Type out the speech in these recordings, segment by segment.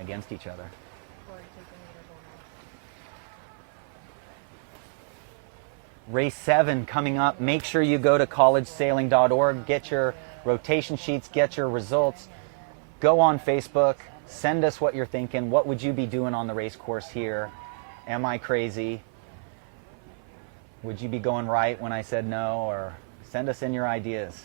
against each other. Race 7 coming up. Make sure you go to collegesailing.org, get your rotation sheets, get your results. Go on Facebook, send us what you're thinking. What would you be doing on the race course here? Am I crazy? Would you be going right when I said no? Or send us in your ideas.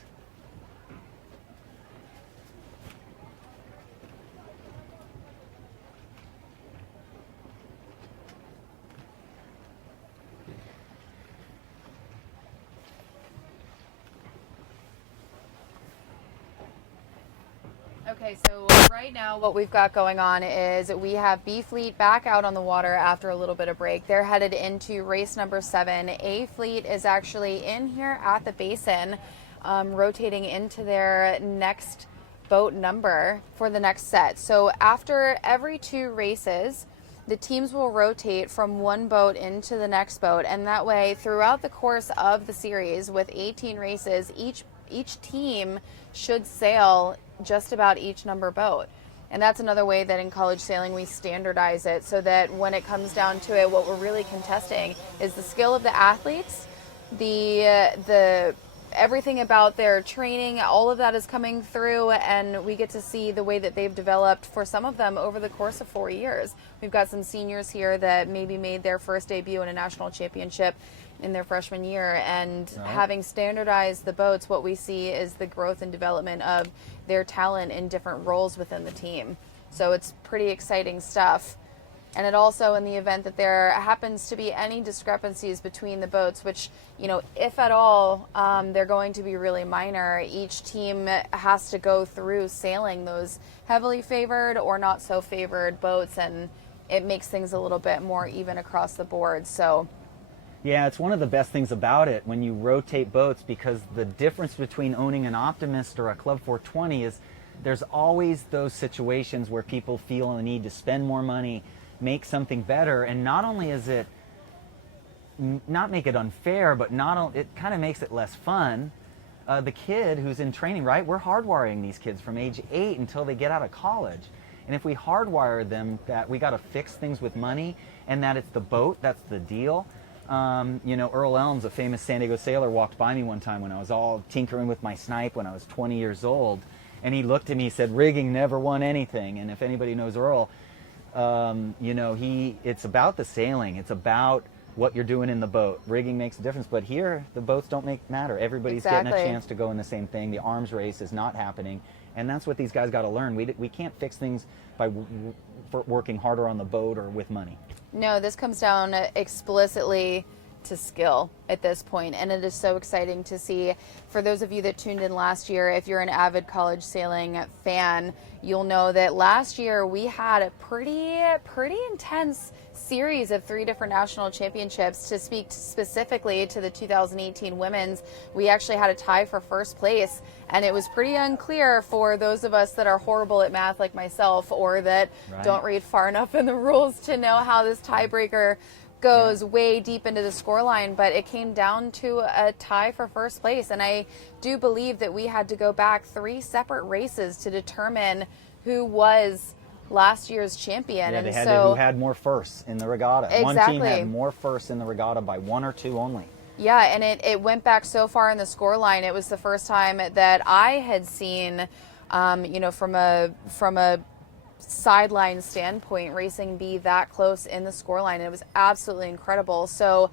Okay, so right now what we've got going on is we have B Fleet back out on the water after a little bit of break. They're headed into race number 7. A Fleet is actually in here at the basin, rotating into their next boat number for the next set. So after every 2 races, the teams will rotate from one boat into the next boat, and that way throughout the course of the series with 18 races, each team should sail just about each number boat. And that's another way that in college sailing we standardize it, so that when it comes down to it, what we're really contesting is the skill of the athletes, the everything about their training, all of that is coming through, and we get to see the way that they've developed for some of them over the course of 4 years. We've got some seniors here that maybe made their first debut in a national championship in their freshman year, and having standardized the boats, what we see is the growth and development of their talent in different roles within the team. So it's pretty exciting stuff. And it also, in the event that there happens to be any discrepancies between the boats, which, you know, if at all, they're going to be really minor, each team has to go through sailing those heavily favored or not so favored boats, and it makes things a little bit more even across the board. So yeah, it's one of the best things about it when you rotate boats, because the difference between owning an Optimist or a Club 420 is there's always those situations where people feel the need to spend more money, make something better, and not only is it not make it unfair, but it kind of makes it less fun. The kid who's in training, right? We're hardwiring these kids from age 8 until they get out of college. And if we hardwire them that we got to fix things with money and that it's the boat, that's the deal. You know, Earl Elms, a famous San Diego sailor, walked by me one time when I was all tinkering with my snipe when I was 20 years old. And he looked at me and said, rigging never won anything. And if anybody knows Earl, you know, it's about the sailing. It's about what you're doing in the boat. Rigging makes a difference. But here, the boats don't matter. Everybody's getting a chance to go in the same thing. The arms race is not happening. And that's what these guys got to learn. We can't fix things by working harder on the boat or with money. no, this comes down explicitly to skill at this point, and it is so exciting to see. For those of you that tuned in last year, if you're an avid college sailing fan, you'll know that last year we had a pretty intense series of 3 different national championships. To speak specifically to the 2018 women's, we actually had a tie for first place, and it was pretty unclear for those of us that are horrible at math like myself, or that don't read far enough in the rules to know how this tiebreaker goes way deep into the scoreline, but it came down to a tie for first place. And I do believe that we had to go back 3 separate races to determine who was last year's champion. Yeah, and they had so who had more firsts in the regatta. Exactly. One team had more firsts in the regatta by 1 or 2 only. Yeah, and it went back so far in the scoreline. It was the first time that I had seen, you know, from a sideline standpoint, racing be that close in the scoreline. It was absolutely incredible. So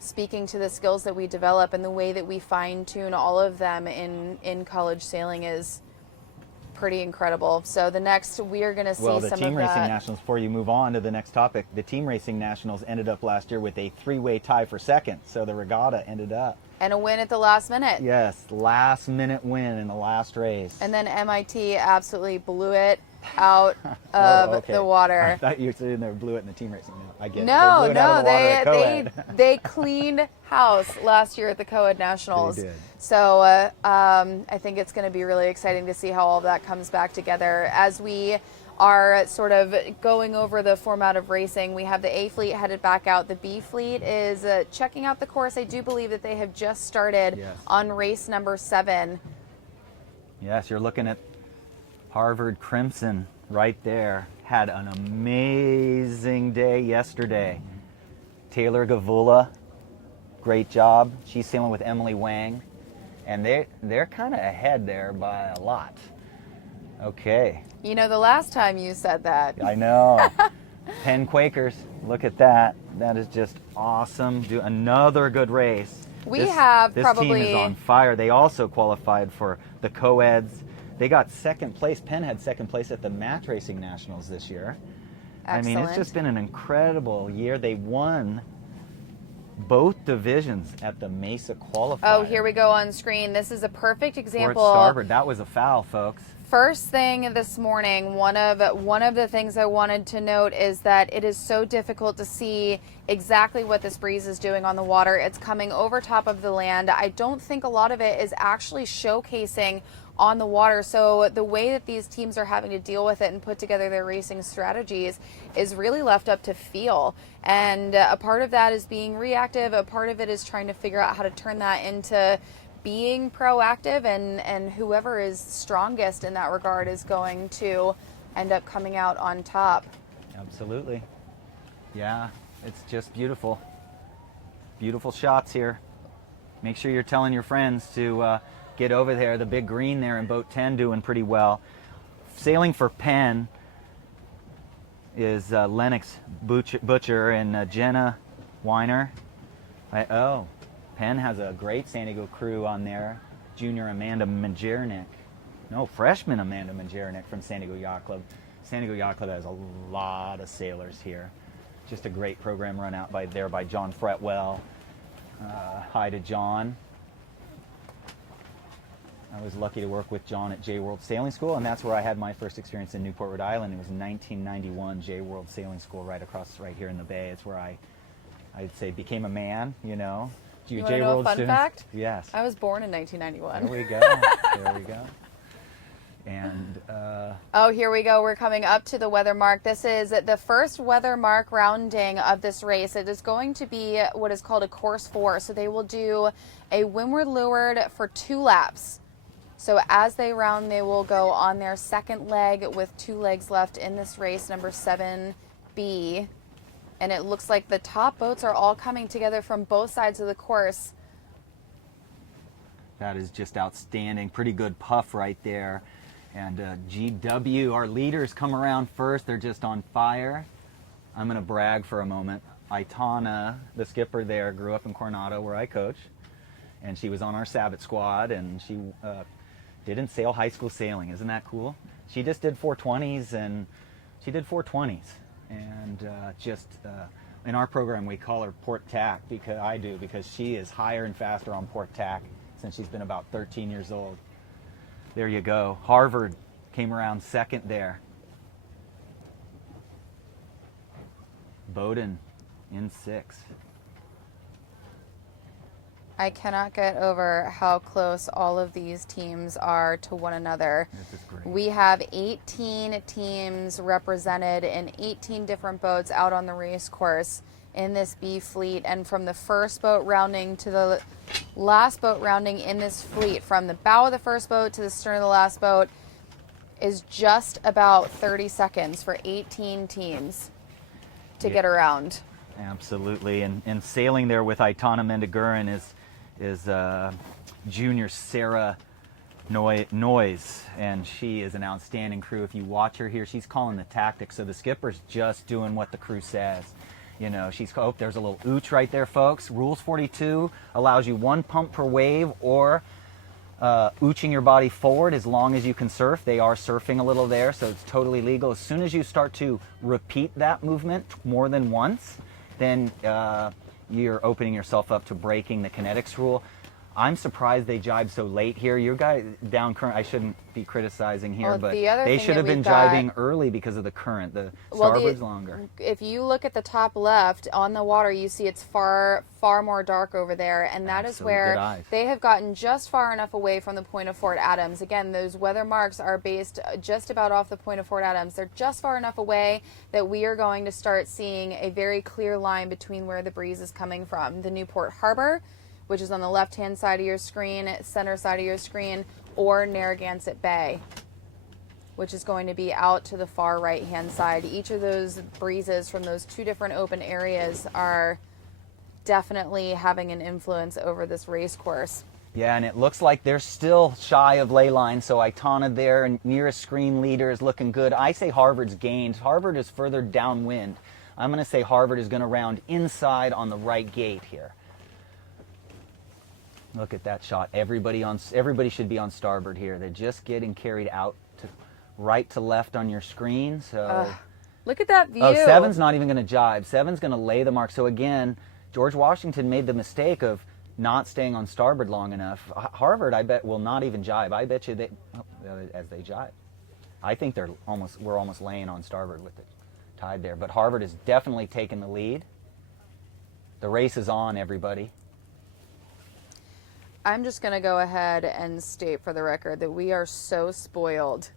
speaking to the skills that we develop and the way that we fine tune all of them in college sailing is pretty incredible. So the next, we are going to see some of that. Well, the team racing nationals, before you move on to the next topic, the team racing nationals ended up last year with a 3-way tie for second. So the regatta ended up. And a win at the last minute. Yes, last minute win in the last race. And then MIT absolutely blew it out of the water. I thought you were sitting there, blew it in the team racing. No, I get no, it. they cleaned house last year at the Co-Ed Nationals. They did. So I think it's going to be really exciting to see how all of that comes back together. As we are sort of going over the format of racing, we have the A Fleet headed back out. The B Fleet is checking out the course. I do believe that they have just started on race number 7. Yes, you're looking at Harvard Crimson right there had an amazing day yesterday. Taylor Gavula, great job. She's sailing with Emily Wang, and they're kind of ahead there by a lot. Okay. You know, the last time you said that. I know. Penn Quakers, look at that. That is just awesome. Do another good race. This team is on fire. They also qualified for the co-eds. They got second place. Penn had second place at the Match Racing Nationals this year. Excellent. I mean, it's just been an incredible year. They won both divisions at the Mesa qualifier. Oh, here we go on screen. This is a perfect example. Port starboard. That was a foul, folks. First thing this morning, one of the things I wanted to note is that it is so difficult to see exactly what this breeze is doing on the water. It's coming over top of the land. I don't think a lot of it is actually showcasing on the water. So the way that these teams are having to deal with it and put together their racing strategies is really left up to feel. And a part of that is being reactive. A part of it is trying to figure out how to turn that into being proactive, and whoever is strongest in that regard is going to end up coming out on top. Absolutely. Yeah, it's just beautiful. Beautiful shots here. Make sure you're telling your friends to get over there. The big green there in boat 10 doing pretty well. Sailing for Penn is Lennox Butcher and Jenna Weiner. Penn has a great San Diego crew on there. Junior Amanda Majernik. No, freshman Amanda Majernik from San Diego Yacht Club. San Diego Yacht Club has a lot of sailors here. Just a great program run out by John Fretwell. Hi to John. I was lucky to work with John at J World Sailing School, and that's where I had my first experience in Newport, Rhode Island. It was 1991 J World Sailing School right here in the Bay. It's where I'd say became a man, you know. You want to know a fun fact? Yes. I was born in 1991. There we go. There we go. And oh, here we go. We're coming up to the weather mark. This is the first weather mark rounding of this race. It is going to be what is called a course 4. So they will do a windward leeward for 2 laps. So as they round, they will go on their second leg with 2 legs left in this race, number 7B. And it looks like the top boats are all coming together from both sides of the course. That is just outstanding. Pretty good puff right there. And GW, our leaders, come around first. They're just on fire. I'm going to brag for a moment. Aitana, the skipper there, grew up in Coronado where I coach. And she was on our Sabbath squad, and she didn't sail high school sailing. Isn't that cool? She just did 420s, and she did 420s. And in our program we call her port tack, because she is higher and faster on port tack since she's been about 13 years old. There you go. Harvard came around second there. Bowdoin in 6. I cannot get over how close all of these teams are to one another. This is great. We have 18 teams represented in 18 different boats out on the race course in this B fleet, and from the first boat rounding to the last boat rounding in this fleet, from the bow of the first boat to the stern of the last boat, is just about 30 seconds for 18 teams to get around. Absolutely. And sailing there with Aitana Mendeguren is junior Sarah Noyes, and she is an outstanding crew. If you watch her here, she's calling the tactics, so the skipper's just doing what the crew says. You know, there's a little ooch right there, folks. Rules 42 allows you 1 pump per wave, or ooching your body forward as long as you can surf. They are surfing a little there, so it's totally legal. As soon as you start to repeat that movement more than once, then you're opening yourself up to breaking the kinetics rule. I'm surprised they jibed so late here. You guys down current, I shouldn't be criticizing here, but they should have been jibing early because of the current. The starboard's longer. If you look at the top left on the water, you see it's far more dark over there, and that is where they have gotten just far enough away from the point of Fort Adams. Again, those weather marks are based just about off the point of Fort Adams. They're just far enough away that we are going to start seeing a very clear line between where the breeze is coming from. The Newport Harbor, which is on the left-hand side of your screen, center side of your screen, or Narragansett Bay. which is going to be out to the far right-hand side. Each of those breezes from those two different open areas are definitely having an influence over this race course. Yeah, and it looks like they're still shy of ley line, so Itana there, and nearest screen leader is looking good. I say Harvard's gained. Harvard is further downwind. I'm going to say Harvard is going to round inside on the right gate here. Look at that shot. Everybody should be on starboard here. They're just getting carried out to right to left on your screen. So look at that view. Oh, seven's not even going to jibe. Seven's going to lay the mark. So again, George Washington made the mistake of not staying on starboard long enough. Harvard, I bet, will not even jibe. I bet you they, as they jibe. I think we're almost laying on starboard with the tide there. But Harvard is definitely taking the lead. The race is on, everybody. I'm just going to go ahead and state for the record that we are so spoiled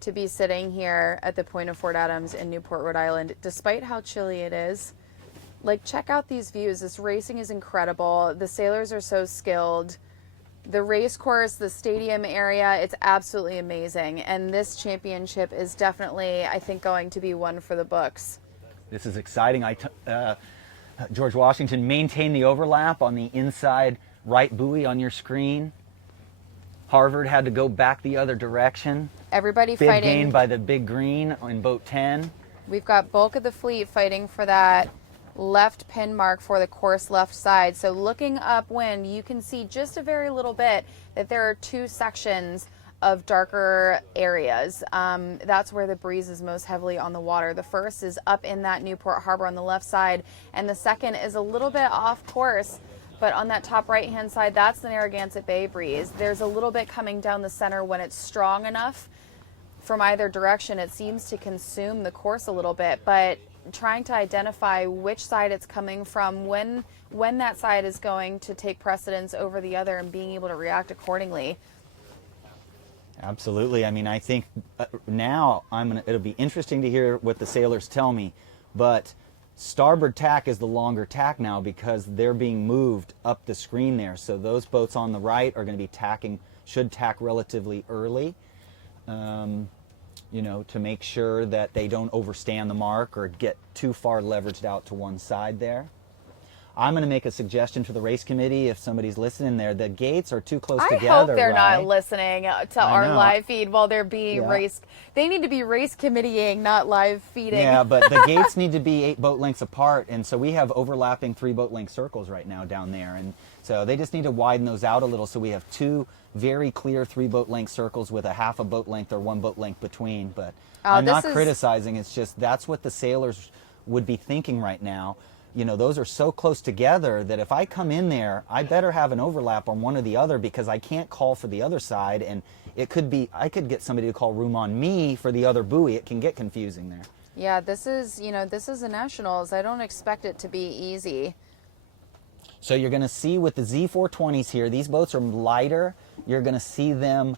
to be sitting here at the point of Fort Adams in Newport, Rhode Island, despite how chilly it is. Like, check out these views. This racing is incredible. The sailors are so skilled. The race course, the stadium area, it's absolutely amazing. And this championship is definitely, I think, going to be one for the books. This is exciting. George Washington maintained the overlap on the inside right buoy on your screen. Harvard had to go back the other direction. Everybody Big fighting. gain by the big green in boat 10. We've got bulk of the fleet fighting for that left pin mark for the course left side. So looking upwind, you can see just a very little bit that there are two sections of darker areas. That's where the breeze is most heavily on the water. The first is up in that Newport Harbor on the left side, and the second is a little bit off course, but on that top right hand side, that's the Narragansett Bay breeze. There's a little bit coming down the center. When it's strong enough from either direction, it seems to consume the course a little bit, but trying to identify which side it's coming from, when that side is going to take precedence over the other, and being able to react accordingly. Absolutely. I mean, I think now it'll be interesting to hear what the sailors tell me, but starboard tack is the longer tack now because they're being moved up the screen there. So those boats on the right are going to be should tack relatively early. To make sure that they don't overstand the mark or get too far leveraged out to one side there. I'm going to make a suggestion to the race committee if somebody's listening there. The gates are too close together. I hope they're right? not listening to our live feed while they're being race. They need to be race committeeing, not live feeding. Yeah, but the gates need to be 8 boat lengths apart, and so we have overlapping 3 boat length circles right now down there, and so they just need to widen those out a little so we have 2 very clear 3 boat length circles with a half a boat length or 1 boat length between. But I'm not criticizing. It's just that's what the sailors would be thinking right now. Those are so close together that if I come in there, I better have an overlap on one or the other because I can't call for the other side, and I could get somebody to call room on me for the other buoy. It can get confusing there. Yeah, this is the Nationals. I don't expect it to be easy. So you're going to see with the Z420s here, these boats are lighter. You're going to see them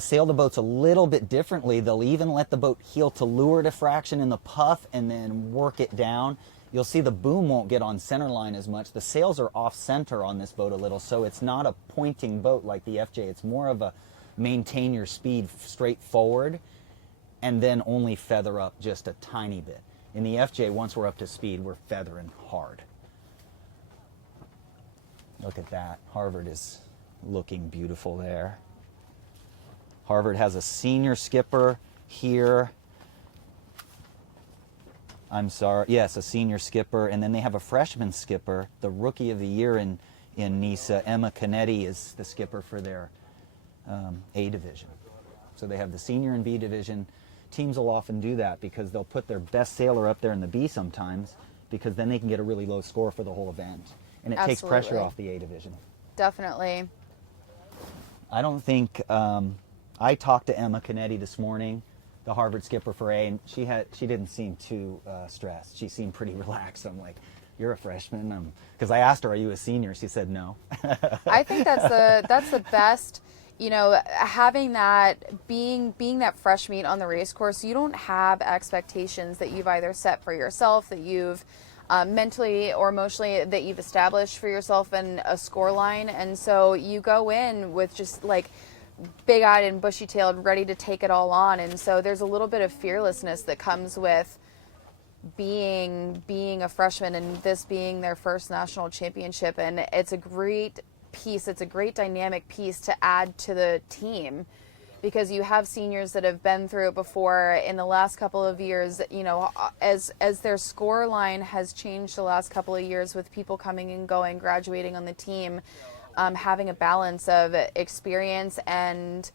sail the boats a little bit differently. They'll even let the boat heel to leeward a fraction in the puff and then work it down. You'll see the boom won't get on center line as much. The sails are off center on this boat a little, so it's not a pointing boat like the FJ. It's more of a maintain your speed straight forward and then only feather up just a tiny bit. In the FJ, once we're up to speed, we're feathering hard. Look at that. Harvard is looking beautiful there. Harvard has a senior skipper here. Yes, a senior skipper, and then they have a freshman skipper. The rookie of the year in NISA, Emma Canetti, is the skipper for their A division. So they have the senior and B division. Teams will often do that because they'll put their best sailor up there in the B sometimes because then they can get a really low score for the whole event. And it takes pressure off the A division. Definitely. I don't think, I talked to Emma Canetti this morning, the Harvard skipper for A, and she didn't seem too stressed. She seemed pretty relaxed. I'm like, you're a freshman? Because I asked her, are you a senior? She said no. I think that's the best, having that, being that fresh meat on the race course, you don't have expectations that you've either set for yourself, that you've mentally or emotionally that you've established for yourself in a score line. And so you go in with just like big-eyed and bushy-tailed, ready to take it all on. And so there's a little bit of fearlessness that comes with being a freshman and this being their first national championship. And it's a great piece. It's a great dynamic piece to add to the team, because you have seniors that have been through it before in the last couple of years. You know, as their score line has changed the last couple of years with people coming and going, graduating on the team, having a balance of experience and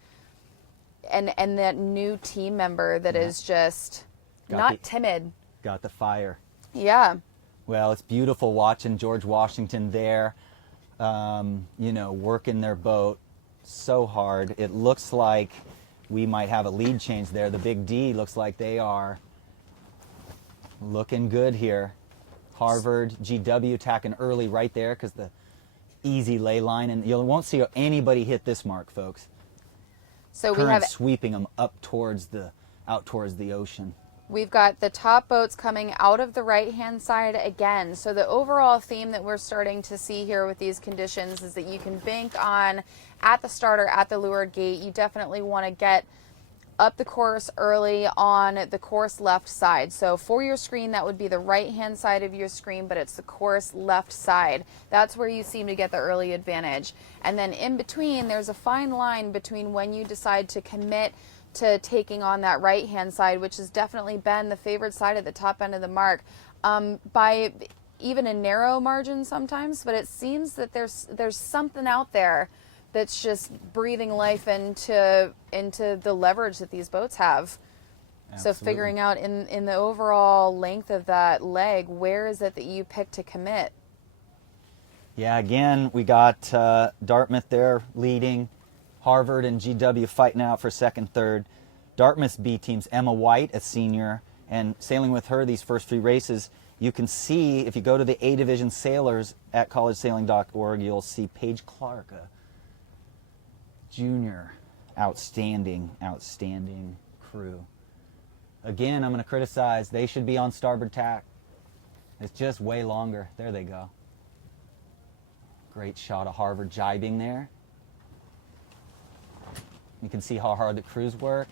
that new team member that is just not timid. Got the fire. Yeah. Well, it's beautiful watching George Washington there, you know, working their boat so hard. It looks like we might have a lead change there. The Big D looks like they are looking good here. Harvard, GW attacking early right there because the easy lay line, and you won't see anybody hit this mark, folks. So Current we have sweeping them out towards the ocean. We've got the top boats coming out of the right-hand side again. So the overall theme that we're starting to see here with these conditions is that you can bank on at the start or at the leeward gate. You definitely want to get up the course early on the course left side. So for your screen, that would be the right-hand side of your screen, but it's the course left side. That's where you seem to get the early advantage. And then in between, there's a fine line between when you decide to commit to taking on that right-hand side, which has definitely been the favored side at the top end of the mark, by even a narrow margin sometimes. But it seems that there's something out there that's just breathing life into the leverage that these boats have. Absolutely. So figuring out in the overall length of that leg, where is it that you pick to commit? Yeah, again, we got Dartmouth there leading. Harvard and GW fighting out for second, third. Dartmouth's B team's Emma White, a senior, and sailing with her these first 3 races. You can see, if you go to the A Division Sailors at collegesailing.org, you'll see Paige Clark, a junior. Outstanding crew. Again, I'm going to criticize. They should be on starboard tack. It's just way longer. There they go. Great shot of Harvard jibing there. You can see how hard the crews work.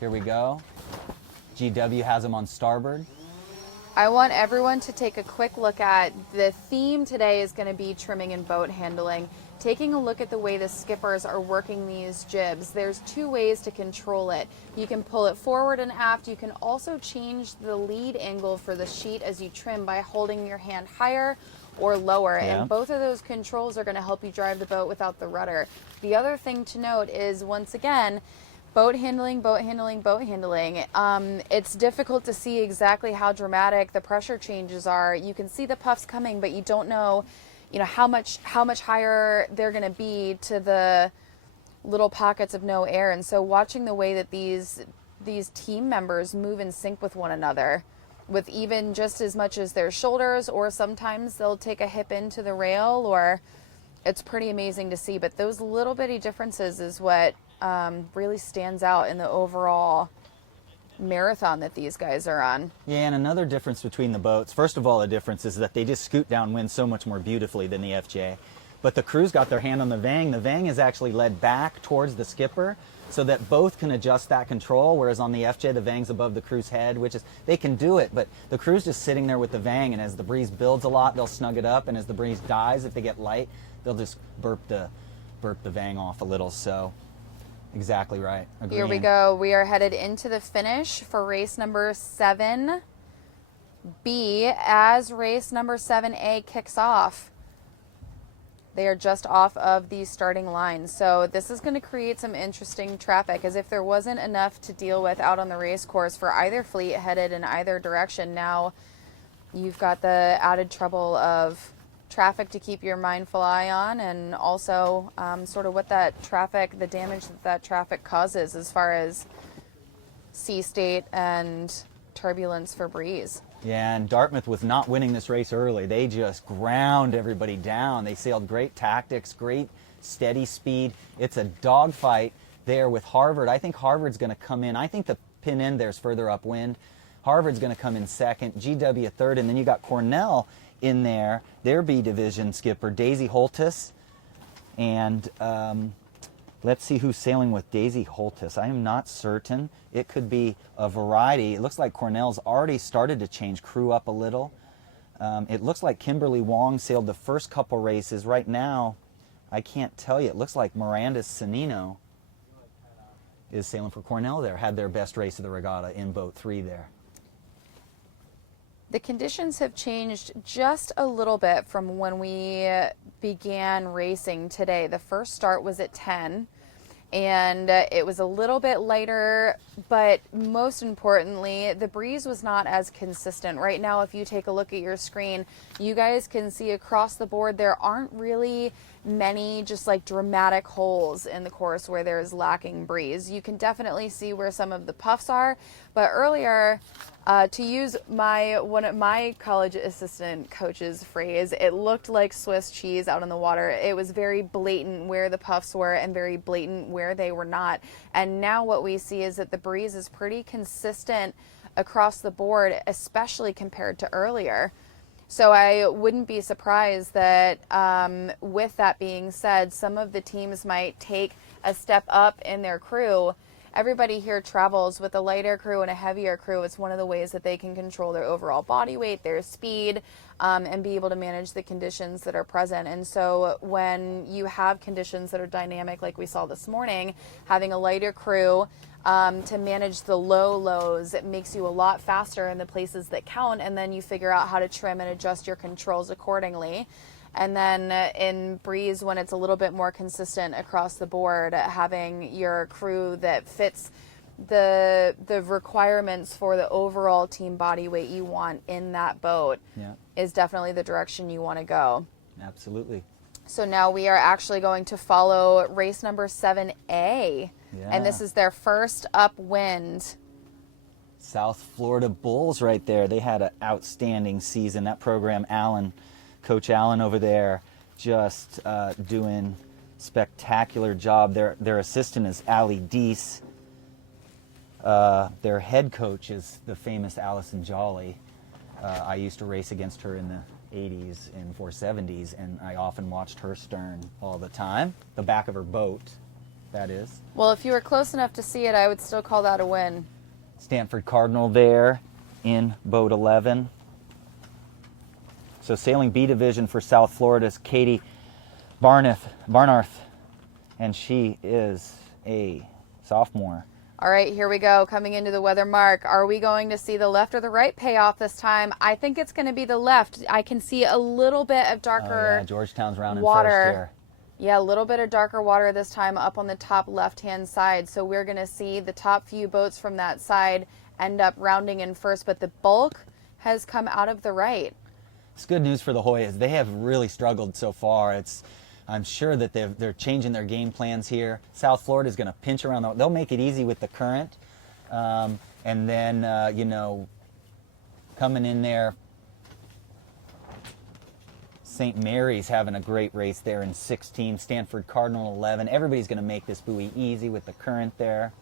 Here we go. GW has them on starboard. I want everyone to take a quick look at the theme today is going to be trimming and boat handling. Taking a look at the way the skippers are working these jibs. There's 2 ways to control it. You can pull it forward and aft. You can also change the lead angle for the sheet as you trim by holding your hand higher or lower. Yeah. And both of those controls are going to help you drive the boat without the rudder. The other thing to note is, once again, boat handling. It's difficult to see exactly how dramatic the pressure changes are. You can see the puffs coming, but you don't know, how much higher they're going to be to the little pockets of no air. And so watching the way that these team members move in sync with one another, with even just as much as their shoulders, or sometimes they'll take a hip into the rail, or it's pretty amazing to see. But those little bitty differences is what really stands out in the overall marathon that these guys are on. Yeah, and another difference between the boats, first of all, the difference is that they just scoot downwind so much more beautifully than the FJ. But the crew's got their hand on the vang. The vang is actually led back towards the skipper so that both can adjust that control, whereas on the FJ, the vang's above the crew's head, which is, they can do it, but the crew's just sitting there with the vang, and as the breeze builds a lot, they'll snug it up, and as the breeze dies, if they get light, they'll just burp the vang off a little. So exactly right. Agreeing. Here we go. We are headed into the finish for race number 7B as race number 7A kicks off. They are just off of the starting line. So this is going to create some interesting traffic, as if there wasn't enough to deal with out on the race course for either fleet headed in either direction. Now you've got the added trouble of traffic to keep your mindful eye on, and also sort of what that traffic, the damage that traffic causes as far as sea state and turbulence for breeze. Yeah, and Dartmouth was not winning this race early. They just ground everybody down. They sailed great tactics, great steady speed. It's a dogfight there with Harvard. I think Harvard's going to come in. I think the pin end there's further upwind. Harvard's going to come in second, GW third, and then you got Cornell in there, their B division skipper, Daisy Holtis, and Let's see who's sailing with Daisy Holtis. I am not certain. It could be a variety. It looks like Cornell's already started to change crew up a little. It looks like Kimberly Wong sailed the first couple races. Right now, I can't tell you. It looks like Miranda Sanino is sailing for Cornell there. Had their best race of the regatta in boat 3 there. The conditions have changed just a little bit from when we began racing today. The first start was at 10, and it was a little bit lighter, but most importantly, the breeze was not as consistent. Right now, if you take a look at your screen, you guys can see across the board there aren't really many just like dramatic holes in the course where there's lacking breeze. You can definitely see where some of the puffs are, but earlier, to use one of my college assistant coach's phrase, it looked like Swiss cheese out on the water. It was very blatant where the puffs were and very blatant where they were not. And now what we see is that the breeze is pretty consistent across the board, especially compared to earlier. So I wouldn't be surprised that with that being said, some of the teams might take a step up in their crew. Everybody here travels with a lighter crew and a heavier crew. It's one of the ways that they can control their overall body weight, their speed, and be able to manage the conditions that are present. And so when you have conditions that are dynamic, like we saw this morning, having a lighter crew to manage the lows, it makes you a lot faster in the places that count, and then you figure out how to trim and adjust your controls accordingly. And then in breeze, when it's a little bit more consistent across the board, having your crew that fits the requirements for the overall team body weight you want in that boat is definitely the direction you want to go. Absolutely. So now we are actually going to follow race number 7A. And this is their first upwind. South Florida Bulls right there. They had an outstanding season. That program, Coach Allen over there, just doing spectacular job. Their assistant is Allie Deese. Their head coach is the famous Allison Jolly. I used to race against her in the 80s and 470s, and I often watched her stern all the time. The back of her boat, that is. Well, if you were close enough to see it, I would still call that a win. Stanford Cardinal there in boat 11. So sailing B division for South Florida's Katie Barnarth, and she is a sophomore. All right, here we go, coming into the weather mark. Are we going to see the left or the right payoff this time? I think it's going to be the left. I can see a little bit of darker Georgetown's round in water. first here. Yeah, a little bit of darker water this time up on the top left-hand side. So we're going to see the top few boats from that side end up rounding in first, but the bulk has come out of the right. It's good news for the Hoyas. They have really struggled so far. I'm sure that they're changing their game plans here. South Florida is going to pinch around. They'll make it easy with the current. And then, coming in there, St. Mary's having a great race there in 16. Stanford Cardinal 11. Everybody's going to make this buoy easy with the current there.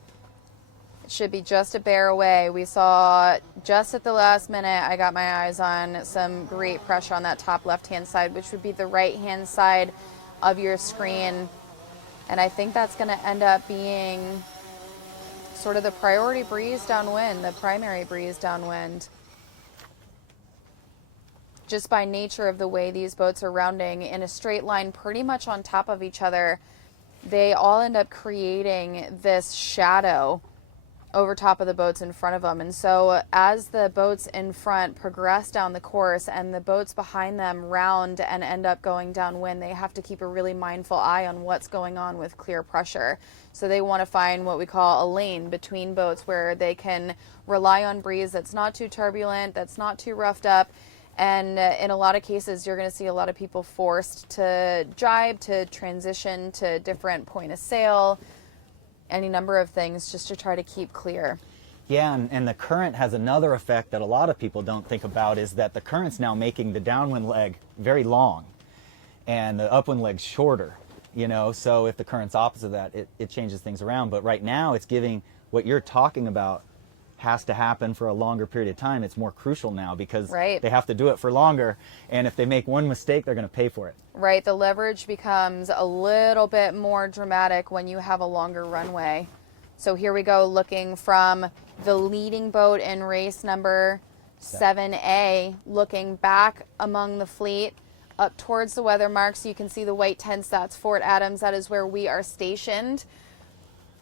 It should be just a bear away. We saw just at the last minute, I got my eyes on some great pressure on that top left-hand side, which would be the right-hand side of your screen. And I think that's going to end up being sort of the priority breeze downwind, the primary breeze downwind. Just by nature of the way these boats are rounding in a straight line pretty much on top of each other, they all end up creating this shadow over top of the boats in front of them. And so as the boats in front progress down the course and the boats behind them round and end up going downwind, they have to keep a really mindful eye on what's going on with clear pressure. So they want to find what we call a lane between boats where they can rely on breeze that's not too turbulent, that's not too roughed up. And in a lot of cases, you're going to see a lot of people forced to jibe, to transition to different point of sail, any number of things just to try to keep clear. Yeah, and the current has another effect that a lot of people don't think about, is that the current's now making the downwind leg very long and the upwind leg shorter, so if the current's opposite of that, it changes things around. But right now it's giving what you're talking about has to happen for a longer period of time, it's more crucial now because Right. they have to do it for longer. And if they make one mistake, they're going to pay for it. Right, the leverage becomes a little bit more dramatic when you have a longer runway. So here we go, looking from the leading boat in race number 7A, looking back among the fleet up towards the weather marks. You can see the white tents. That's Fort Adams. That is where we are stationed.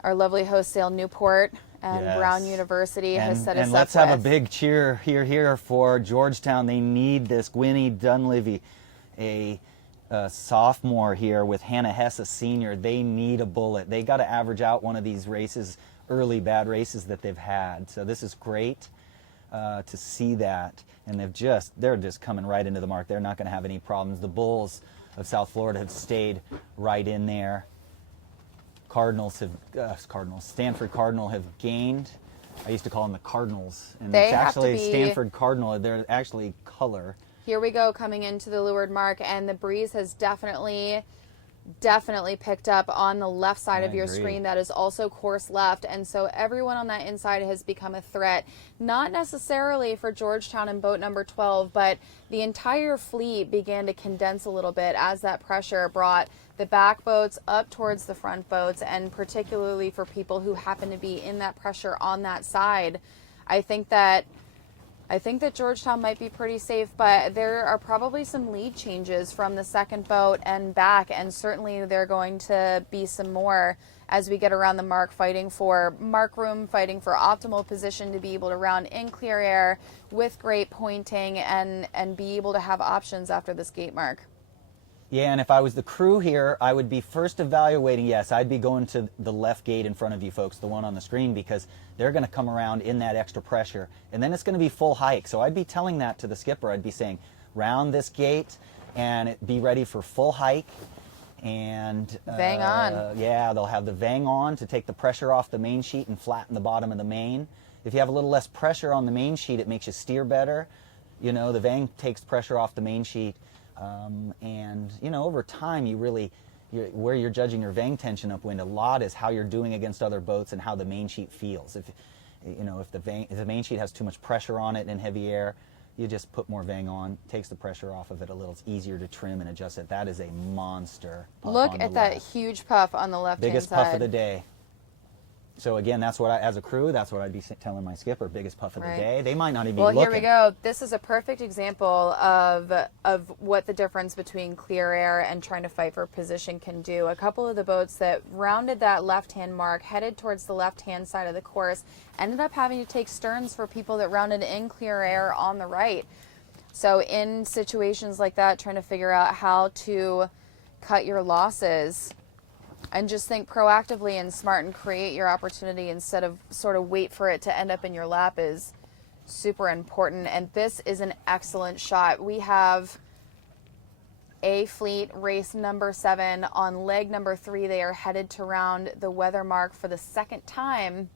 Our lovely host sail Newport and Yes. Brown University has set us and up let's have a with. big cheer here for Georgetown. They need this. Gwynnie Dunleavy, a sophomore here with Hannah Hess, a senior. They need a bullet. They got to average out one of these races, early bad races that they've had. So this is great to see that. And they're just coming right into the mark. They're not going to have any problems. The Bulls of South Florida have stayed right in there. Stanford Cardinal have gained. I used to call them the Cardinals, and They it's have to actually be- Stanford Cardinal. They're actually color. Here we go, coming into the leeward mark, and the breeze has definitely picked up on the left side I of your agree. screen. That is also course left, and so everyone on that inside has become a threat, not necessarily for Georgetown and boat number 12, but the entire fleet began to condense a little bit as that pressure brought the back boats up towards the front boats, and particularly for people who happen to be in that pressure on that side. I think that Georgetown might be pretty safe, but there are probably some lead changes from the second boat and back, and certainly there are going to be some more as we get around the mark, fighting for mark room, fighting for optimal position to be able to round in clear air with great pointing and be able to have options after this gate mark. Yeah, and if I was the crew here, I would be first evaluating. Yes, I'd be going to the left gate in front of you folks, the one on the screen, because they're going to come around in that extra pressure, and then it's going to be full hike. So I'd be telling that to the skipper. I'd be saying, round this gate and be ready for full hike. And Vang on. Yeah, they'll have the vang on to take the pressure off the main sheet and flatten the bottom of the main. If you have a little less pressure on the main sheet, it makes you steer better. You know, the vang takes pressure off the main sheet. And you know, over time, where you're judging your vang tension upwind a lot is how you're doing against other boats and how the main sheet feels. If the main sheet has too much pressure on it in heavy air, you just put more vang on, takes the pressure off of it a little. It's easier to trim and adjust it. That is a monster puff. Look on the at that left. huge puff on the left-hand Biggest side. puff of the day. So again, that's what as a crew, that's what I'd be telling my skipper. Biggest puff of the Right. day. They might not even Well, be looking. here we go. This is a perfect example of what the difference between clear air and trying to fight for position can do. A couple of the boats that rounded that left-hand mark, headed towards the left-hand side of the course, ended up having to take sterns for people that rounded in clear air on the right. So in situations like that, trying to figure out how to cut your losses and just think proactively and smart and create your opportunity instead of sort of wait for it to end up in your lap is super important. And this is an excellent shot. We have A Fleet race number 7 on leg number 3. They are headed to round the weather mark for the second time.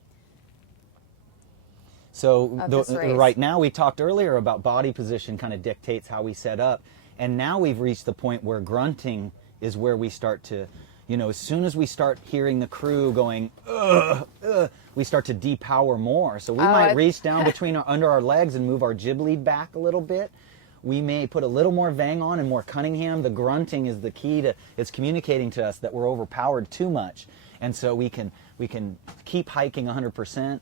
So this race. right now, we talked earlier about body position kind of dictates how we set up. And now we've reached the point where grunting is where we start to, you know, as soon as we start hearing the crew going, ugh, ugh, we start to depower more. So we might reach down under our legs and move our jib lead back a little bit. We may put a little more vang on and more Cunningham. The grunting is the key to, it's communicating to us that we're overpowered too much. And so we can keep hiking 100%.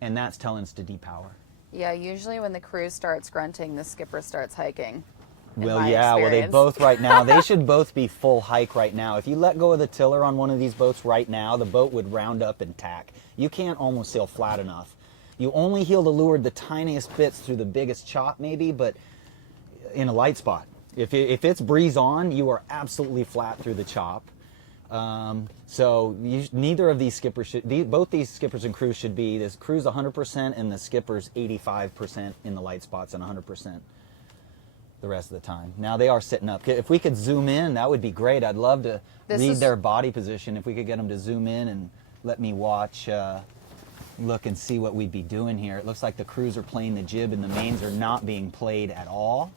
And that's telling us to depower. Yeah, usually when the crew starts grunting, the skipper starts hiking. Well, yeah, well, they both right now, they should both be full hike right now. If you let go of the tiller on one of these boats right now, the boat would round up and tack. You can't almost sail flat enough. You only heel the leeward the tiniest bits through the biggest chop maybe, but in a light spot. If it's breeze on, you are absolutely flat through the chop. So neither of these skippers both these skippers and crews should be, this crew's 100% and the skipper's 85% in the light spots and 100% the rest of the time. Now they are sitting up. If we could zoom in, that would be great. I'd love to read their body position. If we could get them to zoom in and let me watch, look and see what we'd be doing here. It looks like the crews are playing the jib and the mains are not being played at all.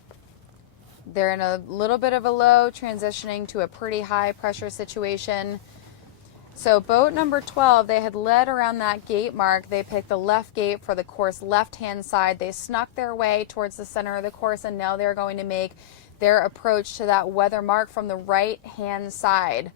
They're in a little bit of a low, transitioning to a pretty high pressure situation. So boat number 12, they had led around that gate mark. They picked the left gate for the course left-hand side. They snuck their way towards the center of the course, and now they're going to make their approach to that weather mark from the right-hand side.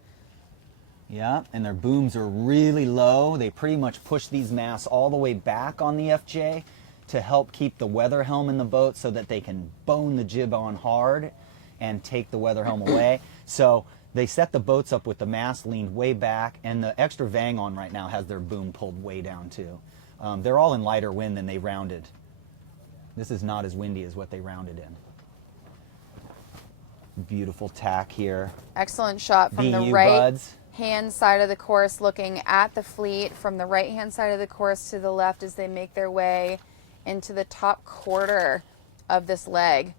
Yeah, and their booms are really low. They pretty much push these masts all the way back on the FJ to help keep the weather helm in the boat so that they can bone the jib on hard and take the weather helm away. So they set the boats up with the mast leaned way back, and the extra Vang on right now has their boom pulled way down too. They're all in lighter wind than they rounded. This is not as windy as what they rounded in. Beautiful tack here. Excellent shot from the right-hand side of the course, looking at the fleet from the right-hand side of the course to the left as they make their way into the top quarter of this leg.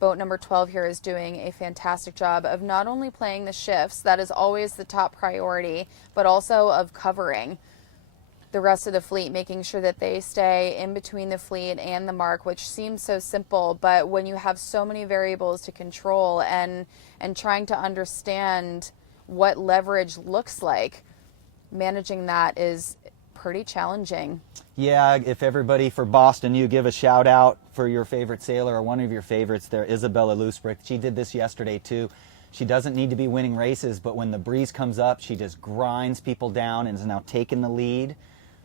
Boat number 12 here is doing a fantastic job of not only playing the shifts, that is always the top priority, but also of covering the rest of the fleet, making sure that they stay in between the fleet and the mark, which seems so simple, but when you have so many variables to control and trying to understand what leverage looks like, managing that is pretty challenging. Yeah, if everybody for Boston, you give a shout out for your favorite sailor or one of your favorites there, Isabella Lusbrick. She did this yesterday too. She doesn't need to be winning races, but when the breeze comes up, she just grinds people down and is now taking the lead.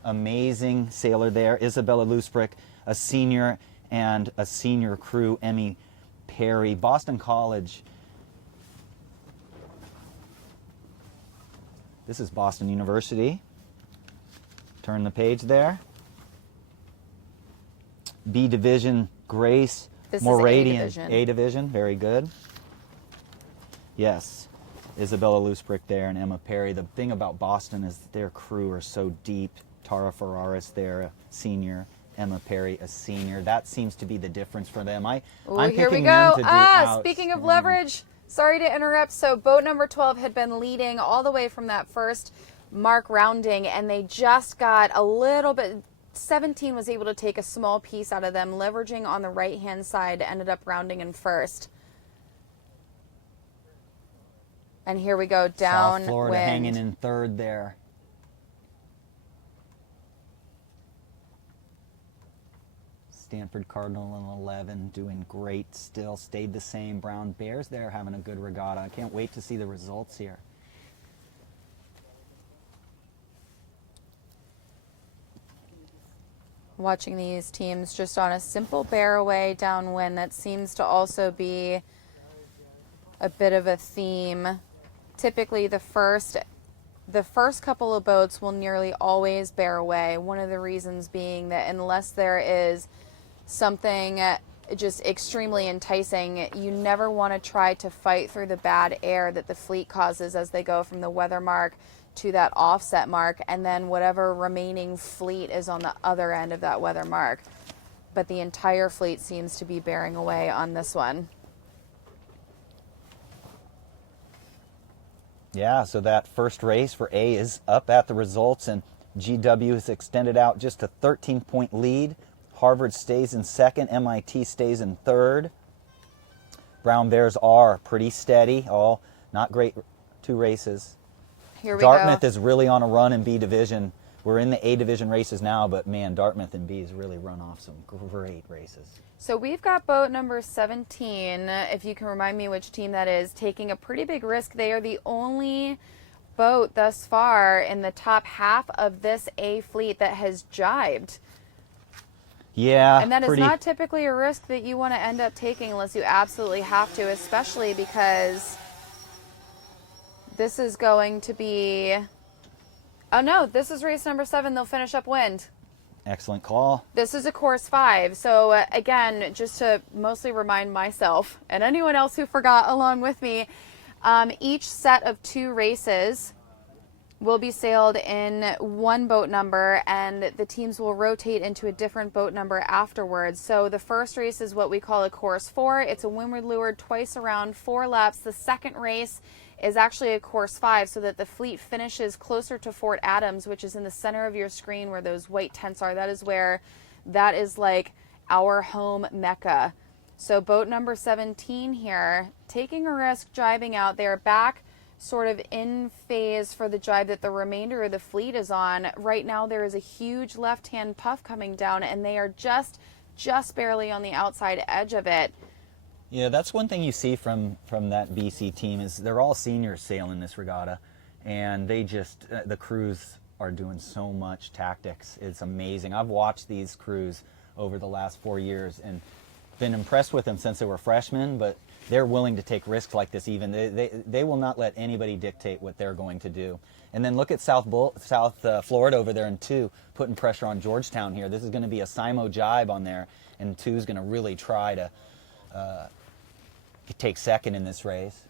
Amazing sailor there. Isabella Lusbrick, a senior, and a senior crew, Emmy Perry. Boston College. This is Boston University. Turn the page there. B Division, Grace Moradian. A Division, very good. Yes, Isabella Lusbrick there and Emma Perry. The thing about Boston is their crew are so deep. Tara Ferraris there, a senior. Emma Perry, a senior. That seems to be the difference for them. I'm here we picking go. them to do Speaking of leverage, sorry to interrupt. So boat number 12 had been leading all the way from that first mark rounding, and they just got a little bit. 17 was able to take a small piece out of them, leveraging on the right-hand side, ended up rounding in first. And here we go, downwind. South Florida hanging in third there. Stanford Cardinal in 11, doing great still, stayed the same. Brown Bears there having a good regatta. I can't wait to see the results here. Watching these teams just on a simple bear away downwind, that seems to also be a bit of a theme. Typically the first couple of boats will nearly always bear away. One of the reasons being that unless there is something just extremely enticing, you never want to try to fight through the bad air that the fleet causes as they go from the weather mark to that offset mark, and then whatever remaining fleet is on the other end of that weather mark. But the entire fleet seems to be bearing away on this one. Yeah, so that first race for A is up at the results, and GW has extended out just a 13-point lead. Harvard stays in second, MIT stays in third. Brown Bears are pretty steady, all not great two races. Here we Dartmouth go. is really on a run in B Division. We're in the A Division races now, but man, Dartmouth and B has really run off some great races. So we've got boat number 17, if you can remind me which team that is, taking a pretty big risk. They are the only boat thus far in the top half of this A fleet that has jibed. Yeah, and that is not typically a risk that you want to end up taking unless you absolutely have to, especially because this is going to be, oh no, this is race number 7. They'll finish upwind. Excellent call. This is a course 5. So again, just to mostly remind myself and anyone else who forgot along with me, each set of 2 races will be sailed in one boat number, and the teams will rotate into a different boat number afterwards. So the first race is what we call a course 4. It's a windward leeward twice around, 4 laps. The second race is actually a course 5, so that the fleet finishes closer to Fort Adams, which is in the center of your screen where those white tents are. That is like our home mecca. So boat number 17 here, taking a risk, jibing out. They're back sort of in phase for the jibe that the remainder of the fleet is on. Right now there is a huge left-hand puff coming down, and they are just barely on the outside edge of it. Yeah, that's one thing you see from that BC team is they're all seniors sailing this regatta, and they just, the crews are doing so much tactics. It's amazing. I've watched these crews over the last 4 years and been impressed with them since they were freshmen, but they're willing to take risks like this even. They will not let anybody dictate what they're going to do. And then look at South Florida over there in 2, putting pressure on Georgetown here. This is going to be a Simo jibe on there, and 2 is going to really try to take second in this race.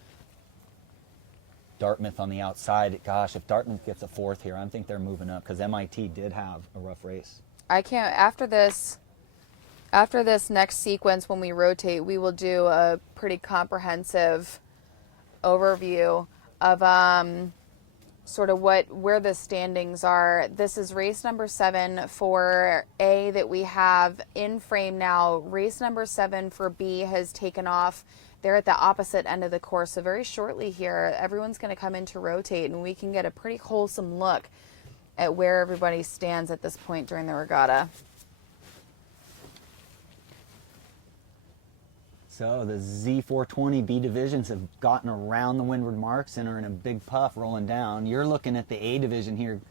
Dartmouth on the outside. Gosh, if Dartmouth gets a 4th here, I think they're moving up because MIT did have a rough race. I can't, after this next sequence, when we rotate, we will do a pretty comprehensive overview of sort of where the standings are. This is race number 7 for A that we have in frame now. Race number 7 for B has taken off. They're at the opposite end of the course. So very shortly here, everyone's going to come in to rotate, and we can get a pretty wholesome look at where everybody stands at this point during the regatta. So the Z420 B divisions have gotten around the windward marks and are in a big puff rolling down. You're looking at the A division here.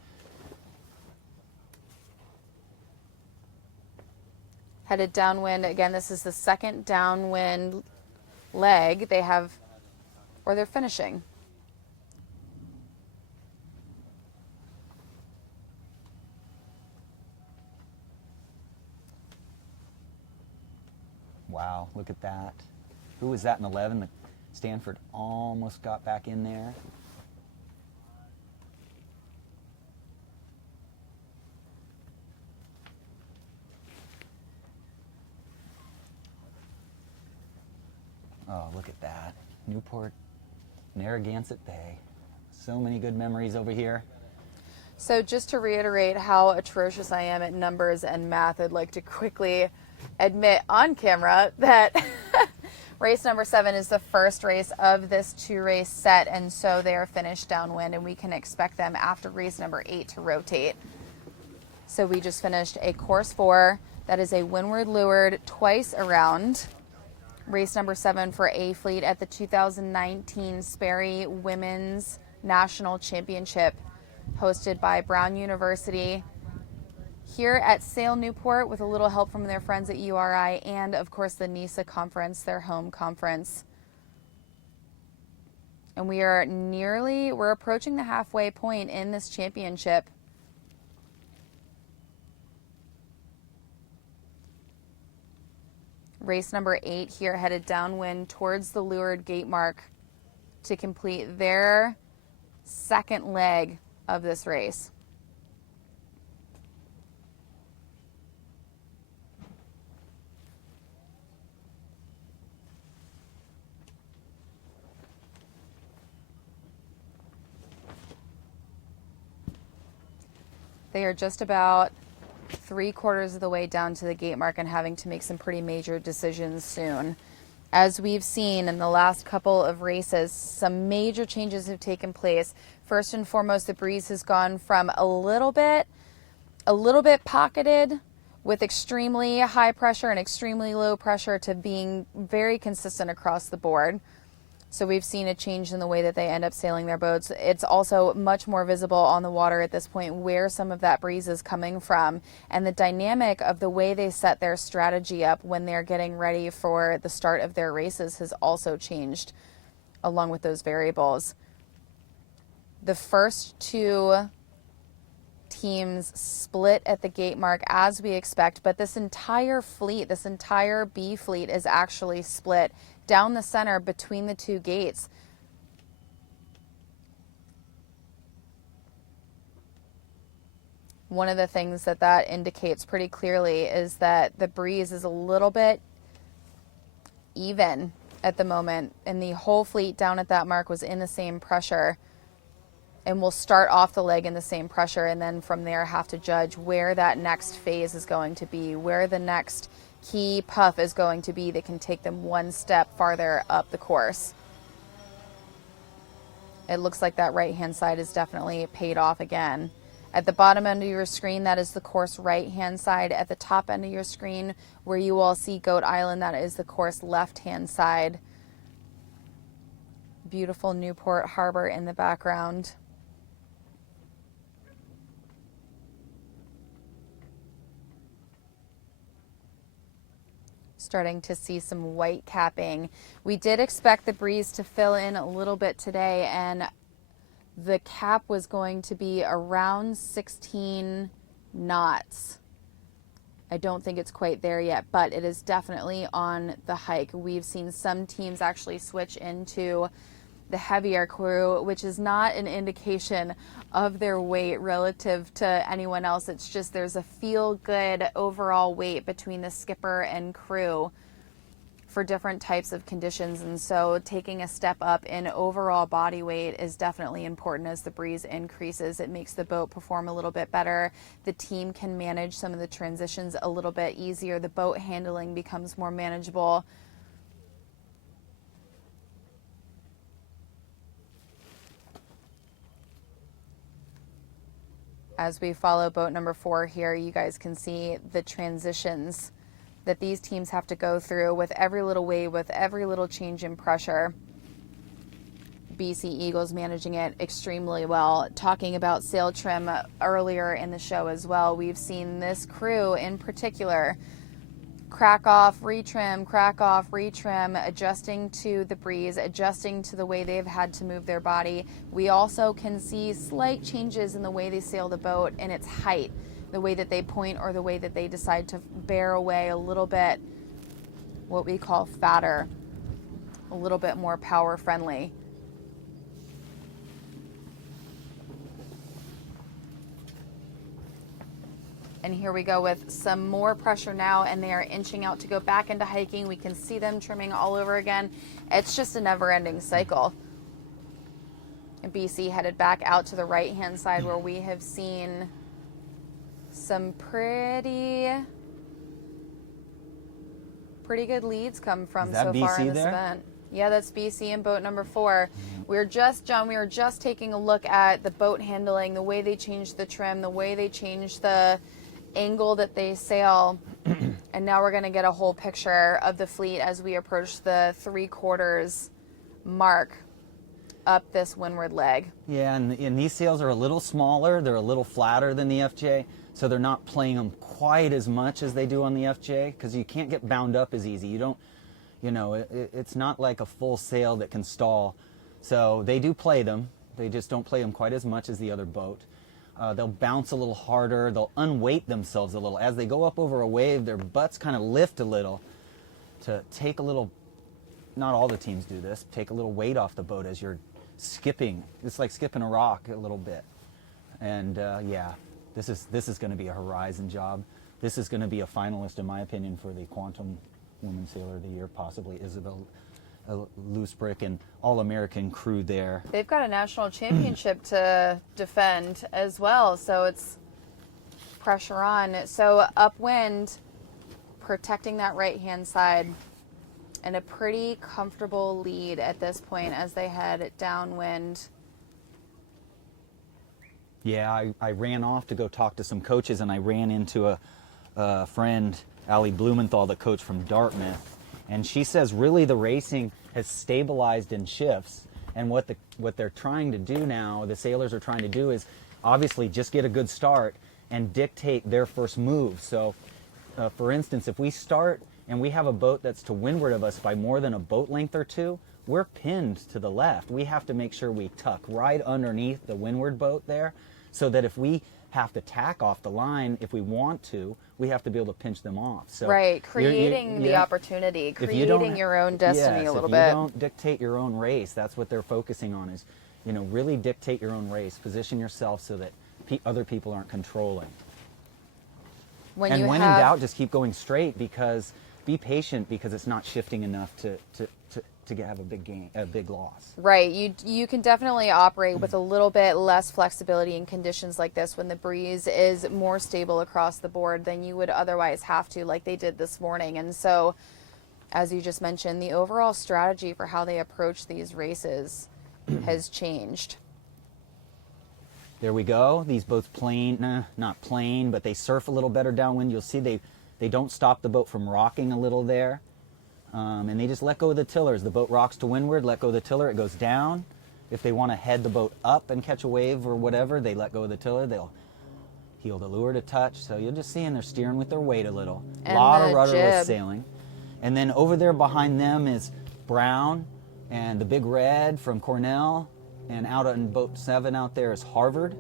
Headed downwind. Again, this is the second downwind leg they have, or they're finishing. Wow, look at that. Who was that in 11? Stanford almost got back in there. Oh, look at that. Newport, Narragansett Bay. So many good memories over here. So just to reiterate how atrocious I am at numbers and math, I'd like to quickly admit on camera that race number 7 is the first race of this 2-race set, and so they are finished downwind, and we can expect them after race number 8 to rotate. So we just finished a course 4 that is a windward leeward twice around. Race number 7 for A Fleet at the 2019 Sperry Women's National Championship, hosted by Brown University here at Sail Newport with a little help from their friends at URI and, of course, the NISA conference, their home conference. And we're approaching the halfway point in this championship. Race number 8 here headed downwind towards the leeward gate mark to complete their second leg of this race. They are just about 3/4 of the way down to the gate mark and having to make some pretty major decisions soon. As we've seen in the last couple of races, some major changes have taken place. First and foremost, the breeze has gone from a little bit pocketed with extremely high pressure and extremely low pressure to being very consistent across the board. So we've seen a change in the way that they end up sailing their boats. It's also much more visible on the water at this point where some of that breeze is coming from, and the dynamic of the way they set their strategy up when they're getting ready for the start of their races has also changed along with those variables. The first 2 teams split at the gate mark as we expect, but this entire fleet, this entire B fleet is actually split down the center between the 2 gates. One of the things that indicates pretty clearly is that the breeze is a little bit even at the moment, and the whole fleet down at that mark was in the same pressure, and we'll start off the leg in the same pressure, and then from there have to judge where that next phase is going to be, where the next key puff is going to be that can take them one step farther up the course. It looks like that right-hand side is definitely paid off again. At the bottom end of your screen, that is the course right-hand side. At the top end of your screen, where you all see Goat Island, that is the course left-hand side. Beautiful Newport Harbor in the background. Starting to see some white capping. We did expect the breeze to fill in a little bit today, and the cap was going to be around 16 knots. I don't think it's quite there yet, but it is definitely on the hike. We've seen some teams actually switch into the heavier crew, which is not an indication of their weight relative to anyone else. It's just there's a feel-good overall weight between the skipper and crew for different types of conditions. And so taking a step up in overall body weight is definitely important as the breeze increases. It makes the boat perform a little bit better. The team can manage some of the transitions a little bit easier. The boat handling becomes more manageable. As we follow boat number 4 here, you guys can see the transitions that these teams have to go through with every little wave, with every little change in pressure. BC Eagles managing it extremely well. Talking about sail trim earlier in the show as well, we've seen this crew in particular crack off, retrim, adjusting to the breeze, adjusting to the way they've had to move their body. We also can see slight changes in the way they sail the boat and its height, the way that they point or the way that they decide to bear away a little bit, what we call fatter, a little bit more power friendly. And here we go with some more pressure now, and they are inching out to go back into hiking. We can see them trimming all over again. It's just a never-ending cycle. And BC headed back out to the right-hand side where we have seen some pretty good leads come from so far in this event. Yeah, that's BC in boat number 4. We were just taking a look at the boat handling, the way they changed the trim, the way they changed the angle that they sail, and now we're going to get a whole picture of the fleet as we approach the 3/4 mark up this windward leg. Yeah, and these sails are a little smaller, they're a little flatter than the FJ, so they're not playing them quite as much as they do on the FJ, because you can't get bound up as easy. You don't, it's not like a full sail that can stall. So they do play them, they just don't play them quite as much as the other boat. They'll bounce a little harder, they'll unweight themselves a little. As they go up over a wave, their butts kind of lift a little to take a little, not all the teams do this, take a little weight off the boat as you're skipping. It's like skipping a rock a little bit. And yeah, this is going to be a horizon job. This is going to be a finalist, in my opinion, for the Quantum Woman Sailor of the Year, possibly Isabel Loose Brick and All-American crew there. They've got a national championship to defend as well, so it's pressure on. So upwind, protecting that right-hand side, and a pretty comfortable lead at this point as they head downwind. Yeah, I ran off to go talk to some coaches, and I ran into a friend, Allie Blumenthal, the coach from Dartmouth. And she says really the racing has stabilized in shifts, and what they're trying to do now, the sailors are trying to do, is obviously just get a good start and dictate their first move. So for instance, if we start and we have a boat that's to windward of us by more than a boat length or two, we're pinned to the left. We have to make sure we tuck right underneath the windward boat there, so that if we have to tack off the line, if we want to, we have to be able to pinch them off. So right, creating the opportunity, creating your own destiny a little bit. If you don't dictate your own race, that's what they're focusing on, is, really dictate your own race. Position yourself so that other people aren't controlling. When in doubt, just keep going straight, because be patient, because it's not shifting enough to have a big loss. Right. You can definitely operate with a little bit less flexibility in conditions like this when the breeze is more stable across the board than you would otherwise have to, like they did this morning. And so, as you just mentioned, the overall strategy for how they approach these races has changed. There we go. These boats not plain, but they surf a little better downwind. You'll see they don't stop the boat from rocking a little there. And they just let go of the tillers. The boat rocks to windward, let go of the tiller, it goes down. If they want to head the boat up and catch a wave or whatever, they let go of the tiller. They'll heel the lure to touch. So you're just seeing they're steering with their weight a little. A lot of rudderless sailing. And then over there behind them is Brown and the Big Red from Cornell. And out on boat 7 out there is Harvard.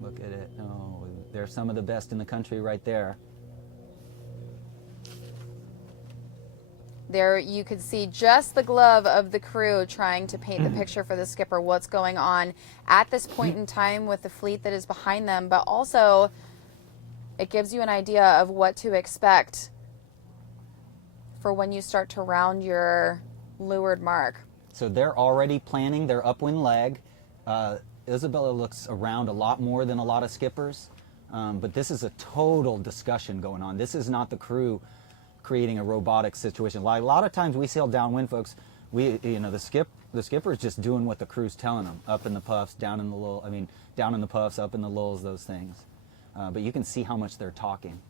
Look at it. Oh, they're some of the best in the country right there. There you could see just the glove of the crew trying to paint the picture for the skipper, what's going on at this point in time with the fleet that is behind them, but also it gives you an idea of what to expect for when you start to round your leeward mark. So they're already planning their upwind leg. Isabella looks around a lot more than a lot of skippers, but this is a total discussion going on. This is not the crew creating a robotic situation. Like a lot of times we sail downwind, folks. The skipper's just doing what the crew's telling them. Up in the puffs, down in the lull. Down in the puffs, up in the lulls, those things. But you can see how much they're talking.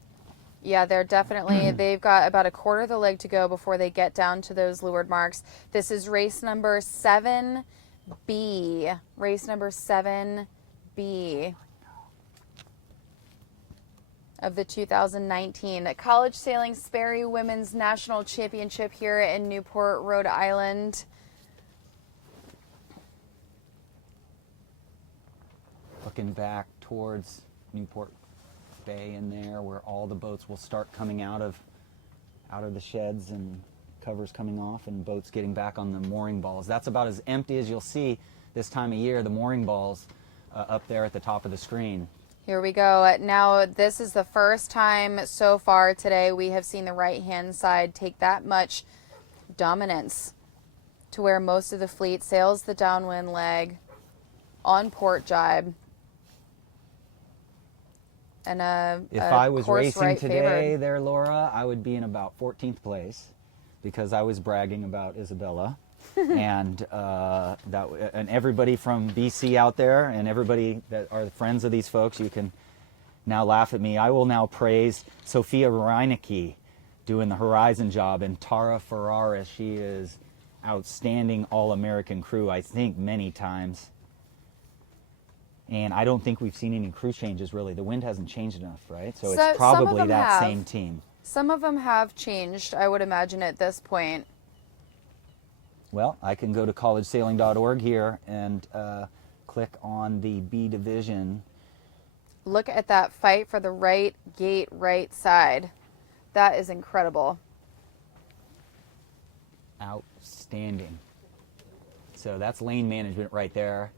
Yeah, they're definitely, they've got about a quarter of the leg to go before they get down to those leeward marks. This is race number 7B. Race number 7B of the 2019 College Sailing Sperry Women's National Championship here in Newport, Rhode Island. Looking back towards Newport Bay in there, where all the boats will start coming out of the sheds and covers coming off and boats getting back on the mooring balls. That's about as empty as you'll see this time of year, the mooring balls up there at the top of the screen. Here we go. Now, this is the first time so far today we have seen the right-hand side take that much dominance to where most of the fleet sails the downwind leg on port jibe. And if I was racing right today favored. there, Laura, I would be in about 14th place because I was bragging about Isabella. And and everybody from BC out there and everybody that are friends of these folks, you can now laugh at me. I will now praise Sophia Reinecke doing the Horizon job, and Tara Ferraris. She is outstanding all-American crew, I think, many times. And I don't think we've seen any crew changes, really. The wind hasn't changed enough, right? So it's probably that same team. Some of them have changed, I would imagine, at this point. Well, I can go to collegesailing.org here and click on the B division. Look at that fight for the right gate, right side. That is incredible. Outstanding. So that's lane management right there.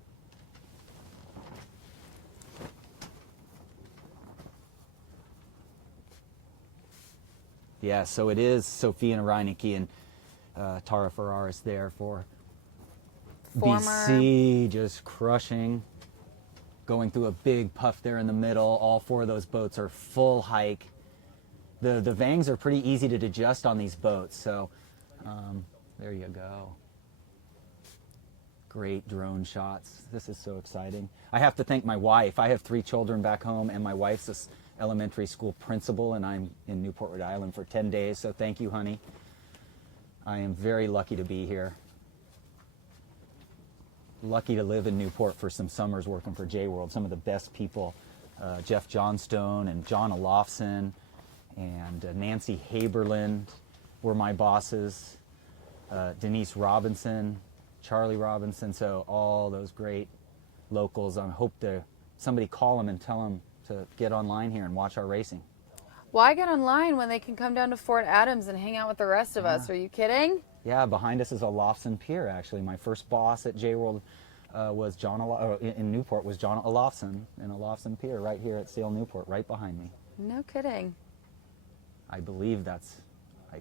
Yeah, so it is Sophia Reinecke and Tara Ferraris there for BC, just crushing, going through a big puff there in the middle. All 4 of those boats are full hike. The vangs are pretty easy to adjust on these boats, so there you go. Great drone shots. This is so exciting. I have to thank my wife. I have 3 children back home, and my wife's an elementary school principal, and I'm in Newport, Rhode Island for 10 days, so thank you, honey. I am very lucky to be here. Lucky to live in Newport for some summers working for J-World. Some of the best people, Jeff Johnstone and John Olofsson and Nancy Haberland were my bosses. Denise Robinson, Charlie Robinson, so all those great locals. I hope somebody call them and tell them to get online here and watch our racing. Why get online when they can come down to Fort Adams and hang out with the rest of us? Are you kidding? Yeah, behind us is Olofsson Pier, actually. My first boss at J-World was in Newport was John Olofsson in Olofsson Pier right here at Sail Newport, right behind me. No kidding. I believe that's, I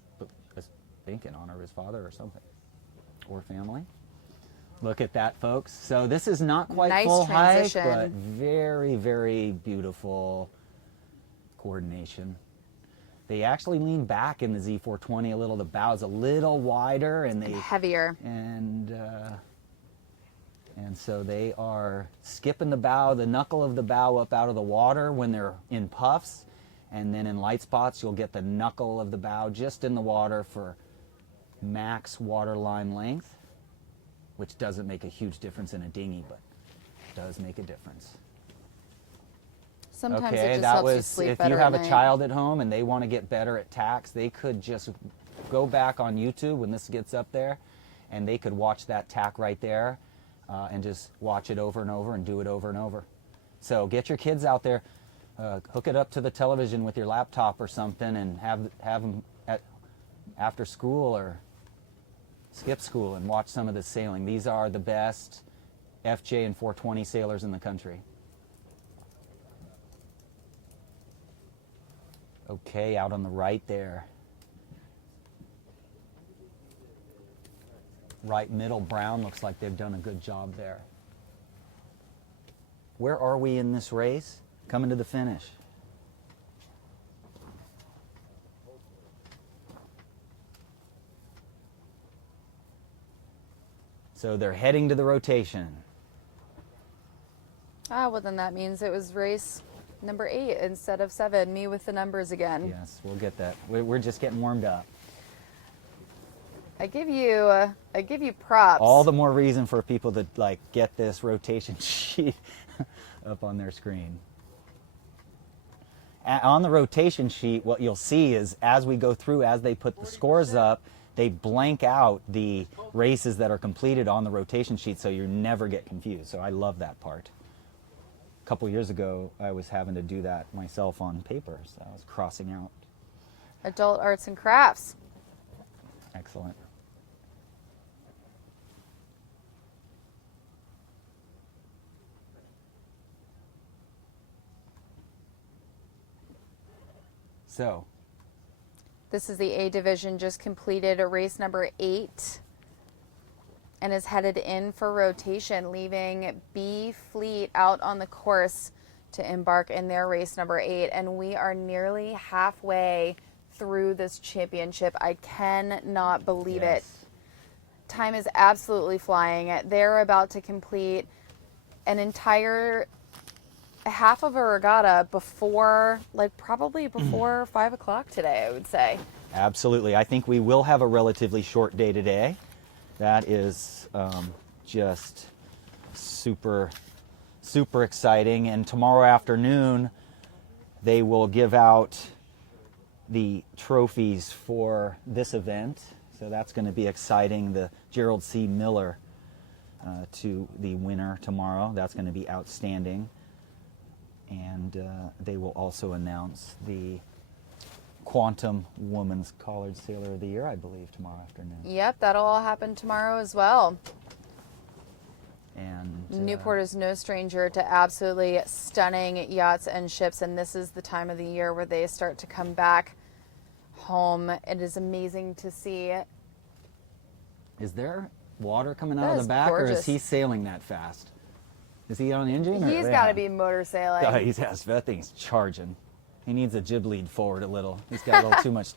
think, in honor of his father or something, or family. Look at that, folks. So this is not quite Nice full transition. hike, but very, very beautiful coordination. they actually lean back in the Z420 a little. The bow's a little wider, and heavier. And so they are skipping the bow, the knuckle of the bow up out of the water when they're in puffs, and then in light spots you'll get the knuckle of the bow just in the water for max waterline length, which doesn't make a huge difference in a dinghy, but does make a difference. Sometimes okay, it just that helps you was sleep if better you have at a night. child at home and they want to get better at tacks, they could just go back on YouTube when this gets up there, and they could watch that tack right there and just watch it over and over and do it over and over. So get your kids out there, hook it up to the television with your laptop or something, and have them after school or skip school and watch some of this sailing. These are the best FJ and 420 sailors in the country. Okay, out on the right there. Right middle brown looks like they've done a good job there. Where are we in this race? Coming to the finish. So they're heading to the rotation. Ah, well then that means it was race number 8 instead of 7. Me with the numbers again. Yes, we'll get that. We're just getting warmed up. I give you props. All the more reason for people to like get this rotation sheet up on their screen. On the rotation sheet, what you'll see is as we go through, as they put the scores up, they blank out the races that are completed on the rotation sheet, so you never get confused. So I love that part. A couple years ago, I was having to do that myself on paper, so I was crossing out. Adult arts and crafts. Excellent. So, This is the A division, just completed a race number 8 and is headed in for rotation, leaving B Fleet out on the course to embark in their race number 8. And we are nearly halfway through this championship. I cannot believe it. Time is absolutely flying. They're about to complete an entire half of a regatta before, probably before 5 o'clock today, I would say. Absolutely. I think we will have a relatively short day today. That is just super, super exciting. And tomorrow afternoon, they will give out the trophies for this event. So that's going to be exciting. The Gerald C. Miller to the winner tomorrow. That's going to be outstanding. And they will also announce the Quantum Women's Collared Sailor of the Year, I believe, tomorrow afternoon. Yep, that'll all happen tomorrow as well. And Newport is no stranger to absolutely stunning yachts and ships, and this is the time of the year where they start to come back home. It is amazing to see. Is there water coming out That of is the back, or gorgeous. is he sailing that fast? Is he on engine? He's got to be motor sailing. Oh, that thing's charging. He needs a jib lead forward a little. He's got a little too much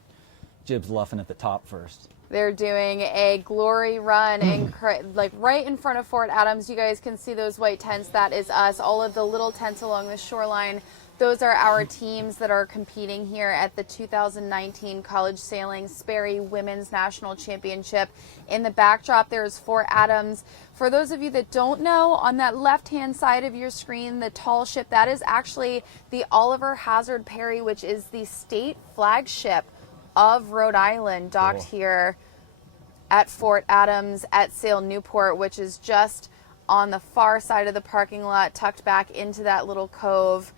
jibs luffing at the top first. They're doing a glory run right in front of Fort Adams. You guys can see those white tents. That is us. All of the little tents along the shoreline. Those are our teams that are competing here at the 2019 College Sailing Sperry Women's National Championship. In the backdrop, there's Fort Adams. For those of you that don't know, on that left-hand side of your screen, the tall ship, that is actually the Oliver Hazard Perry, which is the state flagship of Rhode Island, docked here at Fort Adams at Sail Newport, which is just on the far side of the parking lot, tucked back into that little cove.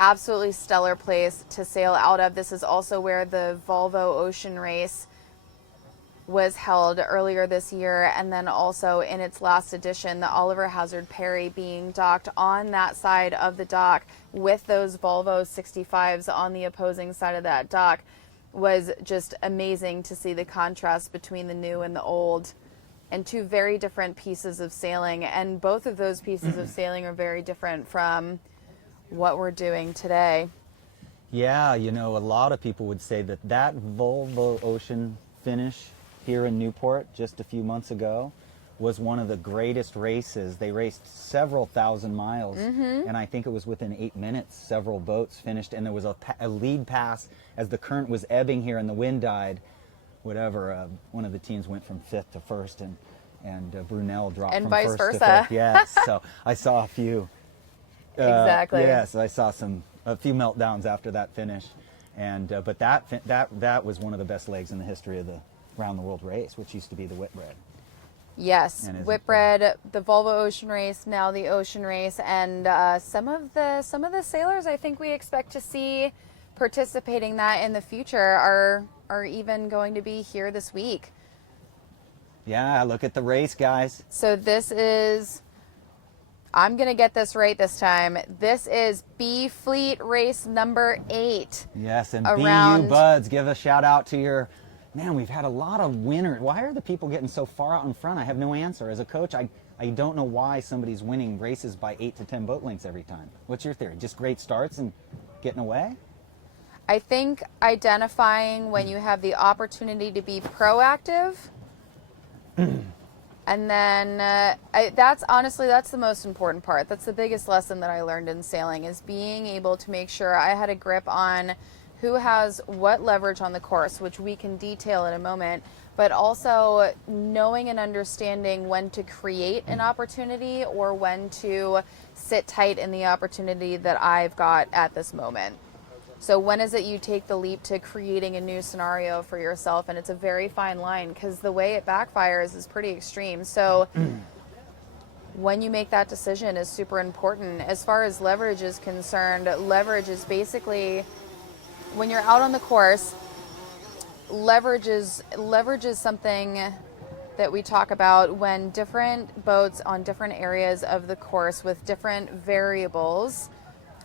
Absolutely stellar place to sail out of. This is also where the Volvo Ocean Race was held earlier this year, and then also in its last edition, the Oliver Hazard Perry being docked on that side of the dock with those Volvo 65s on the opposing side of that dock was just amazing to see the contrast between the new and the old, and two very different pieces of sailing. And both of those pieces of sailing are very different from what we're doing today. Yeah, you know, a lot of people would say that that Volvo Ocean finish here in Newport just a few months ago was one of the greatest races. They raced several thousand miles, and I think it was within 8 minutes, several boats finished, and there was a lead pass as the current was ebbing here and the wind died. Whatever, one of the teams went from 5th to 1st, and Brunel dropped And from vice 1st versa. to 5th. Yes, so I saw a few. Exactly. Yes, I saw a few meltdowns after that finish, and but that was one of the best legs in the history of the round the world race, which used to be the Whitbread. Yes, And Whitbread, the Volvo Ocean Race, now the Ocean Race, and some of the sailors I think we expect to see participating that in the future are even going to be here this week. Yeah, look at the race, guys. So this is, I'm going to get this right this time. This is B Fleet race number 8. Yes, and Around- BU Buds, give a shout out to your, man, we've had a lot of winners. Why are the people getting so far out in front? I have no answer. As a coach, I don't know why somebody's winning races by 8 to 10 boat lengths every time. What's your theory? Just great starts and getting away? I think identifying when you have the opportunity to be proactive. And then that's the most important part. That's the biggest lesson that I learned in sailing, is being able to make sure I had a grip on who has what leverage on the course, which we can detail in a moment, but also knowing and understanding when to create an opportunity or when to sit tight in the opportunity that I've got at this moment. So when is it you take the leap to creating a new scenario for yourself? And it's a very fine line, because the way it backfires is pretty extreme. So when you make that decision is super important. As far as leverage is concerned, leverage is basically, when you're out on the course, leverage is something that we talk about when different boats on different areas of the course with different variables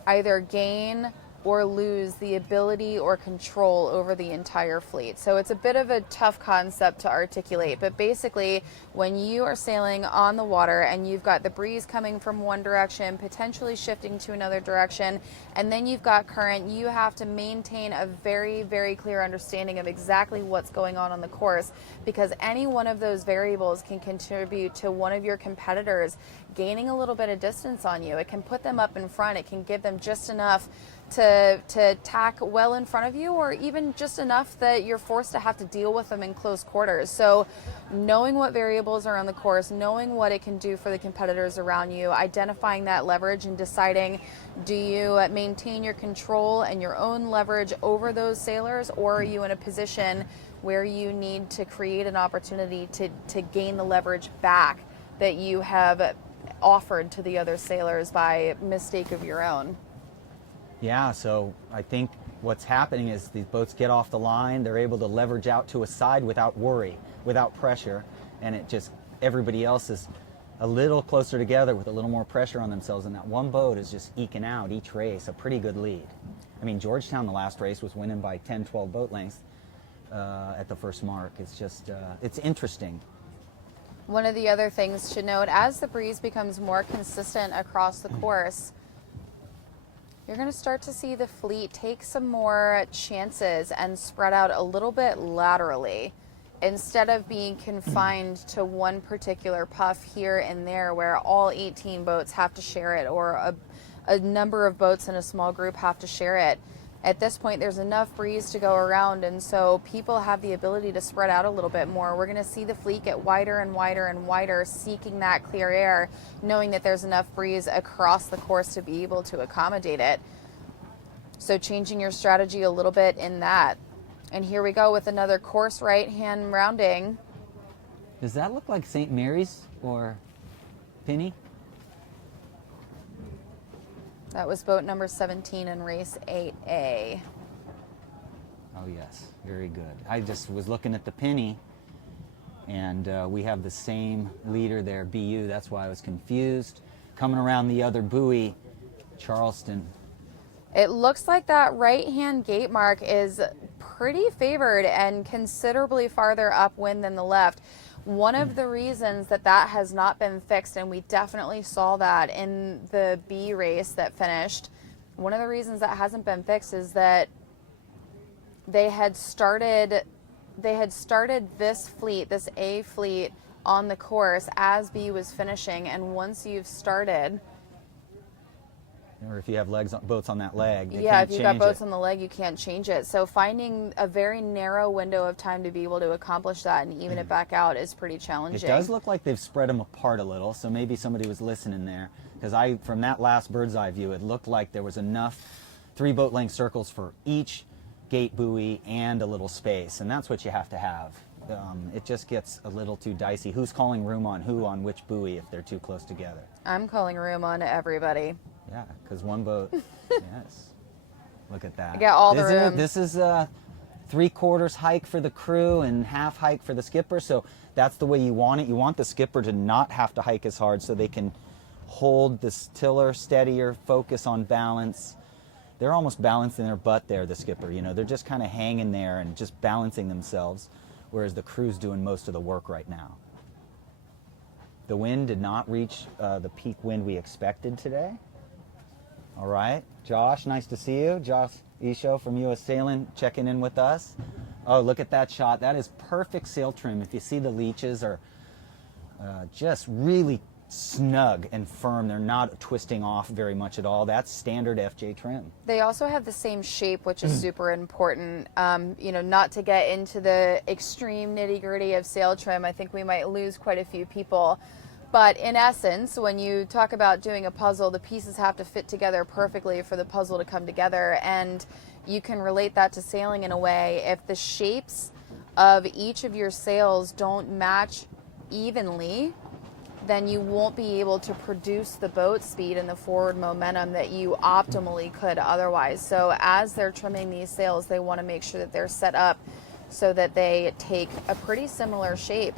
either gain or lose the ability or control over the entire fleet. So it's a bit of a tough concept to articulate, but basically when you are sailing on the water and you've got the breeze coming from one direction, potentially shifting to another direction, and then you've got current, you have to maintain a very, very clear understanding of exactly what's going on the course, because any one of those variables can contribute to one of your competitors gaining a little bit of distance on you. It can put them up in front. It can give them just enough to tack well in front of you, or even just enough that you're forced to have to deal with them in close quarters. So knowing what variables are on the course, knowing what it can do for the competitors around you, identifying that leverage and deciding, do you maintain your control and your own leverage over those sailors, or are you in a position where you need to create an opportunity to gain the leverage back that you have offered to the other sailors by mistake of your own? Yeah, so I think what's happening is these boats get off the line, they're able to leverage out to a side without worry, without pressure, and it just, everybody else is a little closer together with a little more pressure on themselves, and that one boat is just eking out each race a pretty good lead. I mean, Georgetown, the last race, was winning by 10, 12 boat lengths at the first mark. It's just, it's interesting. One of the other things to note, as the breeze becomes more consistent across the course, you're going to start to see the fleet take some more chances and spread out a little bit laterally, instead of being confined to one particular puff here and there where all 18 boats have to share it, or a number of boats in a small group have to share it. At this point, there's enough breeze to go around, and so people have the ability to spread out a little bit more. We're going to see the fleet get wider and wider and wider, seeking that clear air, knowing that there's enough breeze across the course to be able to accommodate it. So changing your strategy a little bit in that. And here we go with another course right-hand rounding. Does that look like St. Mary's or Penny? That was boat number 17 in race 8A. Oh yes, very good. I just was looking at the Penny, and we have the same leader there, BU. That's why I was confused. Coming around the other buoy, Charleston. It looks like that right-hand gate mark is pretty favored and considerably farther upwind than the left. One of the reasons that has not been fixed, and we definitely saw that in the B race that finished, One of the reasons that hasn't been fixed is that they had started this fleet, this A fleet, on the course as B was finishing, and once you've started, or if you have boats on that leg, they yeah, can't if you've got change boats it. on the leg, you can't change it. So finding a very narrow window of time to be able to accomplish that and even it back out is pretty challenging. It does look like they've spread them apart a little, so maybe somebody was listening there, because from that last bird's eye view, it looked like there was enough 3 boat length circles for each gate buoy and a little space, and that's what you have to have. It just gets a little too dicey. Who's calling room on who on which buoy if they're too close together? I'm calling room on everybody. Yeah, because one boat, yes. Look at that. Get all the room. This is a 3/4 hike for the crew and half hike for the skipper, so that's the way you want it. You want the skipper to not have to hike as hard so they can hold this tiller steadier, focus on balance. They're almost balancing their butt there, the skipper. You know, they're just kind of hanging there and just balancing themselves, whereas the crew's doing most of the work right now. The wind did not reach the peak wind we expected today. All right, Josh, nice to see you. Josh Isho from US Sailing checking in with us. Oh, look at that shot. That is perfect sail trim. If you see the leeches are just really snug and firm. They're not twisting off very much at all. That's standard FJ trim. They also have the same shape, which is super important. You know, not to get into the extreme nitty-gritty of sail trim. I think we might lose quite a few people. But in essence, when you talk about doing a puzzle, the pieces have to fit together perfectly for the puzzle to come together. And you can relate that to sailing in a way. If the shapes of each of your sails don't match evenly, then you won't be able to produce the boat speed and the forward momentum that you optimally could otherwise. So as they're trimming these sails, they want to make sure that they're set up so that they take a pretty similar shape.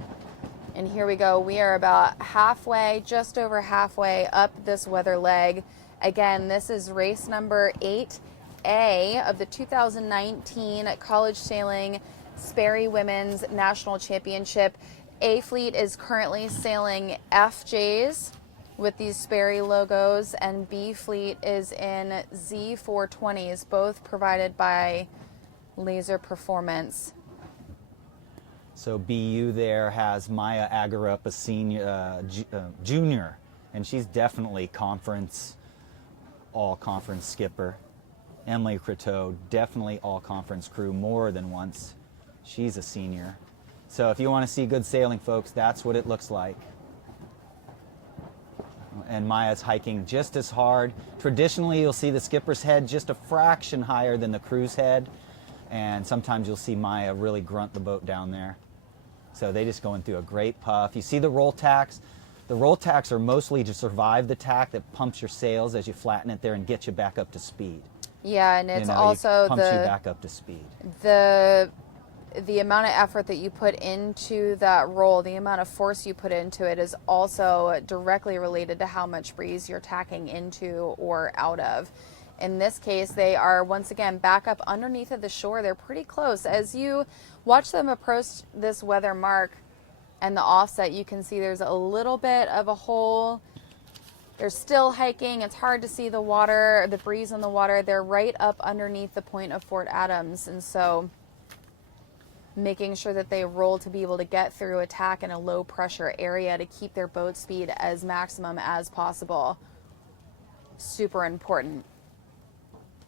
And here we go. We are about halfway, just over halfway up this weather leg. Again, this is race number 8A of the 2019 College Sailing Sperry Women's National Championship. A Fleet is currently sailing FJs with these Sperry logos, and B Fleet is in Z420s, both provided by Laser Performance. So BU there has Maya Agarup, a senior, junior, and she's definitely all-conference skipper. Emily Croteau, definitely all-conference crew more than once. She's a senior. So if you want to see good sailing, folks, that's what it looks like. And Maya's hiking just as hard. Traditionally, you'll see the skipper's head just a fraction higher than the crew's head. And sometimes you'll see Maya really grunt the boat down there. So they just going through a great puff. You see the roll tacks. The roll tacks are mostly to survive the tack that pumps your sails as you flatten it there and get you back up to speed. Yeah, and it's also pumps you back up to speed. The amount of effort that you put into that roll, the amount of force you put into it is also directly related to how much breeze you're tacking into or out of. In this case, they are once again back up underneath of the shore. They're pretty close. As you watch them approach this weather mark and the offset, you can see there's a little bit of a hole. They're still hiking. It's hard to see the water, the breeze on the water. They're right up underneath the point of Fort Adams, and so making sure that they roll to be able to get through a tack in a low pressure area to keep their boat speed as maximum as possible. Super important.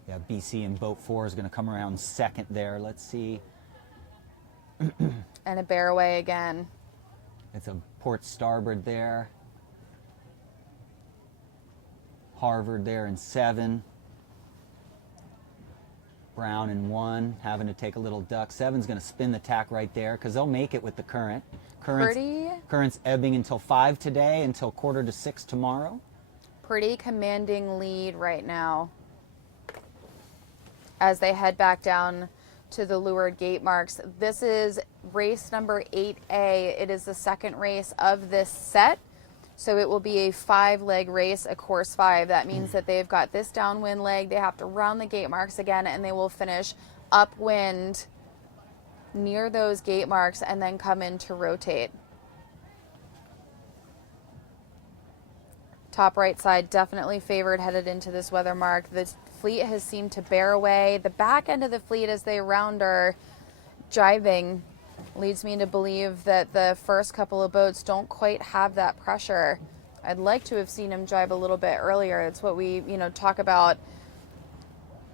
Yeah, BC in boat 4 is going to come around second there. Let's see. And a bear away again. It's a port starboard there. Harvard there in 7. Brown in 1, having to take a little duck. 7's going to spin the tack right there because they'll make it with the current. Current's ebbing until 5 today, until 5:45 tomorrow. Pretty commanding lead right now as they head back down to the leeward gate marks. This is race number 8A. It is the second race of this set. So it will be a 5-leg race, a course 5. That means that they've got this downwind leg. They have to round the gate marks again, and they will finish upwind near those gate marks and then come in to rotate. Top right side definitely favored headed into this weather mark. The fleet has seemed to bear away. The back end of the fleet as they round are jibing leads me to believe that the first couple of boats don't quite have that pressure. I'd like to have seen them jibe a little bit earlier. It's what we, talk about,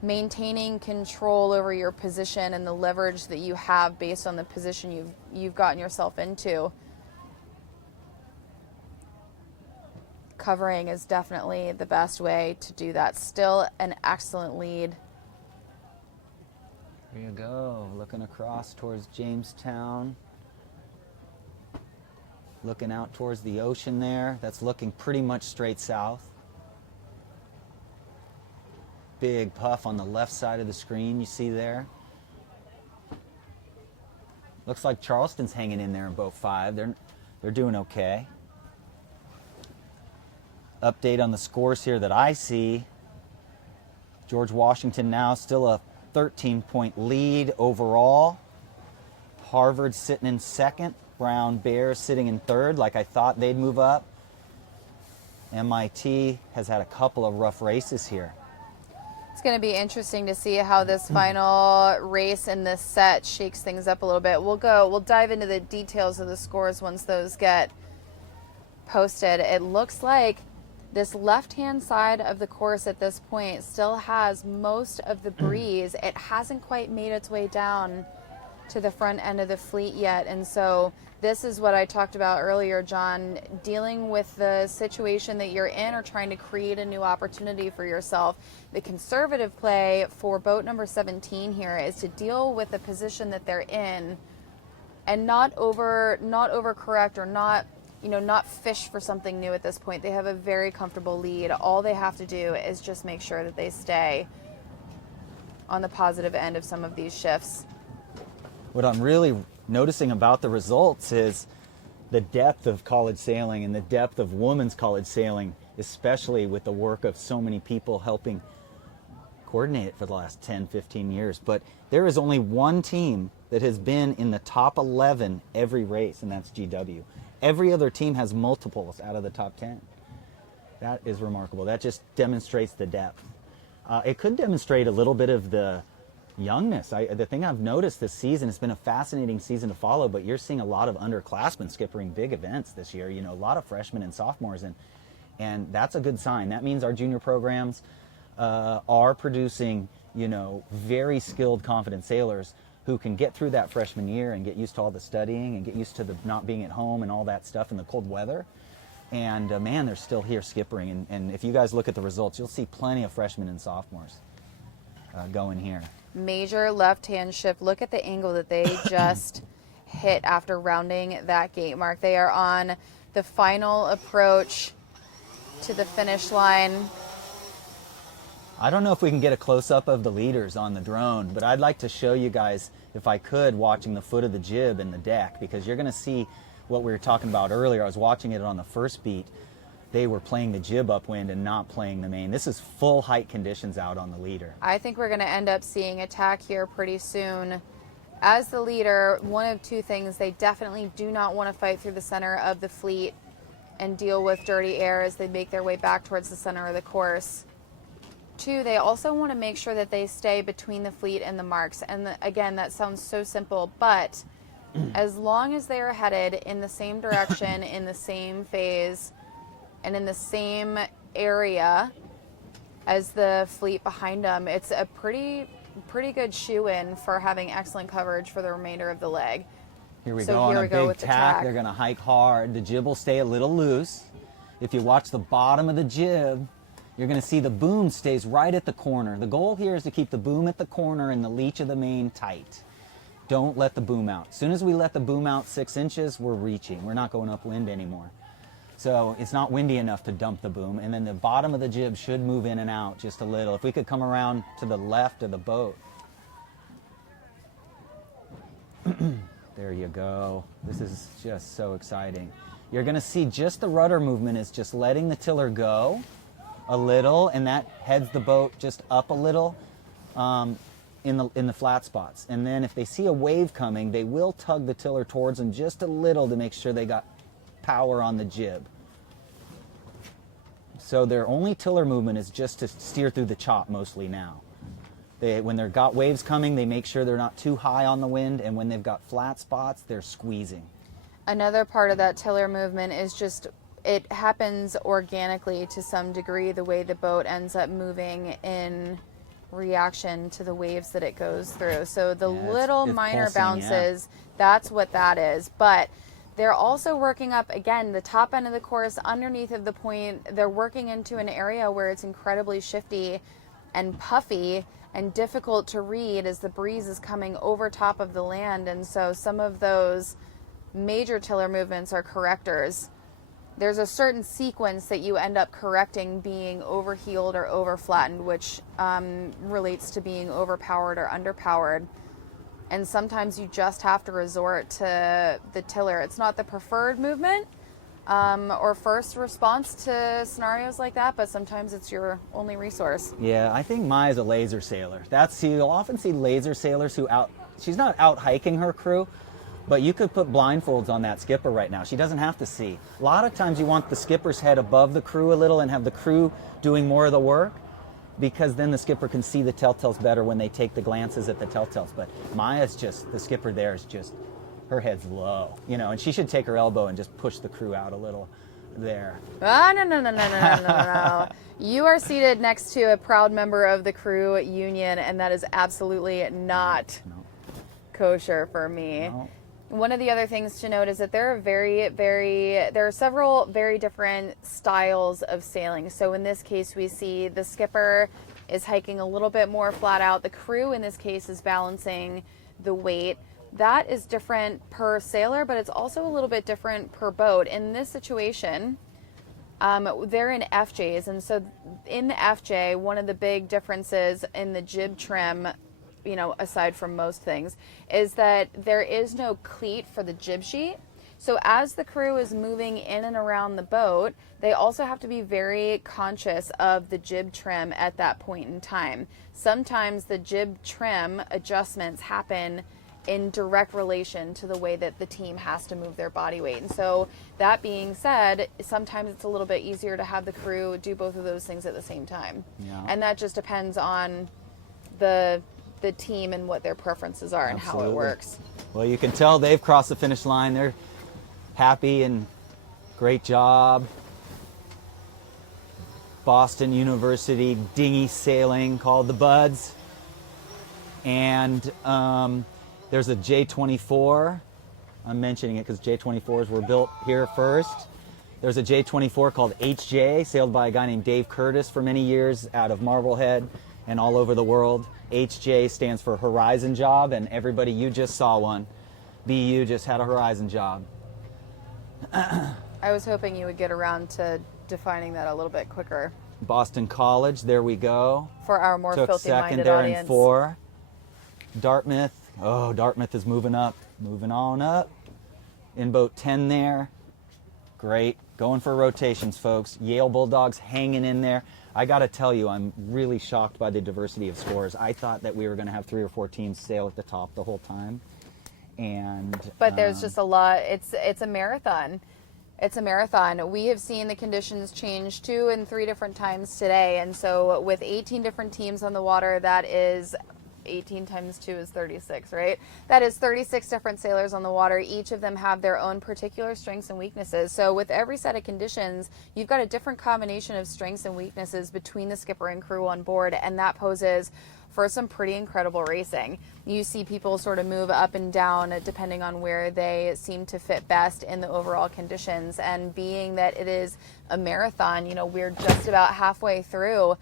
maintaining control over your position and the leverage that you have based on the position you've gotten yourself into. Covering is definitely the best way to do that. Still an excellent lead. There you go, looking across towards Jamestown. Looking out towards the ocean there. That's looking pretty much straight south. Big puff on the left side of the screen you see there. Looks like Charleston's hanging in there in boat 5. They're doing okay. Update on the scores here that I see. George Washington now still a 13-point lead overall. Harvard sitting in second. Brown Bears sitting in third, like I thought they'd move up. MIT has had a couple of rough races here. It's going to be interesting to see how this final race in this set shakes things up a little bit. We'll dive into the details of the scores once those get posted. It looks like this left-hand side of the course at this point still has most of the breeze. It hasn't quite made its way down to the front end of the fleet yet, and so this is what I talked about earlier, John, dealing with the situation that you're in or trying to create a new opportunity for yourself. The conservative play for boat number 17 here is to deal with the position that they're in and not overcorrect or not fish for something new at this point. They have a very comfortable lead. All they have to do is just make sure that they stay on the positive end of some of these shifts. What I'm really noticing about the results is the depth of college sailing and the depth of women's college sailing, especially with the work of so many people helping coordinate it for the last 10, 15 years. But there is only one team that has been in the top 11 every race, and that's GW. Every other team has multiples out of the top 10. That is remarkable. That just demonstrates the depth. It could demonstrate a little bit of the youngness. The thing I've noticed this season, it's been a fascinating season to follow, but you're seeing a lot of underclassmen skippering big events this year. A lot of freshmen and sophomores, and that's a good sign. That means our junior programs are producing, very skilled, confident sailors who can get through that freshman year and get used to all the studying and get used to the not being at home and all that stuff in the cold weather. And man, they're still here skippering. And if you guys look at the results, you'll see plenty of freshmen and sophomores going here. Major left-hand shift. Look at the angle that they just hit after rounding that gate mark. They are on the final approach to the finish line. I don't know if we can get a close-up of the leaders on the drone, but I'd like to show you guys, if I could, watching the foot of the jib and the deck, because you're going to see what we were talking about earlier. I was watching it on the first beat. They were playing the jib upwind and not playing the main. This is full height conditions out on the leader. I think we're going to end up seeing attack here pretty soon. As the leader, one of two things: they definitely do not want to fight through the center of the fleet and deal with dirty air as they make their way back towards the center of the course. Two, they also want to make sure that they stay between the fleet and the marks. And again, that sounds so simple, but as long as they are headed in the same direction, in the same phase, and in the same area as the fleet behind them, it's a pretty good shoe-in for having excellent coverage for the remainder of the leg. Here we go on a big tack. They're going to hike hard. The jib will stay a little loose. If you watch the bottom of the jib, you're going to see the boom stays right at the corner. The goal here is to keep the boom at the corner and the leech of the main tight. Don't let the boom out. As soon as we let the boom out 6 inches, we're reaching. We're not going upwind anymore. So it's not windy enough to dump the boom. And then the bottom of the jib should move in and out just a little. If we could come around to the left of the boat. There you go. This is just so exciting. You're going to see just the rudder movement is just letting the tiller go a little, and that heads the boat just up a little in the flat spots. And then if they see a wave coming, they will tug the tiller towards them just a little to make sure they got power on the jib. So their only tiller movement is just to steer through the chop mostly now. When they've got waves coming, they make sure they're not too high on the wind, and when they've got flat spots, they're squeezing. Another part of that tiller movement is just, it happens organically to some degree, the way the boat ends up moving in reaction to the waves that it goes through. So the little minor bounces, that's what that is. But they're also working up, again, the top end of the course, underneath of the point. They're working into an area where it's incredibly shifty and puffy and difficult to read as the breeze is coming over top of the land. And so some of those major tiller movements are correctors. There's a certain sequence that you end up correcting being overheeled or overflattened, which relates to being overpowered or underpowered. And sometimes you just have to resort to the tiller. It's not the preferred movement or first response to scenarios like that, but sometimes it's your only resource. Yeah, I think Maya's a laser sailor. You'll often see laser sailors she's not out hiking her crew, but you could put blindfolds on that skipper right now. She doesn't have to see. A lot of times you want the skipper's head above the crew a little and have the crew doing more of the work, because then the skipper can see the telltales better when they take the glances at the telltales. But the skipper there is just, her head's low, and she should take her elbow and just push the crew out a little there. No. You are seated next to a proud member of the crew union, and that is absolutely not kosher for me. No. One of the other things to note is that there are several very different styles of sailing. So in this case, we see the skipper is hiking a little bit more flat out. The crew in this case is balancing the weight. That is different per sailor, but it's also a little bit different per boat. In this situation, they're in FJs. And so in the FJ, one of the big differences in the jib trim, aside from most things, is that there is no cleat for the jib sheet. So as the crew is moving in and around the boat, they also have to be very conscious of the jib trim at that point in time. Sometimes the jib trim adjustments happen in direct relation to the way that the team has to move their body weight. And so that being said, sometimes it's a little bit easier to have the crew do both of those things at the same time. Yeah. And that just depends on the team and what their preferences are and how it works. Well, you can tell they've crossed the finish line. They're happy and great job. Boston University dinghy sailing called the Buds. And there's a J24. I'm mentioning it because J24s were built here first. There's a J24 called HJ, sailed by a guy named Dave Curtis for many years out of Marblehead and all over the world. HJ stands for Horizon Job, and everybody, you just saw one. BU just had a Horizon Job. I was hoping you would get around to defining that a little bit quicker. Boston College, there we go. For our more Took filthy-minded second there audience. in 4. Dartmouth, Dartmouth is moving up, moving on up. In boat 10 there. Great, going for rotations, folks. Yale Bulldogs hanging in there. I got to tell you, I'm really shocked by the diversity of scores. I thought that we were going to have 3 or 4 teams sail at the top the whole time. But there's just a lot. It's a marathon. It's a marathon. We have seen the conditions change 2 and 3 different times today. And so with 18 different teams on the water, that is 18 times 2 is 36, right? That is 36 different sailors on the water. Each of them have their own particular strengths and weaknesses. So with every set of conditions, you've got a different combination of strengths and weaknesses between the skipper and crew on board, and that poses for some pretty incredible racing. You see people sort of move up and down depending on where they seem to fit best in the overall conditions. And being that it is a marathon, we're just about halfway through.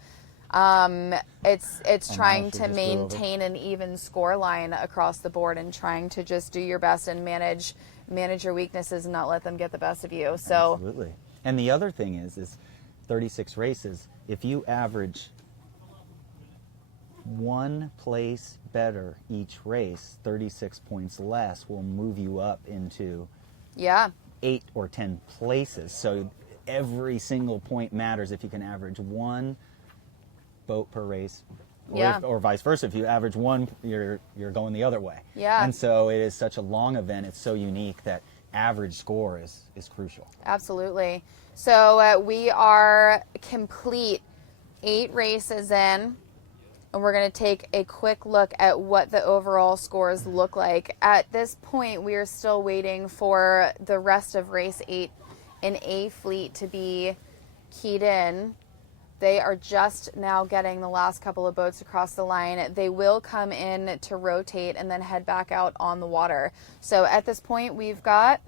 It's trying to maintain an even score line across the board and trying to just do your best and manage your weaknesses and not let them get the best of you. So absolutely. And the other thing is 36 races. If you average 1 place better each race, 36 points less will move you up into 8 or 10 places. So every single point matters if you can average 1 boat per race, or vice versa. If you average 1, you're going the other way. Yeah. And so it is such a long event. It's so unique that average score is crucial. Absolutely. So we are complete 8 races in, and we're going to take a quick look at what the overall scores look like. At this point, we are still waiting for the rest of race 8 in A fleet to be keyed in. They are just now getting the last couple of boats across the line. They will come in to rotate and then head back out on the water. So at this point, we've got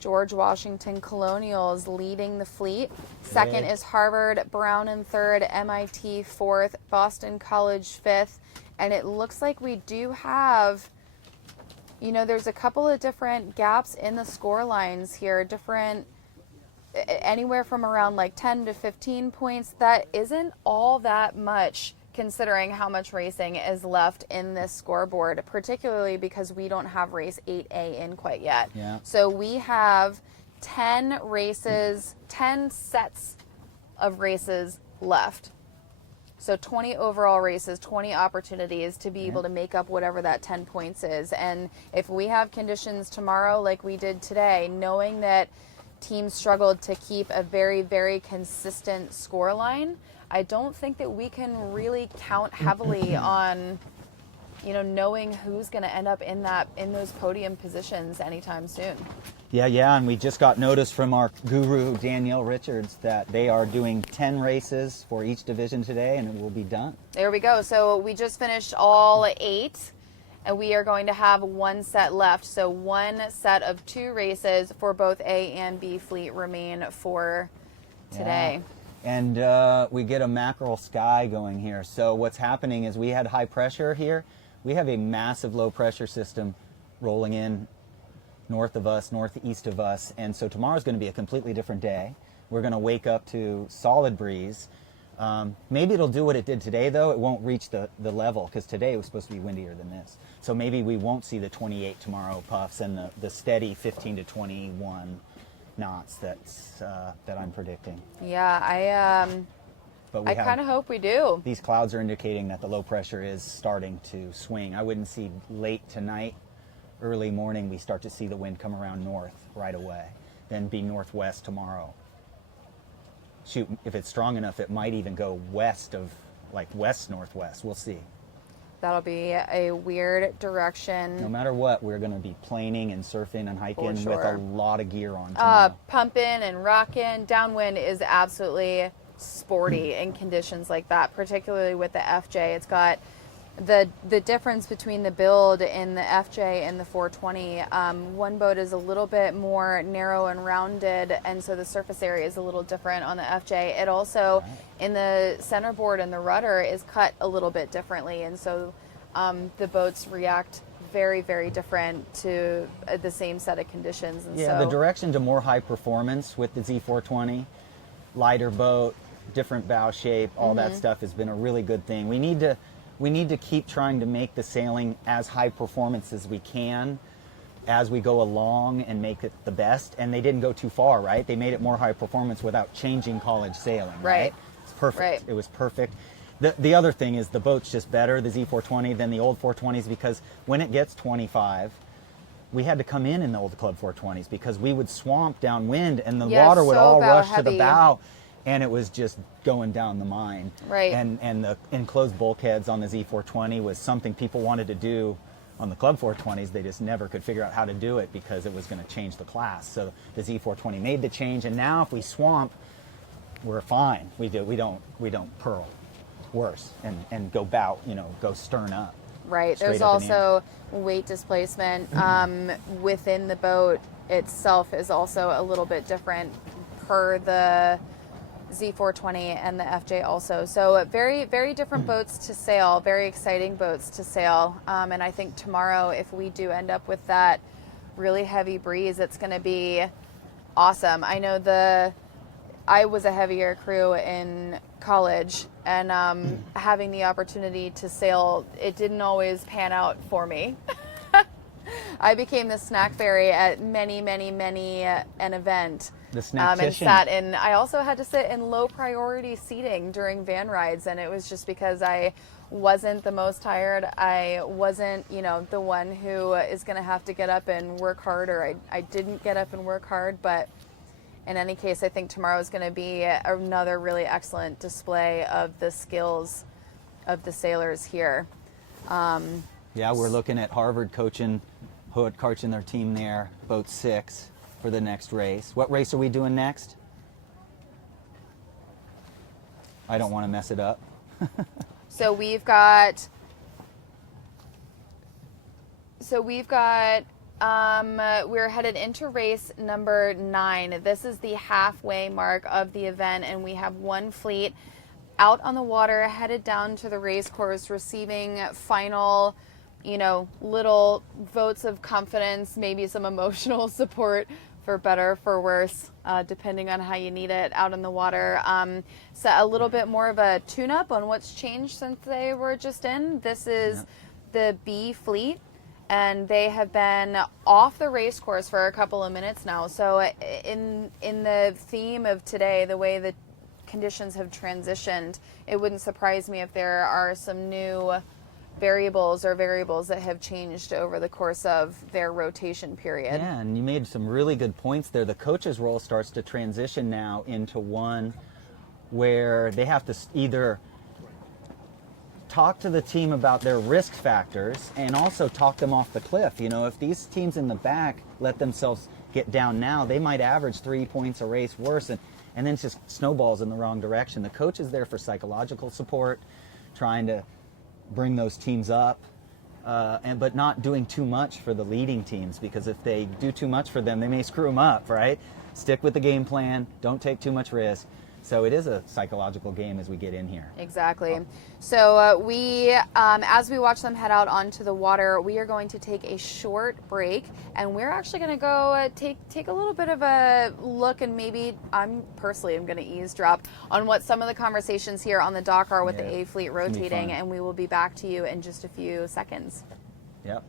George Washington Colonials leading the fleet. Second is Harvard, Brown in third, MIT fourth, Boston College fifth. And it looks like we do have, you know, there's a couple of different gaps in the score lines here, anywhere from around like 10 to 15 points. That isn't all that much considering how much racing is left in this scoreboard, particularly because we don't have race 8A in quite yet. Yeah. So we have 10 races, 10 sets of races left. So 20 overall races, 20 opportunities to be able to make up whatever that 10 points is. And if we have conditions tomorrow like we did today, knowing that teams struggled to keep a very, very consistent score line, I don't think that we can really count heavily on, you know, knowing who's going to end up in those podium positions anytime soon. Yeah, and we just got notice from our guru, Danielle Richards, that they are doing 10 races for each division today, and it will be done. There we go. So we just finished all 8, and we are going to have 1 set left. So 1 set of 2 races for both A and B fleet remain for today. Yeah. And we get a mackerel sky going here. So what's happening is we had high pressure here. We have a massive low pressure system rolling in north of us, northeast of us. And so tomorrow's going to be a completely different day. We're going to wake up to solid breeze. Maybe it'll do what it did today, though. It won't reach the level, because today it was supposed to be windier than this. So maybe we won't see the 28 tomorrow puffs and the steady 15 to 21 knots that I'm predicting. Yeah, I kind of hope we do. These clouds are indicating that the low pressure is starting to swing. I wouldn't see late tonight, early morning, we start to see the wind come around north right away, then be northwest tomorrow. Shoot, if it's strong enough, it might even go west of, like west-northwest. We'll see. That'll be a weird direction. No matter what, we're going to be planing and surfing and hiking with a lot of gear on tomorrow. Pumping and rocking. Downwind is absolutely sporty in conditions like that, particularly with the FJ. It's got the difference between the build in the FJ and the 420. One boat is a little bit more narrow and rounded, and so the surface area is a little different on the FJ. It also, in the centerboard and the rudder, is cut a little bit differently, and so the boats react very, very different to the same set of conditions. And the direction to more high performance with the Z420, lighter boat, different bow shape, all that stuff has been a really good thing. We need to keep trying to make the sailing as high performance as we can as we go along and make it the best. And they didn't go too far, right? They made it more high performance without changing college sailing, right? It's perfect. Right. It was perfect. The other thing is the boat's just better, the Z420, than the old 420s, because when it gets 25, we had to come in the old Club 420s because we would swamp downwind and the water would all rush to the bow. And it was just going down the mine. Right. And the enclosed bulkheads on the Z420 was something people wanted to do on the Club 420s. They just never could figure out how to do it because it was going to change the class. So the Z420 made the change, and now if we swamp, we're fine. We don't purl worse and go bow, go stern up. Right. There's also weight displacement within the boat itself is also a little bit different per the Z420 and the FJ also. So very, very different boats to sail, very exciting boats to sail. And I think tomorrow, if we do end up with that really heavy breeze, it's going to be awesome. I know I was a heavier crew in college, and having the opportunity to sail, it didn't always pan out for me. I became the snack fairy at many an event. The snack I also had to sit in low priority seating during van rides, and it was just because I wasn't the most tired. I wasn't, the one who is going to have to get up and work hard, or I didn't get up and work hard. But in any case, I think tomorrow is going to be another really excellent display of the skills of the sailors here. Yeah, we're looking at Harvard coaching their team there, boat 6 for the next race. What race are we doing next? I don't want to mess it up. So we've got we're headed into race number 9. This is the halfway mark of the event, and we have one fleet out on the water, headed down to the race course, receiving final, little votes of confidence, maybe some emotional support, for better, for worse, depending on how you need it out in the water. So a little bit more of a tune-up on what's changed since they were just in. This is the B fleet, and they have been off the race course for a couple of minutes now. So in the theme of today, the way the conditions have transitioned, it wouldn't surprise me if there are some new variables that have changed over the course of their rotation period. Yeah, and you made some really good points there. The coach's role starts to transition now into one where they have to either talk to the team about their risk factors and also talk them off the cliff. If these teams in the back let themselves get down now, they might average 3 points a race worse, and then it just snowballs in the wrong direction. The coach is there for psychological support, trying to bring those teams up, but not doing too much for the leading teams, because if they do too much for them, they may screw them up, right? Stick with the game plan, don't take too much risk. So it is a psychological game as we get in here. Exactly. So we, as we watch them head out onto the water, we are going to take a short break, and we're actually going to go take a little bit of a look, and maybe I'm going to eavesdrop on what some of the conversations here on the dock are with the A Fleet rotating, and we will be back to you in just a few seconds. Yep.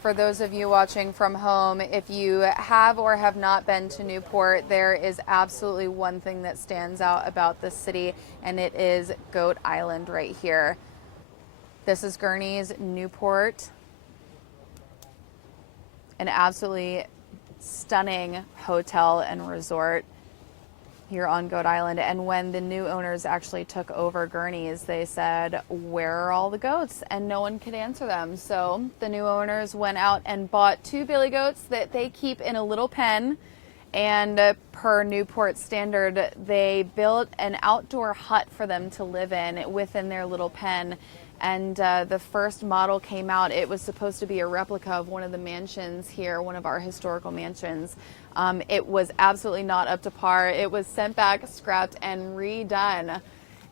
For those of you watching from home, if you have or have not been to Newport, there is absolutely one thing that stands out about this city, and it is Goat Island right here. This is Gurney's Newport, an absolutely stunning hotel and resort here on Goat Island. And when the new owners actually took over Gurney's, they said, where are all the goats? And no one could answer them. So the new owners went out and bought 2 billy goats that they keep in a little pen. And per Newport standard, they built an outdoor hut for them to live in within their little pen. And the first model came out. It was supposed to be a replica of one of the mansions here, one of our historical mansions. It was absolutely not up to par. It was sent back, scrapped, and redone.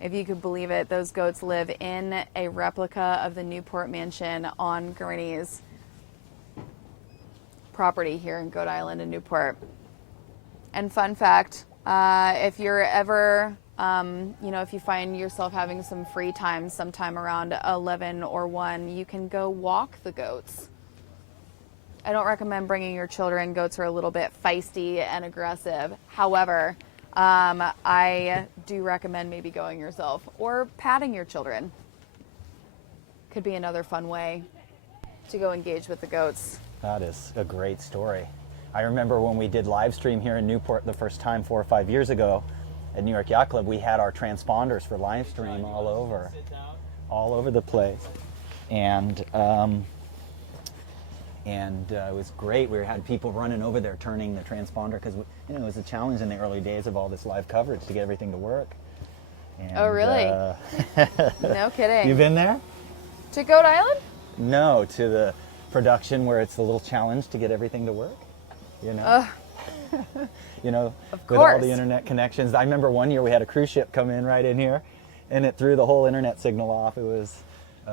If you could believe it, those goats live in a replica of the Newport Mansion on Gurney's property here in Goat Island in Newport. And fun fact, if you're ever, if you find yourself having some free time sometime around 11 or 1, you can go walk the goats. I don't recommend bringing your children. Goats are a little bit feisty and aggressive. However, I do recommend maybe going yourself or patting your children. Could be another fun way to go engage with the goats. That is a great story. I remember when we did live stream here in Newport the first time 4 or 5 years ago at New York Yacht Club, we had our transponders for live stream all over the place. And it was great. We had people running over there turning the transponder because it was a challenge in the early days of all this live coverage to get everything to work. And, oh, really? No kidding. You've been there? To Goat Island? No, production where it's a little challenge to get everything to work, you know. You know, with all the internet connections. I remember one year we had a cruise ship come in right in here, and it threw the whole internet signal off. It was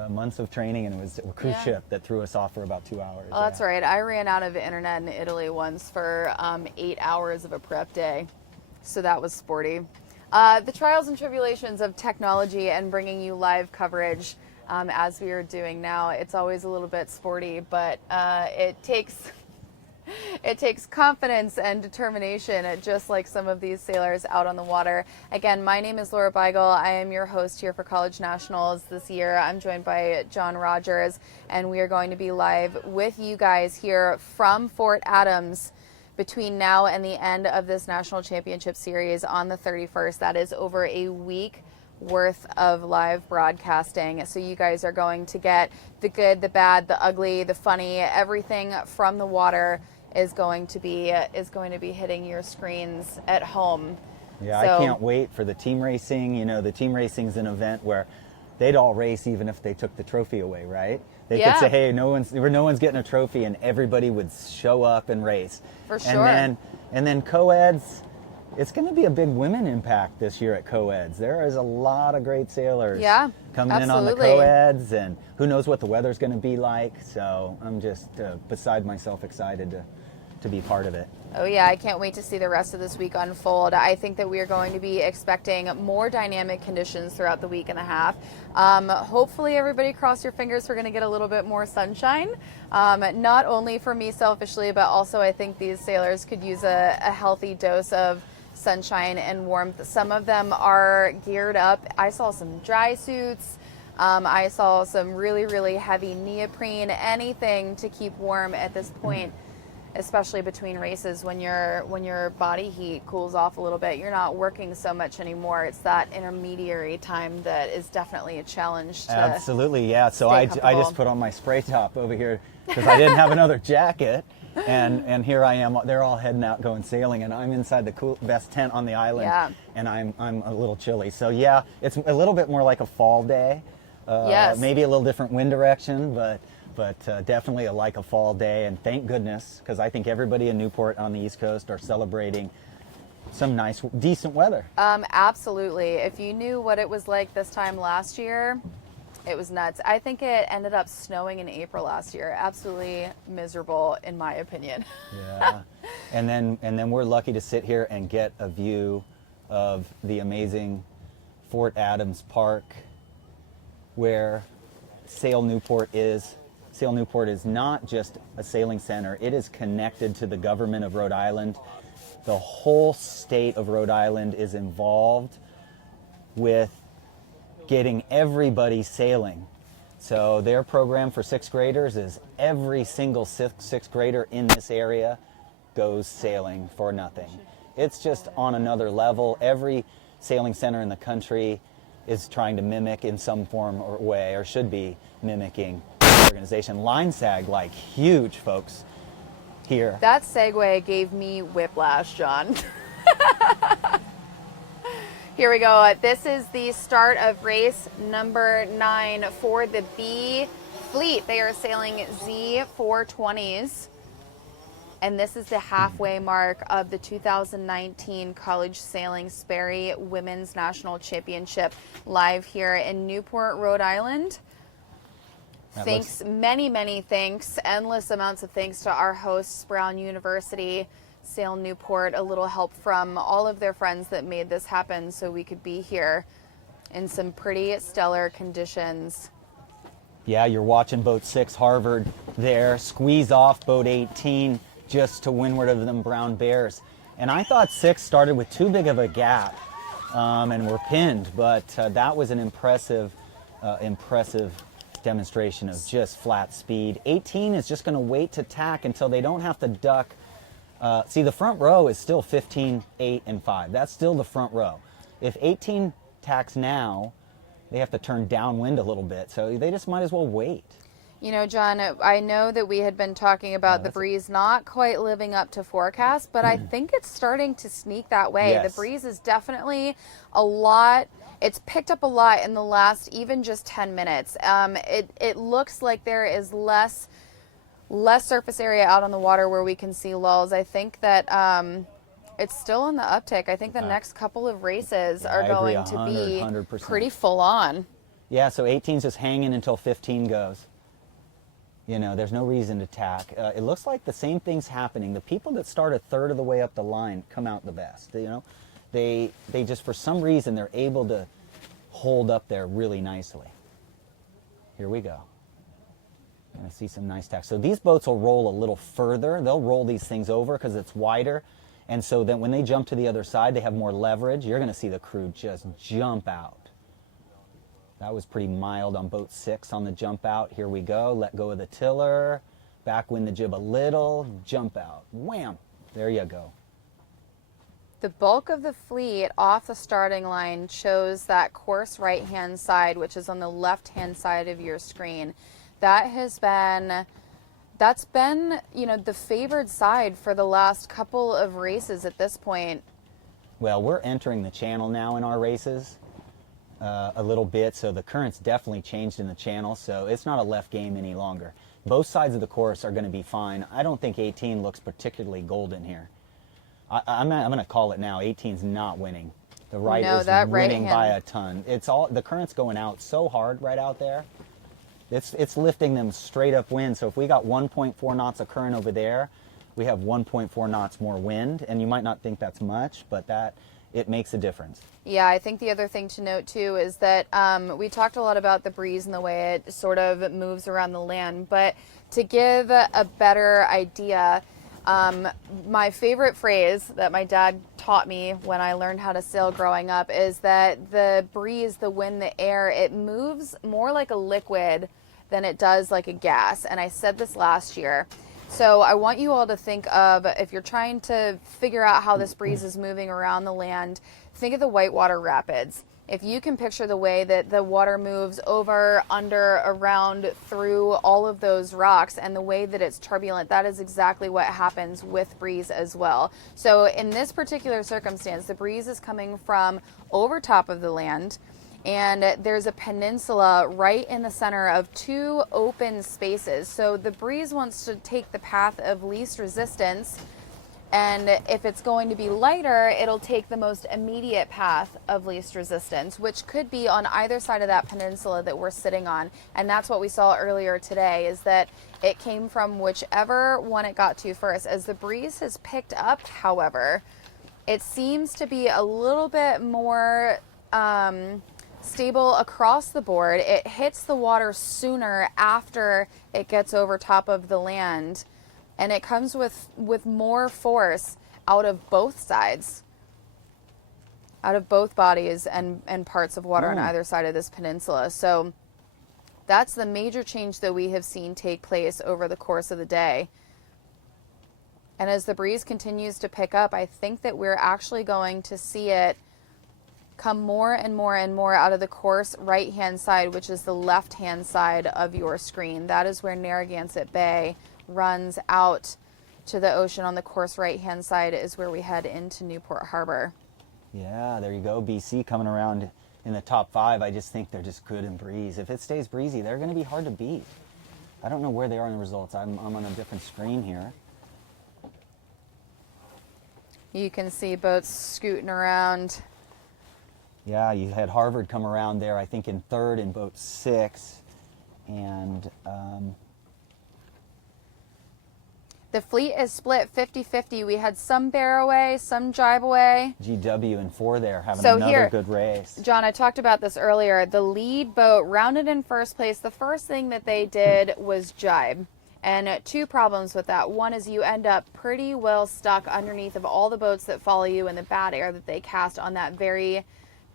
months of training, and it was a cruise ship that threw us off for about 2 hours. Oh, that's right. I ran out of internet in Italy once for 8 hours of a prep day, so that was sporty. The trials and tribulations of technology and bringing you live coverage as we are doing now, it's always a little bit sporty, but it takes confidence and determination, just like some of these sailors out on the water. Again, my name is Laura Beigel. I am your host here for College Nationals this year. I'm joined by John Rogers, and we are going to be live with you guys here from Fort Adams between now and the end of this National Championship Series on the 31st. That is over a week worth of live broadcasting. So you guys are going to get the good, the bad, the ugly, the funny, everything from the water is going to be hitting your screens at home. Yeah, so, I can't wait for the team racing. You know, the team racing is an event where they'd all race even if they took the trophy away, right? They could say, hey, no one's getting a trophy, and everybody would show up and race. For sure. And then co-eds, it's going to be a big women impact this year at co-eds. There is a lot of great sailors coming in on the co-eds, and who knows what the weather's going to be like. So I'm just beside myself excited to be part of it. Oh yeah, I can't wait to see the rest of this week unfold. I think that we are going to be expecting more dynamic conditions throughout the week and a half. Hopefully everybody cross your fingers, we're going to get a little bit more sunshine. Not only for me selfishly, but also I think these sailors could use a healthy dose of sunshine and warmth. Some of them are geared up. I saw some dry suits. I saw some really, really heavy neoprene, anything to keep warm at this point. Especially between races, when your body heat cools off a little bit, you're not working so much anymore. It's that intermediary time that is definitely a challenge. Absolutely, yeah. So I just put on my spray top over here because I didn't have another jacket, and here I am. They're all heading out going sailing, and I'm inside the best tent on the island, and I'm a little chilly. So yeah, it's a little bit more like a fall day. Maybe a little different wind direction, but definitely like a fall day, and thank goodness, because I think everybody in Newport on the East Coast are celebrating some nice, decent weather. Absolutely. If you knew what it was like this time last year, it was nuts. I think it ended up snowing in April last year. Absolutely miserable, in my opinion. Yeah. And then we're lucky to sit here and get a view of the amazing Fort Adams Park, where Sail Newport is. Sail Newport is not just a sailing center. It is connected to the government of Rhode Island. The whole state of Rhode Island is involved with getting everybody sailing. So their program for sixth graders is every single sixth grader in this area goes sailing for nothing. It's just on another level. Every sailing center in the country is trying to mimic in some form or way, or should be mimicking organization. Line sag, like, huge, folks, here. That segue gave me whiplash, John. Here we go. This is the start of race number 9 for the B Fleet. They are sailing Z420s. And this is the halfway mark of the 2019 College Sailing Sperry Women's National Championship, live here in Newport, Rhode Island. Thanks, many thanks, endless amounts of thanks to our hosts, Brown University, Sail Newport, a little help from all of their friends that made this happen so we could be here in some pretty stellar conditions. Yeah, you're watching boat 6, Harvard, there, squeeze off boat 18 just to windward of them brown bears. And I thought 6 started with too big of a gap and were pinned, but that was an impressive demonstration of just flat speed. 18 is just going to wait to tack until they don't have to duck. See, the front row is still 15, 8, and 5. That's still the front row. If 18 tacks now, they have to turn downwind a little bit, so they just might as well wait. You know, John, I know that we had been talking about the breeze not quite living up to forecast, but I think it's starting to sneak that way. Yes. The breeze is definitely a lot. It's picked up a lot in the last even just 10 minutes. It looks like there is less less surface area out on the water where we can see lulls. I think that it's still on the uptick. I think the next couple of races are going to be 100%. pretty full on. Yeah, so 18's just hanging until 15 goes. You know, there's no reason to tack. It looks like the same thing's happening. The people that start a third of the way up the line come out the best. You know, they just, for some reason, they're able to hold up there really nicely. Here we go. And I see some nice tacks. So these boats will roll a little further. They'll roll these things over because it's wider. And so then when they jump to the other side, they have more leverage. You're going to see the crew just jump out. That was pretty mild on boat 6 on the jump out. Here we go. Let go of the tiller. Backwind the jib a little. Jump out. Wham! There you go. The bulk of the fleet off the starting line chose that course right-hand side, which is on the left-hand side of your screen. That's been, you know, the favored side for the last couple of races at this point. Well, we're entering the channel now in our races a little bit, so the current's definitely changed in the channel, so it's not a left game any longer. Both sides of the course are going to be fine. I don't think 18 looks particularly golden here. I'm going to call it now. 18's not winning. The right is winning by a ton. It's all, the current's going out so hard right out there. It's lifting them straight up wind. So if we got 1.4 knots of current over there, we have 1.4 knots more wind, and you might not think that's much, but it makes a difference. Yeah, I think the other thing to note too is that we talked a lot about the breeze and the way it sort of moves around the land, but to give a better idea, my favorite phrase that my dad taught me when I learned how to sail growing up is that the breeze, the wind, the air, it moves more like a liquid than it does like a gas. And I said this last year. So I want you all to think of, if you're trying to figure out how this breeze is moving around the land, think of the whitewater rapids. If you can picture the way that the water moves over, under, around, through all of those rocks and the way that it's turbulent, that is exactly what happens with breeze as well. So in this particular circumstance, the breeze is coming from over top of the land, and there's a peninsula right in the center of two open spaces. So the breeze wants to take the path of least resistance, and if it's going to be lighter, it'll take the most immediate path of least resistance, which could be on either side of that peninsula that we're sitting on. And that's what we saw earlier today, is that it came from whichever one it got to first. As the breeze has picked up, however, it seems to be a little bit more stable across the board. It hits the water sooner after it gets over top of the land, and it comes with more force out of both sides, out of both bodies and parts of water on either side of this peninsula. So that's the major change that we have seen take place over the course of the day. And as the breeze continues to pick up, I think that we're actually going to see it come more and more and more out of the course right-hand side, which is the left-hand side of your screen. That is where Narragansett Bay runs out to the ocean. On the course right-hand side is where we head into Newport Harbor. Yeah, there you go. BC coming around in the top 5. I just think they're just good in breeze. If it stays breezy, they're going to be hard to beat. I don't know where they are in the results. I'm on a different screen here. You can see boats scooting around. Yeah, you had Harvard come around there, I think, in 3rd in boat 6. And the fleet is split 50-50. We had some bear away, some jibe away. GW in 4 there, having another good race. John, I talked about this earlier. The lead boat rounded in first place. The first thing that they did was jibe. And 2 problems with that. One is you end up pretty well stuck underneath of all the boats that follow you in the bad air that they cast on that very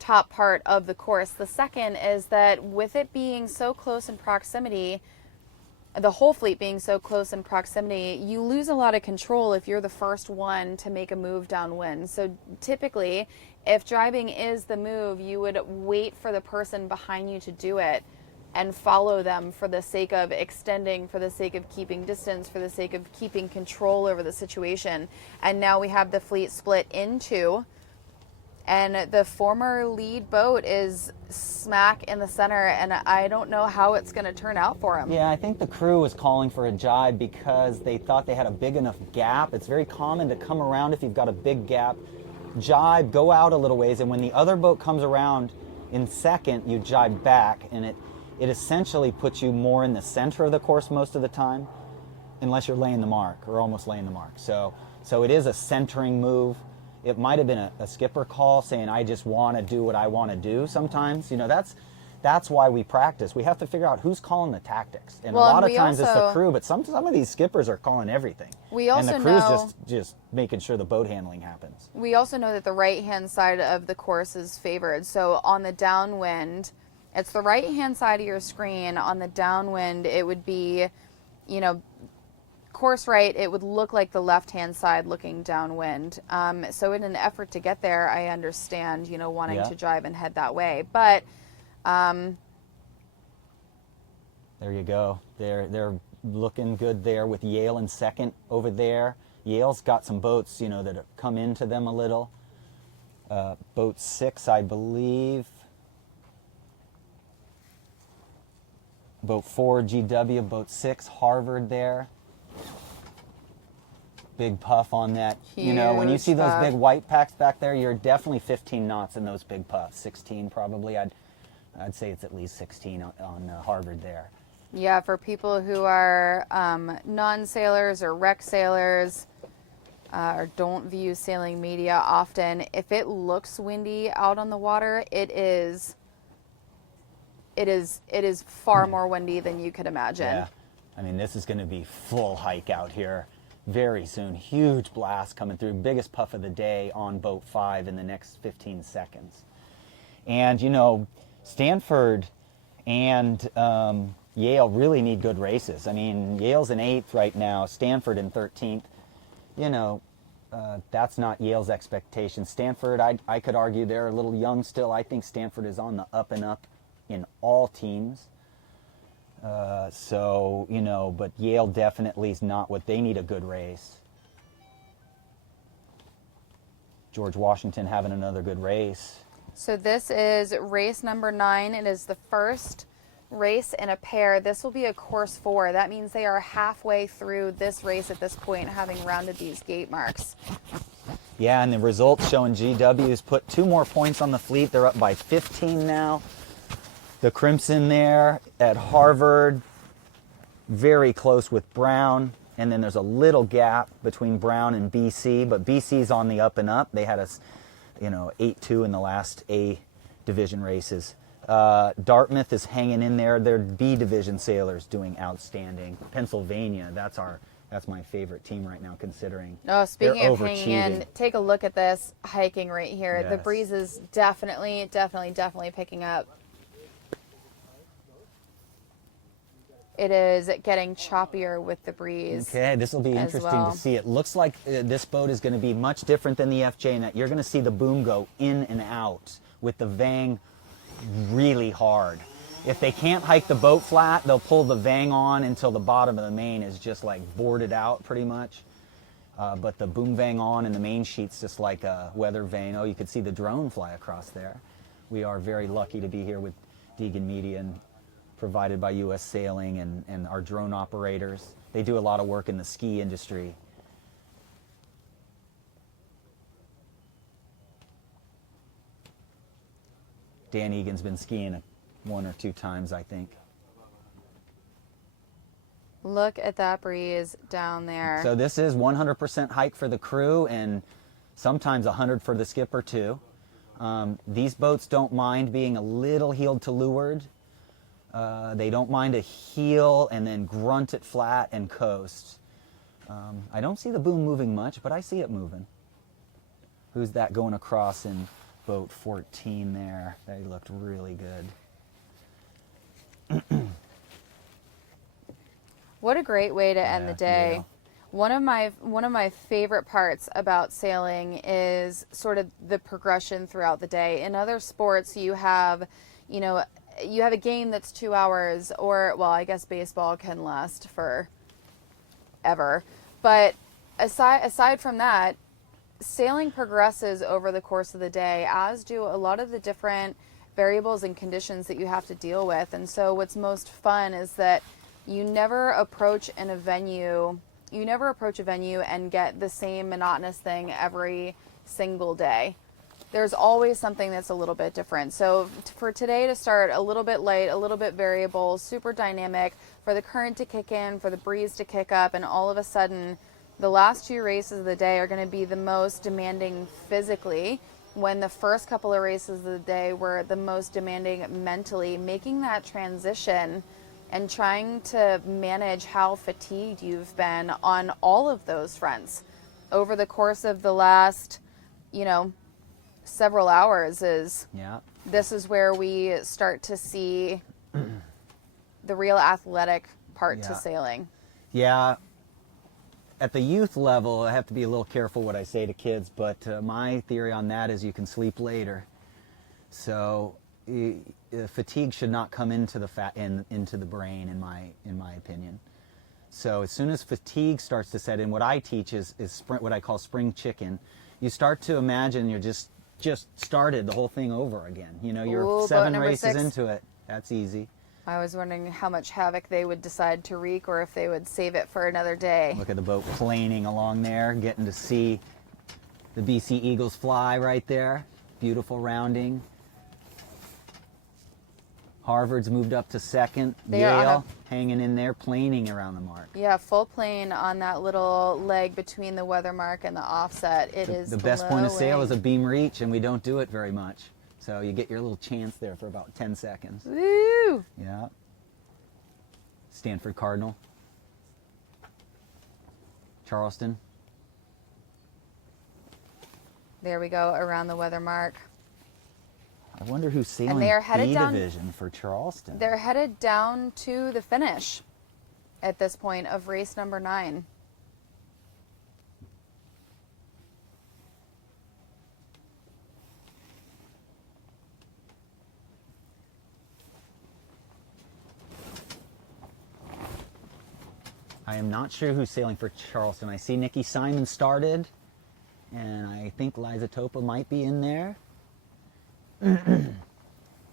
top part of the course. The second is that with it being so close in proximity, the whole fleet being so close in proximity, you lose a lot of control if you're the first one to make a move downwind. So typically, if driving is the move, you would wait for the person behind you to do it and follow them for the sake of extending, for the sake of keeping distance, for the sake of keeping control over the situation. And now we have the fleet split in 2. and the former lead boat is smack in the center, and I don't know how it's going to turn out for him. Yeah, I think the crew was calling for a jibe because they thought they had a big enough gap. It's very common to come around if you've got a big gap, jibe, go out a little ways, and when the other boat comes around in second, you jibe back, and it essentially puts you more in the center of the course most of the time, unless you're laying the mark or almost laying the mark. So it is a centering move. It might have been a skipper call saying, I just want to do what I want to do sometimes. That's why we practice. We have to figure out who's calling the tactics. And a lot of times it's the crew, but some of these skippers are calling everything. We also and the crew's just making sure the boat handling happens. We also know that the right-hand side of the course is favored. So on the downwind, it's the right-hand side of your screen. On the downwind, it would be, course right, it would look like the left-hand side looking downwind. So in an effort to get there, I understand, wanting to drive and head that way. But there you go. They're looking good there with Yale in second over there. Yale's got some boats, that have come into them a little. Boat 6, I believe. Boat 4, GW. Boat 6, Harvard there. Big puff on that. Huge when you see those puff. big white packs back there, you're definitely 15 knots in those big puffs. 16 probably. I'd say it's at least 16 on Harvard there. Yeah, for people who are non-sailors or rec sailors or don't view sailing media often, if it looks windy out on the water, it is far more windy than you could imagine. Yeah. I mean, this is going to be full hike out here very soon. Huge blast coming through. Biggest puff of the day on boat 5 in the next 15 seconds. And, Stanford and Yale really need good races. I mean, Yale's in 8th right now, Stanford in 13th. That's not Yale's expectation. Stanford, I could argue they're a little young still. I think Stanford is on the up and up in all teams. But Yale definitely is not what they need a good race. George Washington having another good race. So this is race number 9. It is the first race in a pair. This will be a course 4. That means they are halfway through this race at this point, having rounded these gate marks. Yeah, and the results showing GW's put 2 more points on the fleet. They're up by 15 now. The Crimson there at Harvard, very close with Brown. And then there's a little gap between Brown and BC, but BC's on the up and up. They had us, 8-2 in the last A division races. Dartmouth is hanging in there. They're B division sailors doing outstanding. Pennsylvania, that's my favorite team right now, considering Oh, speaking they're of hanging in, take a look at this hiking right here. Yes. The breeze is definitely picking up. It is getting choppier with the breeze. Okay, this will be interesting well. to see. It looks like this boat is going to be much different than the FJ in that you're going to see the boom go in and out with the vang really hard. If they can't hike the boat flat, they'll pull the vang on until the bottom of the main is just like boarded out pretty much. But the boom vang on and the main sheet's just like a weather vang. Oh, you could see the drone fly across there. We are very lucky to be here with Degan Media and provided by U.S. Sailing and our drone operators. They do a lot of work in the ski industry. Dan Egan's been skiing 1 or 2 times, I think. Look at that breeze down there. So this is 100% hike for the crew and sometimes 100 for the skipper too. These boats don't mind being a little heeled to leeward. They don't mind a heel and then grunt it flat and coast. I don't see the boom moving much, but I see it moving. Who's that going across in boat 14 there? They looked really good. What a great way to end the day. Yeah. One of my favorite parts about sailing is sort of the progression throughout the day. In other sports, you have a game that's 2 hours, or, well, I guess baseball can last for ever. But aside from that, sailing progresses over the course of the day, as do a lot of the different variables and conditions that you have to deal with. And so what's most fun is that you never approach a venue and get the same monotonous thing every single day. There's always something that's a little bit different. So for today to start a little bit light, a little bit variable, super dynamic, for the current to kick in, for the breeze to kick up, and all of a sudden the last 2 races of the day are going to be the most demanding physically, when the first couple of races of the day were the most demanding mentally. Making that transition and trying to manage how fatigued you've been on all of those fronts over the course of the last, several hours this is where we start to see the real athletic part to sailing. Yeah. At the youth level, I have to be a little careful what I say to kids, but my theory on that is you can sleep later. So fatigue should not come into the brain, in my opinion. So as soon as fatigue starts to set in, what I teach is what I call spring chicken. You start to imagine you're just started the whole thing over again. You're 7 races into it. That's easy. I was wondering how much havoc they would decide to wreak, or if they would save it for another day. Look at the boat planing along there, getting to see the BC Eagles fly right there. Beautiful rounding. Harvard's moved up to second. Yale hanging in there, planing around the mark. Yeah, full plane on that little leg between the weather mark and the offset. It is the best point of sail is a beam reach, and we don't do it very much. So you get your little chance there for about 10 seconds. Woo! Yeah. Stanford Cardinal. Charleston. There we go, around the weather mark. I wonder who's sailing And they are headed B down, division for Charleston. They're headed down to the finish at this point of race number 9. I am not sure who's sailing for Charleston. I see Nikki Simon started, and I think Liza Topa might be in there.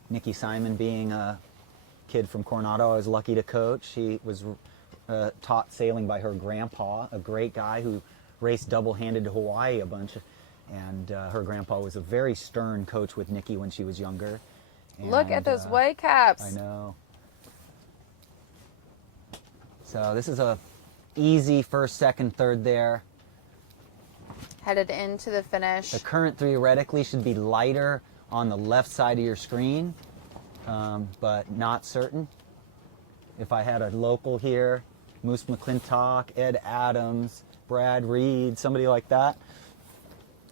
Nikki Simon being a kid from Coronado I was lucky to coach. She was taught sailing by her grandpa, a great guy who raced double-handed to Hawaii a bunch. And her grandpa was a very stern coach with Nikki when she was younger. And, look at those white caps. I know. So this is a easy first, second, third there. Headed into the finish. The current theoretically should be lighter on the left side of your screen, but not certain. If I had a local here, Moose McClintock, Ed Adams, Brad Reed, somebody like that,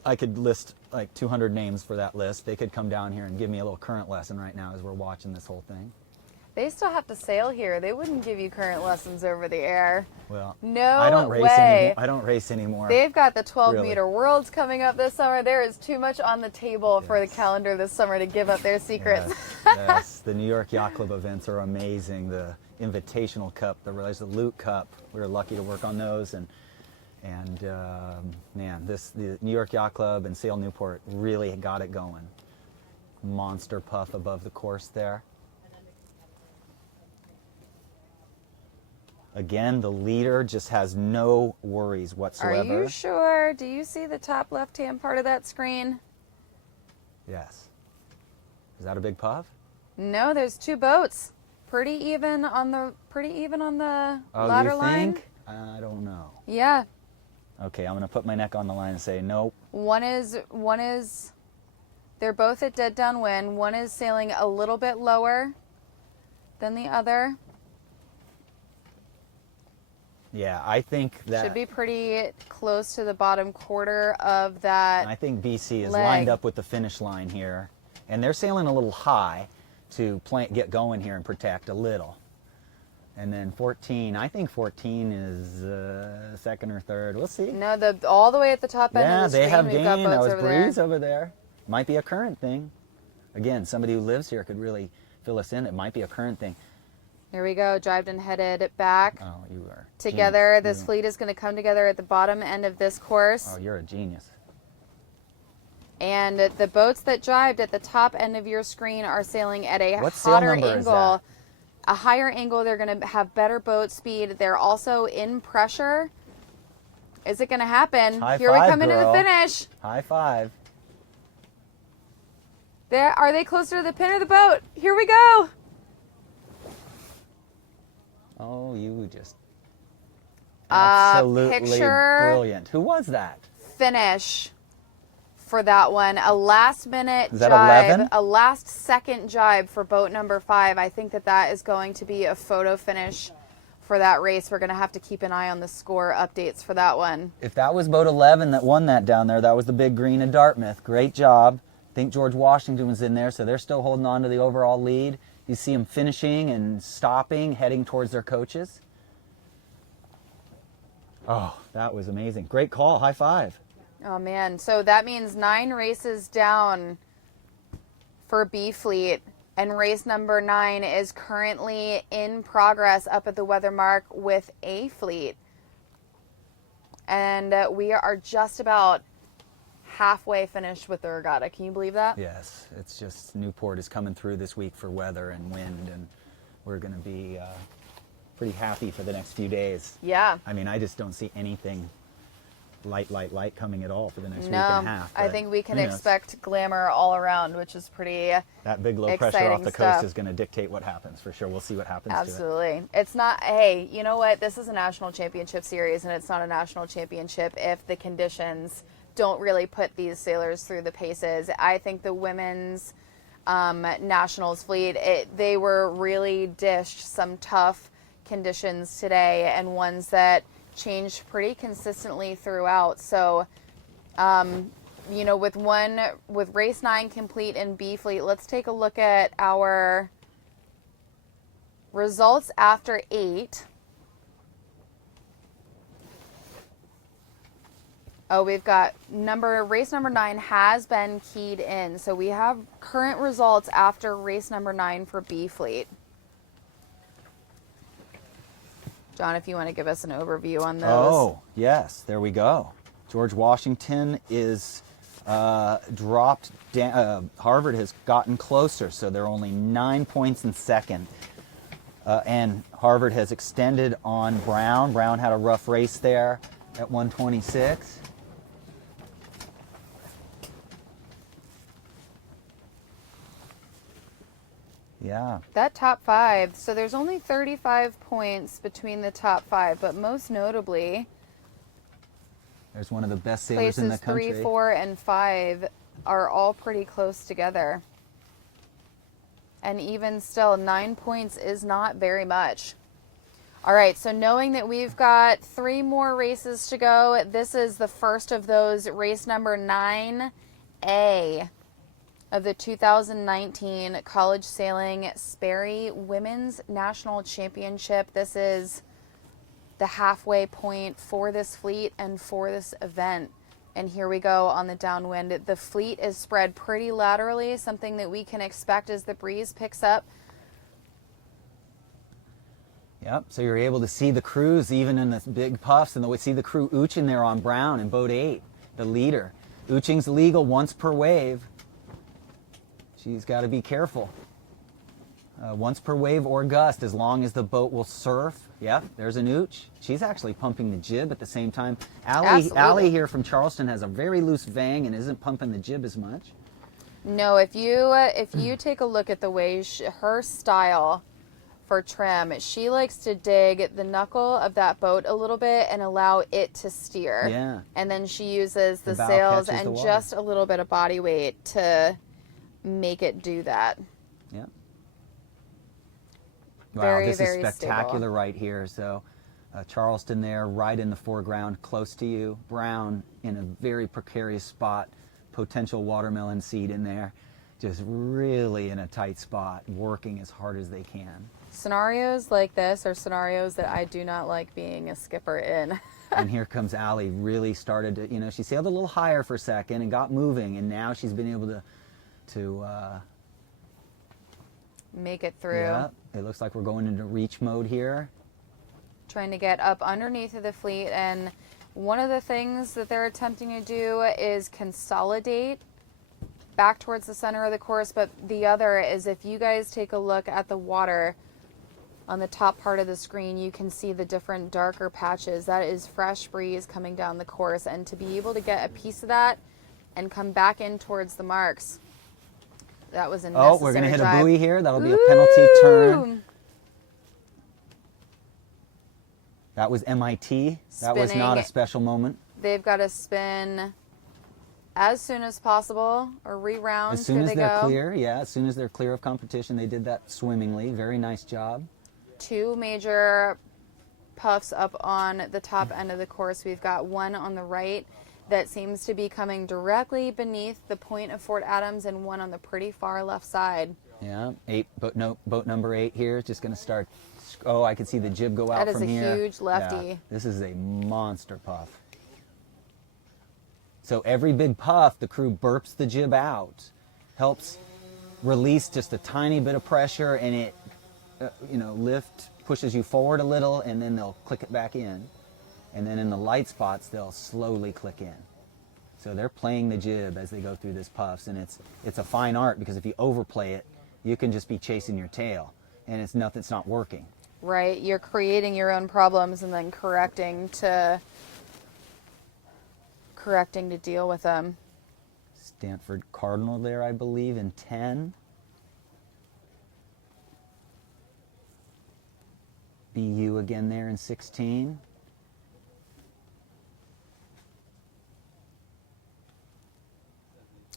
I could list like 200 names for that list. They could come down here and give me a little current lesson right now as we're watching this whole thing. They still have to sail here. They wouldn't give you current lessons over the air. Well, no I don't race way. anymore. I don't race anymore. They've got the 12-meter really. Worlds coming up this summer. There is too much on the table for the calendar this summer to give up their secrets. Yes. The New York Yacht Club events are amazing. The Invitational Cup, the Resolute Cup. We were lucky to work on those, and man, the New York Yacht Club and Sail Newport really got it going. Monster puff above the course there. Again, the leader just has no worries whatsoever. Are you sure? Do you see the top left-hand part of that screen? Yes. Is that a big puff? No, there's 2 boats. Pretty even on the ladder line. Think? I don't know. Yeah. Okay, I'm going to put my neck on the line and say nope. One is they're both at dead downwind. One is sailing a little bit lower than the other. Yeah, I think that should be pretty close to the bottom quarter of that. I think BC is leg. lined up with the finish line here, and they're sailing a little high to get going here and protect a little. And then 14, I think 14 is second or third. We'll see. No, all the way at the top end of the they screen, have we've gain. got boats That was over breeze there. over there. Might be a current thing. Again, somebody who lives here could really fill us in. It might be a current thing. Here we go, drived and headed back Oh, you are together. genius. This fleet is going to come together at the bottom end of this course. Oh, you're a genius. And the boats that jibed at the top end of your screen are sailing at a What sail hotter number is angle. that? A higher angle, they're going to have better boat speed. They're also in pressure. Is it going to happen? High Here we five, come into the girl. finish. High five. There, are they closer to the pin of the boat? Here we go. Oh, you just absolutely Picture brilliant. Who was that? finish for that one. A last minute Is that jibe, 11? a last second jibe for boat number 5. I think that is going to be a photo finish for that race. We're going to have to keep an eye on the score updates for that one. If that was boat 11 that won that down there, that was the Big Green of Dartmouth. Great job. I think George Washington was in there, so they're still holding on to the overall lead. You see them finishing and stopping, heading towards their coaches. Oh, that was amazing. Great call. High five. Oh, man. So that means 9 races down for B Fleet. And race number 9 is currently in progress up at the weather mark with A Fleet. And we are just about halfway finished with the regatta. Can you believe that? Yes, it's just Newport is coming through this week for weather and wind, and we're going to be pretty happy for the next few days. Yeah. I mean, I just don't see anything light coming at all for the next week No, and a half. I but think we can who knows? expect glamour all around, which is pretty That big low pressure exciting off the stuff. coast is going to dictate what happens for sure. We'll see what happens to it. Absolutely. It's not, hey, you know what? This is a national championship series, and it's not a national championship if the conditions don't really put these sailors through the paces. I think the women's nationals fleet, they were really dished some tough conditions today, and ones that changed pretty consistently throughout. So, you know, with race 9 complete in B Fleet, let's take a look at our results after 8. Oh, we've got race number 9 has been keyed in. So we have current results after race number 9 for B Fleet. John, if you want to give us an overview on those. Oh, yes, there we go. George Washington is dropped down. Harvard has gotten closer, so they're only 9 points in second. And Harvard has extended on Brown. Brown had a rough race there at 126. Yeah. That top 5, so there's only 35 points between the top 5, but most notably, There's one of the best sailors in the places country. 3, 4, and 5 are all pretty close together. And even still, 9 points is not very much. All right, so knowing that we've got 3 more races to go, this is the first of those, race number 9A of the 2019 College Sailing Sperry Women's National Championship. This is the halfway point for this fleet and for this event. And here we go on the downwind. The fleet is spread pretty laterally, something that we can expect as the breeze picks up. Yep, so you're able to see the crews even in the big puffs, and see the crew ooching there on Brown in boat 8, the leader. Ooching's legal once per wave. She's got to be careful. Once per wave or gust, as long as the boat will surf. Yep, there's an ooch. She's actually pumping the jib at the same time. Allie here from Charleston has a very loose vang and isn't pumping the jib as much. No, if you take a look at the way her style for trim, she likes to dig the knuckle of that boat a little bit and allow it to steer. Yeah. And then she uses the bow sails catches the and water. just a little bit of body weight to make it do that. Yep. Wow, Very, this very is spectacular stable. right here. So Charleston there, right in the foreground, close to you. Brown in a very precarious spot, potential watermelon seed in there. Just really in a tight spot, working as hard as they can. Scenarios like this are scenarios that I do not like being a skipper in. And here comes Allie, really started to, she sailed a little higher for a second and got moving, and now she's been able to Make it through. yeah, it looks like we're going into reach mode here. Trying to get up underneath of the fleet, and one of the things that they're attempting to do is consolidate back towards the center of the course, but the other is if you guys take a look at the water on the top part of the screen, you can see the different darker patches. That is fresh breeze coming down the course, and to be able to get a piece of that and come back in towards the marks, that was a necessary we're going to hit drive. a buoy here. That'll be a penalty turn. That was MIT. That was not a special moment. They've got to spin as soon as possible or reround. As soon as they're clear, yeah, as soon as they're clear of competition. They did that swimmingly. Very nice job. 2 major puffs up on the top end of the course. We've got one on the right that seems to be coming directly beneath the point of Fort Adams, and one on the pretty far left side. Yeah, boat number 8 here is just going to start. Oh, I can see the jib go out from here. That is a huge lefty. Yeah, this is a monster puff. So every big puff, the crew burps the jib out, helps release just a tiny bit of pressure, and it, lift, pushes you forward a little, and then they'll click it back in. And then in the light spots, they'll slowly click in. So they're playing the jib as they go through this puffs, and it's a fine art, because if you overplay it, you can just be chasing your tail, and it's not working. Right, you're creating your own problems and then correcting to deal with them. Stanford Cardinal there, I believe, in 10. BU again there in 16.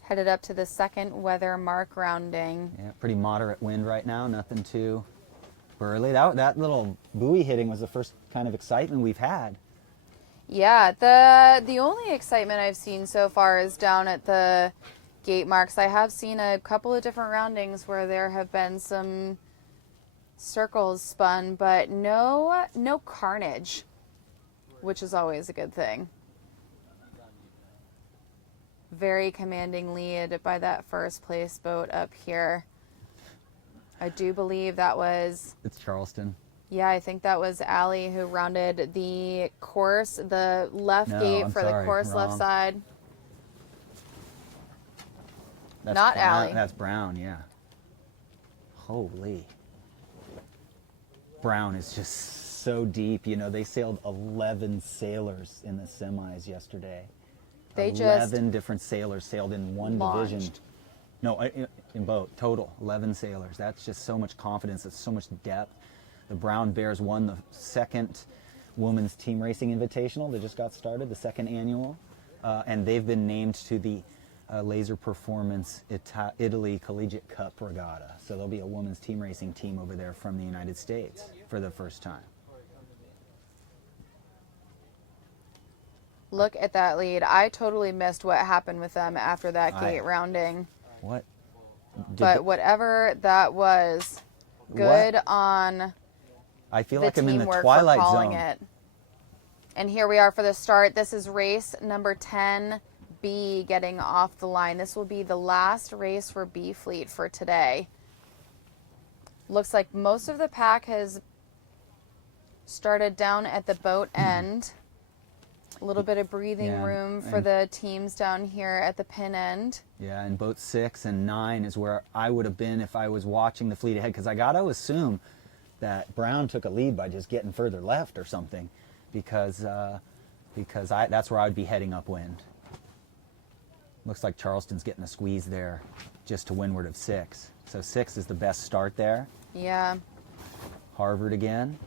Headed up to the second weather mark rounding. Yeah, pretty moderate wind right now, nothing too burly. That little buoy hitting was the first kind of excitement we've had. Yeah, the only excitement I've seen so far is down at the gate marks. I have seen a couple of different roundings where there have been some circles spun, but no carnage, which is always a good thing. Very commanding lead by that first place boat up here. I do believe that was... It's Charleston. Yeah, I think that was Allie who rounded the course, the left gate for the course left side. That's Not Brown. Allie. That's Brown, yeah. Holy. Brown is just so deep. They sailed 11 sailors in the semis yesterday. They 11 different sailors sailed in one launched. division. No, in boat, total, 11 sailors. That's just so much confidence. That's so much depth. The Brown Bears won the second Women's Team Racing Invitational that just got started, the second annual. And they've been named to the Laser Performance Italy Collegiate Cup Regatta. So there'll be a women's team racing team over there from the United States for the first time. Look at that lead. I totally missed what happened with them after that gate rounding. What? But whatever that was, good on I feel the like I'm in the teamwork twilight for calling zone. it. And here we are for the start. This is race number 10B getting off the line. This will be the last race for B Fleet for today. Looks like most of the pack has started down at the boat end. A little bit of breathing room for the teams down here at the pin end. Yeah, and boat 6 and 9 is where I would have been if I was watching the fleet ahead, because I got to assume that Brown took a lead by just getting further left or something, because that's where I'd be heading upwind. Looks like Charleston's getting a squeeze there just to windward of 6. So 6 is the best start there. Yeah. Harvard again.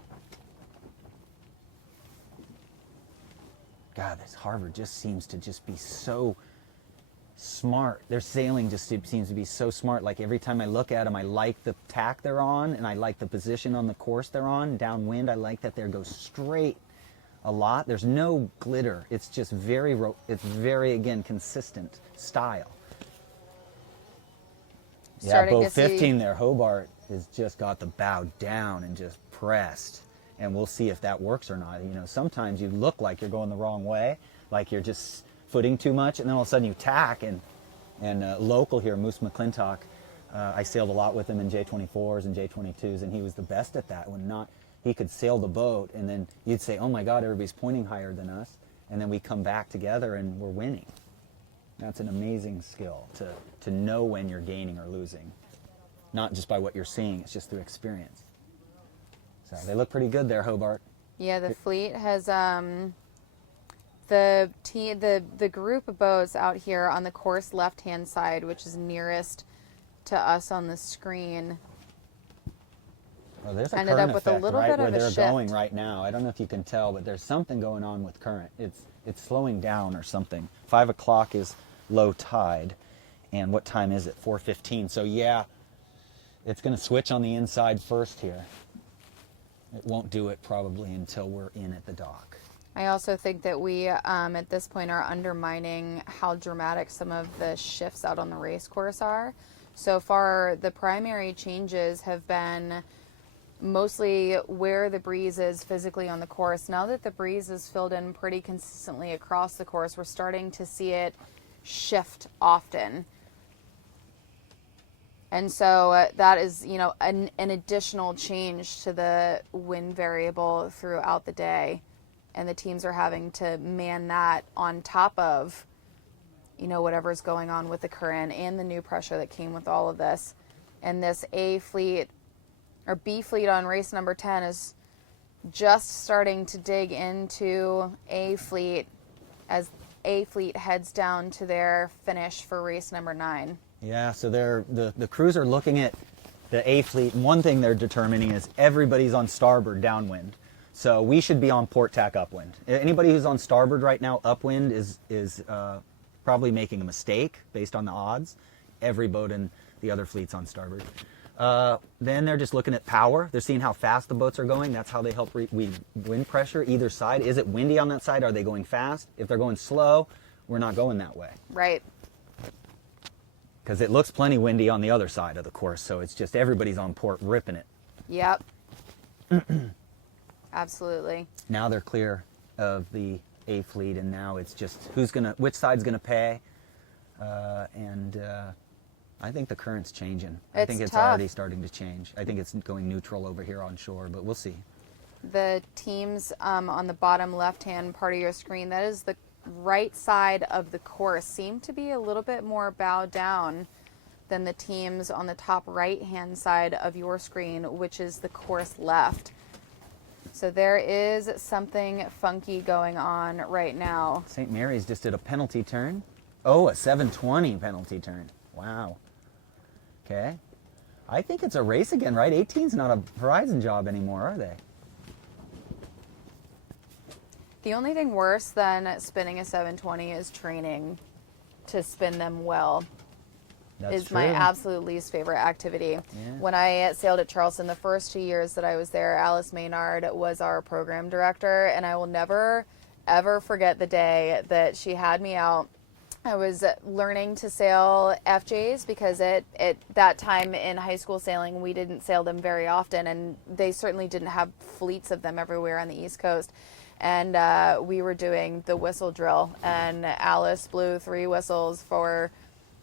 God, this Harvard just seems to just be so smart. Their sailing just seems to be so smart. Like every time I look at them, I like the tack they're on, and I like the position on the course they're on. Downwind, I like that they go straight a lot. There's no glitter. It's just very, again, consistent style. Starting boat 15 there, Hobart, has just got the bow down and just pressed. And we'll see if that works or not. Sometimes you look like you're going the wrong way, like you're just footing too much, and then all of a sudden you tack. And local here, Moose McClintock, I sailed a lot with him in J24s and J22s, and he was the best at that. He could sail the boat, and then you'd say, oh my God, everybody's pointing higher than us. And then we come back together and we're winning. That's an amazing skill to know when you're gaining or losing. Not just by what you're seeing, it's just through experience. So they look pretty good there, Hobart. Yeah, the fleet has the group of boats out here on the course left-hand side, which is nearest to us on the screen. Well, there's a Ended current up with a effect little right bit of where a they're shift. going right now. I don't know if you can tell, but there's something going on with current. It's slowing down or something. 5 o'clock is low tide, and what time is it? 4:15. So yeah, it's going to switch on the inside first here. It won't do it probably until we're in at the dock. I also think that we, at this point, are undermining how dramatic some of the shifts out on the race course are. So far, the primary changes have been mostly where the breeze is physically on the course. Now that the breeze is filled in pretty consistently across the course, we're starting to see it shift often. And so that is, an additional change to the wind variable throughout the day. And the teams are having to man that on top of, whatever's going on with the current and the new pressure that came with all of this. And this B fleet on race number 10 is just starting to dig into A fleet as A fleet heads down to their finish for race number 9. Yeah, so the crews are looking at the A fleet, and one thing they're determining is everybody's on starboard downwind. So we should be on port tack upwind. Anybody who's on starboard right now upwind is probably making a mistake based on the odds. Every boat in the other fleet's on starboard. Then they're just looking at power. They're seeing how fast the boats are going. That's how they help wind pressure either side. Is it windy on that side? Are they going fast? If they're going slow, we're not going that way. Right. Because it looks plenty windy on the other side of the course, so it's just everybody's on port ripping it. Yep. Absolutely. Now they're clear of the A fleet, and now it's just which side's gonna pay, and I think the current's changing. I think it's tough. already starting to change. I think it's going neutral over here on shore, but we'll see. The teams on the bottom left-hand part of your screen, that is the right side of the course, seem to be a little bit more bowed down than the teams on the top right-hand side of your screen, which is the course left. So there is something funky going on right now. St. Mary's just did a penalty turn. Oh, a 720 penalty turn. Wow. Okay. I think it's a race again, right? 18's not a Horizon job anymore, are they? The only thing worse than spinning a 720 is training to spin them well. That's is true. my absolute least favorite activity. Yeah. When I sailed at Charleston, the first 2 years that I was there, Alice Maynard was our program director, and I will never, ever forget the day that she had me out. I was learning to sail FJs because at that time in high school sailing, we didn't sail them very often, and they certainly didn't have fleets of them everywhere on the East Coast. And we were doing the whistle drill, and Alice blew 3 whistles for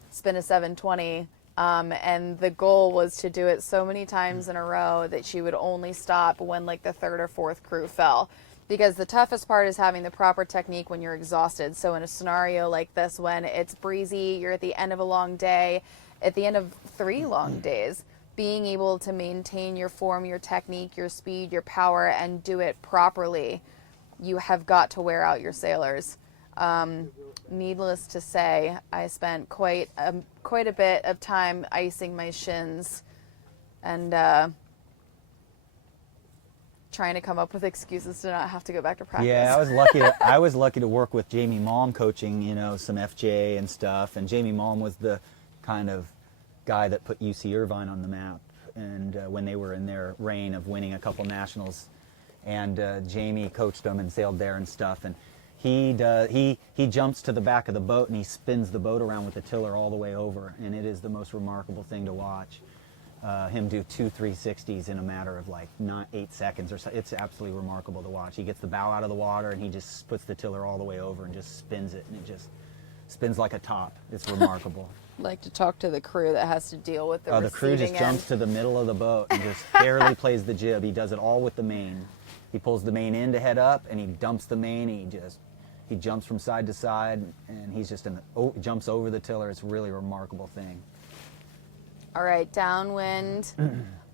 spin a 720, and the goal was to do it so many times in a row that she would only stop when like the 3rd or 4th crew fell, because the toughest part is having the proper technique when you're exhausted. So in a scenario like this, when it's breezy, you're at the end of a long day, at the end of 3 long days, being able to maintain your form, your technique, your speed, your power, and do it properly, you have got to wear out your sailors. Needless to say, I spent quite a bit of time icing my shins and trying to come up with excuses to not have to go back to practice. Yeah, I was lucky to work with Jamie Malm coaching, some FJ and stuff. And Jamie Malm was the kind of guy that put UC Irvine on the map. And when they were in their reign of winning a couple nationals, and Jamie coached them and sailed there and stuff. And he jumps to the back of the boat and he spins the boat around with the tiller all the way over, and it is the most remarkable thing to watch. Him do 2 360s in a matter of like 8 seconds or so. It's absolutely remarkable to watch. He gets the bow out of the water and he just puts the tiller all the way over and just spins it, and it just spins like a top. It's remarkable. Like to talk to the crew that has to deal with the the crew just end. jumps to the middle of the boat and just barely plays the jib. He does it all with the main. He pulls the main in to head up, and he dumps the main. He jumps from side to side, and he's just jumps over the tiller. It's a really remarkable thing. All right, downwind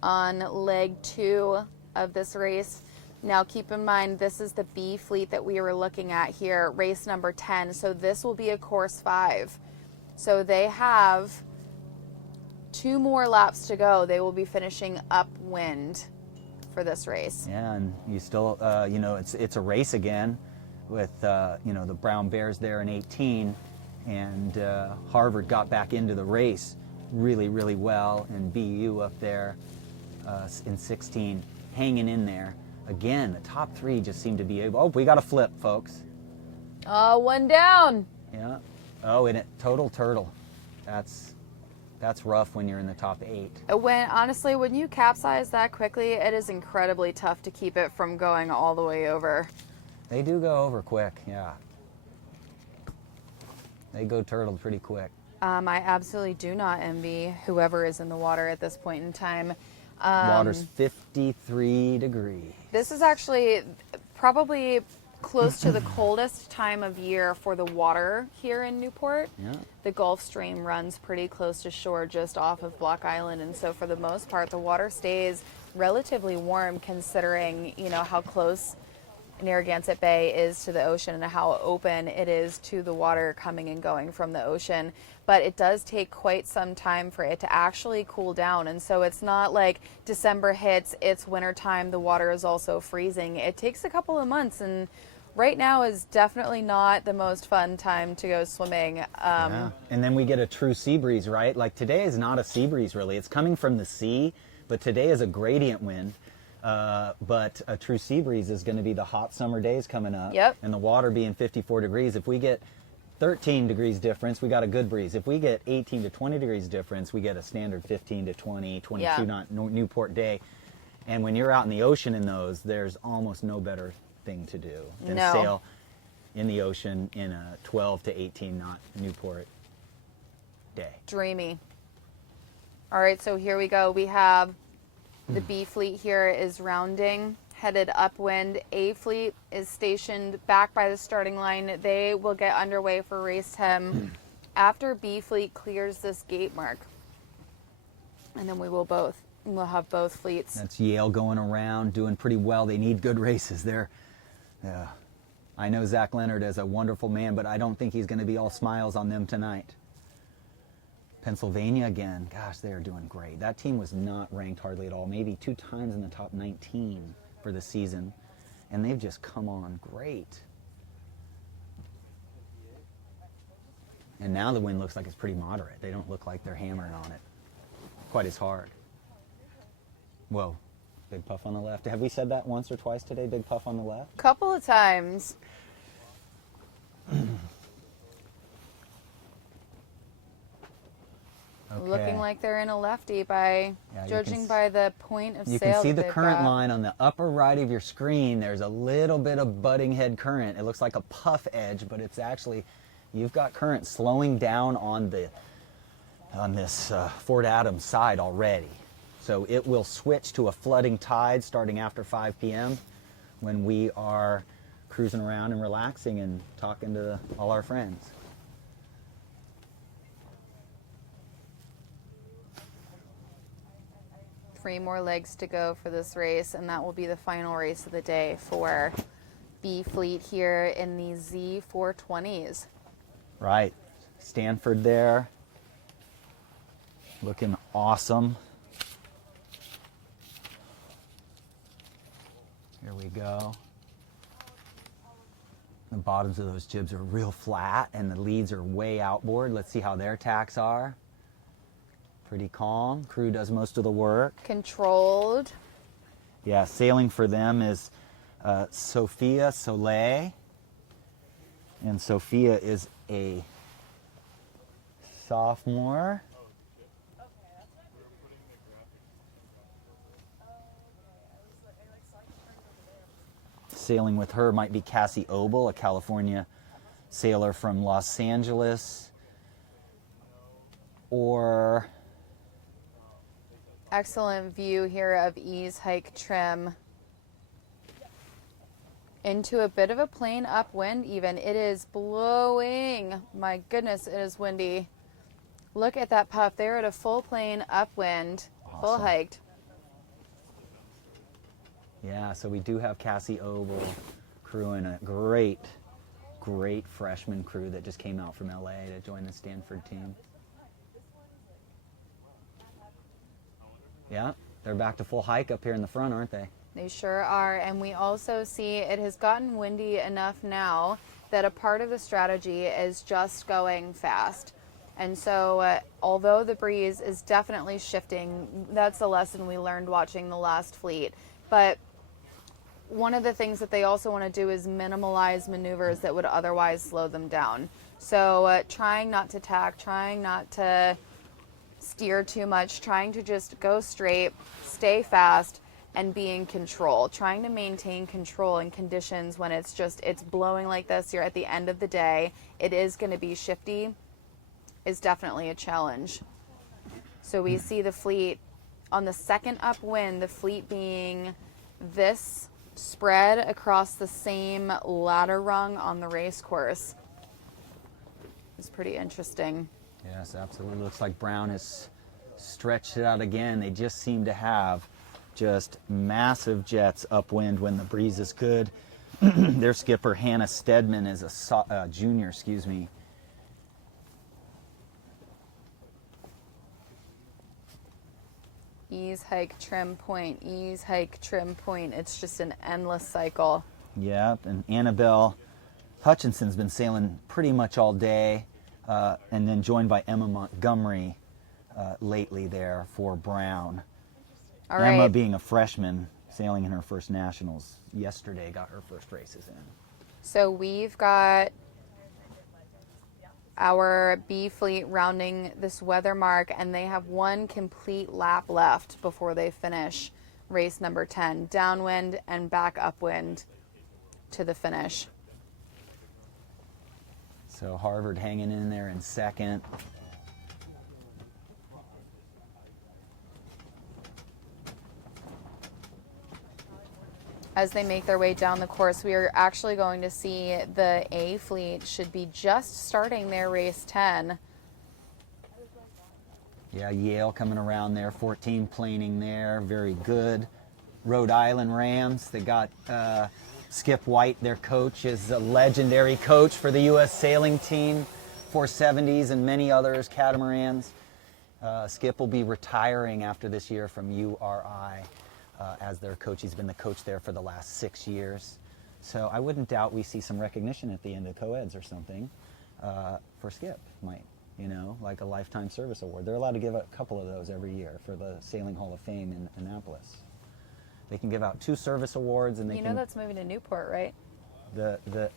on leg 2 of this race. Now keep in mind, this is the B fleet that we were looking at here, race number 10. So this will be a course 5. So they have 2 more laps to go. They will be finishing upwind for this race. Yeah, and you still, you know, it's a race again with, you know, the Brown Bears there in 18, and Harvard got back into the race really, really well, and BU up there in 16, hanging in there. Again, the top 3 just seem to be able, oh, we got a flip, folks. One down. Yeah. Oh, and it total turtle. That's rough when you're in the top 8. Honestly, when you capsize that quickly, it is incredibly tough to keep it from going all the way over. They do go over quick, yeah. They go turtle pretty quick. I absolutely do not envy whoever is in the water at this point in time. Water's 53 degrees. This is actually probably close to the coldest time of year for the water here in Newport. Yeah. The Gulf Stream runs pretty close to shore just off of Block Island, and so for the most part the water stays relatively warm considering, you know, how close Narragansett Bay is to the ocean and how open it is to the water coming and going from the ocean. But it does take quite some time for it to actually cool down, and so it's not like December hits, it's wintertime, the water is also freezing. It takes a couple of months, and right now is definitely not the most fun time to go swimming. Yeah. And then we get a true sea breeze, right? Like today is not a sea breeze really. It's coming from the sea, but today is a gradient wind. But a true sea breeze is going to be the hot summer days coming up. Yep. And the water being 54 degrees. If we get 13 degrees difference, we got a good breeze. If we get 18 to 20 degrees difference, we get a standard 15 to 20, 22 Yeah. knot Newport day. And when you're out in the ocean in those, there's almost no better thing to do than No. sail in the ocean in a 12 to 18 knot Newport day. Dreamy. All right, so here we go. We have the B fleet here is rounding, headed upwind. A fleet is stationed back by the starting line. They will get underway for race 10 after B fleet clears this gate mark. And then we'll have both fleets. That's Yale going around, doing pretty well. They need good races there. I know Zach Leonard is a wonderful man, but I don't think he's going to be all smiles on them tonight. Pennsylvania again. Gosh, they are doing great. That team was not ranked hardly at all. Maybe 2 times in the top 19 for the season. And they've just come on great. And now the wind looks like it's pretty moderate. They don't look like they're hammering on it quite as hard. Whoa, big puff on the left. Have we said that once or twice today, big puff on the left? Couple of times. Okay. Looking like they're in a lefty by judging by the point of You sail. can see that the they've current got. line on the upper right of your screen. There's a little bit of butting head current. It looks like a puff edge, but it's actually, you've got current slowing down on this Fort Adams side already. So it will switch to a flooding tide starting after 5 p.m. when we are cruising around and relaxing and talking to all our friends. Three more legs to go for this race, and that will be the final race of the day for B Fleet here in the Z420s. Right. Stanford there. Looking awesome. Here we go. The bottoms of those jibs are real flat and the leads are way outboard. Let's see how their tacks are. Pretty calm. Crew does most of the work. Controlled. Yeah, sailing for them is Sophia Soleil. And Sophia is a sophomore. Sailing with her might be Cassie Obel, a California sailor from Los Angeles. Or Excellent view here of Ease Hike Trim. into a bit of a plain upwind even. It is blowing. My goodness, it is windy. Look at that puff. They're at a full plain upwind, full Awesome. hiked. Yeah, so we do have Cassie Oval crewing a great freshman crew that just came out from LA to join the Stanford team. Yeah, they're back to full hike up here in the front, aren't they? They sure are. And we also see it has gotten windy enough now that a part of the strategy is just going fast. And so although the breeze is definitely shifting, that's a lesson we learned watching the last fleet. But one of the things that they also want to do is minimize maneuvers that would otherwise slow them down. So trying not to tack, trying not to steer too much, trying to just go straight, stay fast, and be in control. Trying to maintain control in conditions when it's blowing like this. You're at the end of the day. It is going to be shifty. Is definitely a challenge. So we see the fleet on the second upwind, the fleet being this spread across the same ladder rung on the race course. It's pretty interesting. Yes, absolutely. Looks like Brown has stretched it out again. They just seem to have just massive jets upwind when the breeze is good. Their skipper, Hannah Stedman, is a junior, excuse me. Ease, hike, trim, point, ease, hike, trim, point. It's just an endless cycle. Yep, and Annabelle Hutchinson's been sailing pretty much all day, and then joined by Emma Montgomery lately there for Brown. All Emma, right. being a freshman, sailing in her first nationals yesterday, got her first races in. So we've got our B fleet rounding this weather mark, and they have one complete lap left before they finish race number 10, downwind and back upwind to the finish. So Harvard hanging in there in second. As they make their way down the course, we are actually going to see the A fleet should be just starting their race 10. Yeah, Yale coming around there, 14 planing there, very good. Rhode Island Rams, they got Skip White, their coach, is a legendary coach for the U.S. sailing team, 470s and many others, catamarans. Skip will be retiring after this year from URI as their coach. He's been the coach there for the last 6 years. So I wouldn't doubt we see some recognition at the end of co-eds or something for Skip, like a Lifetime Service Award. They're allowed to give a couple of those every year for the Sailing Hall of Fame in Annapolis. They can give out 2 service awards, and they can. That's moving to Newport, right? The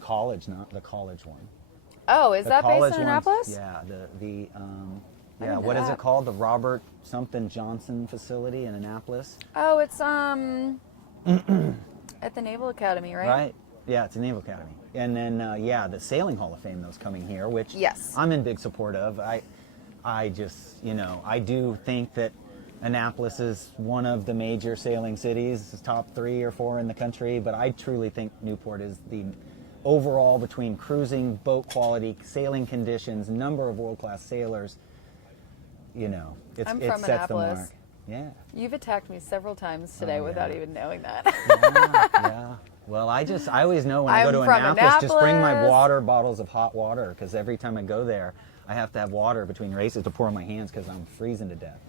college, not the college one. Oh, is The that based college in ones- Annapolis? Yeah, I didn't know what is that. it called? The Robert something Johnson facility in Annapolis. Oh, it's at the Naval Academy, right? Right. Yeah, it's a Naval Academy. And then the Sailing Hall of Fame those coming here, which Yes. I'm in big support of. I just, I do think that Annapolis is one of the major sailing cities, it's top 3 or 4 in the country, but I truly think Newport is the overall, between cruising, boat quality, sailing conditions, number of world-class sailors, it I'm sets from the Annapolis. mark. Yeah. You've attacked me several times today Oh, without yeah. even knowing that. Yeah. Well, I always know when I go I'm to from Annapolis, just bring my Annapolis. bottles of hot water, because every time I go there, I have to have water between races to pour on my hands because I'm freezing to death.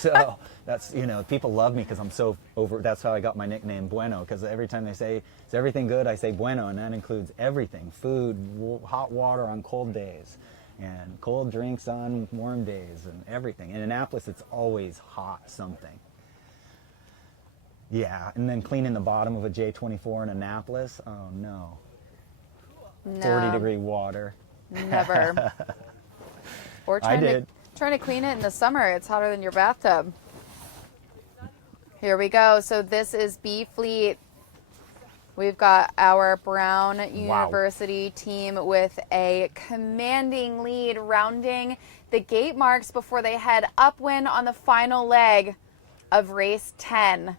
So that's, people love me because I'm so that's how I got my nickname Bueno, because every time they say, is everything good? I say Bueno, and that includes everything, food, hot water on cold days, and cold drinks on warm days, and everything. In Annapolis, it's always hot something. Yeah, and then cleaning the bottom of a J24 in Annapolis, oh no. 40-degree water. Never. Or I did. Trying to clean it in the summer. It's hotter than your bathtub. Here we go. So this is B Fleet. We've got our Brown University team with a commanding lead, rounding the gate marks before they head upwind on the final leg of race 10.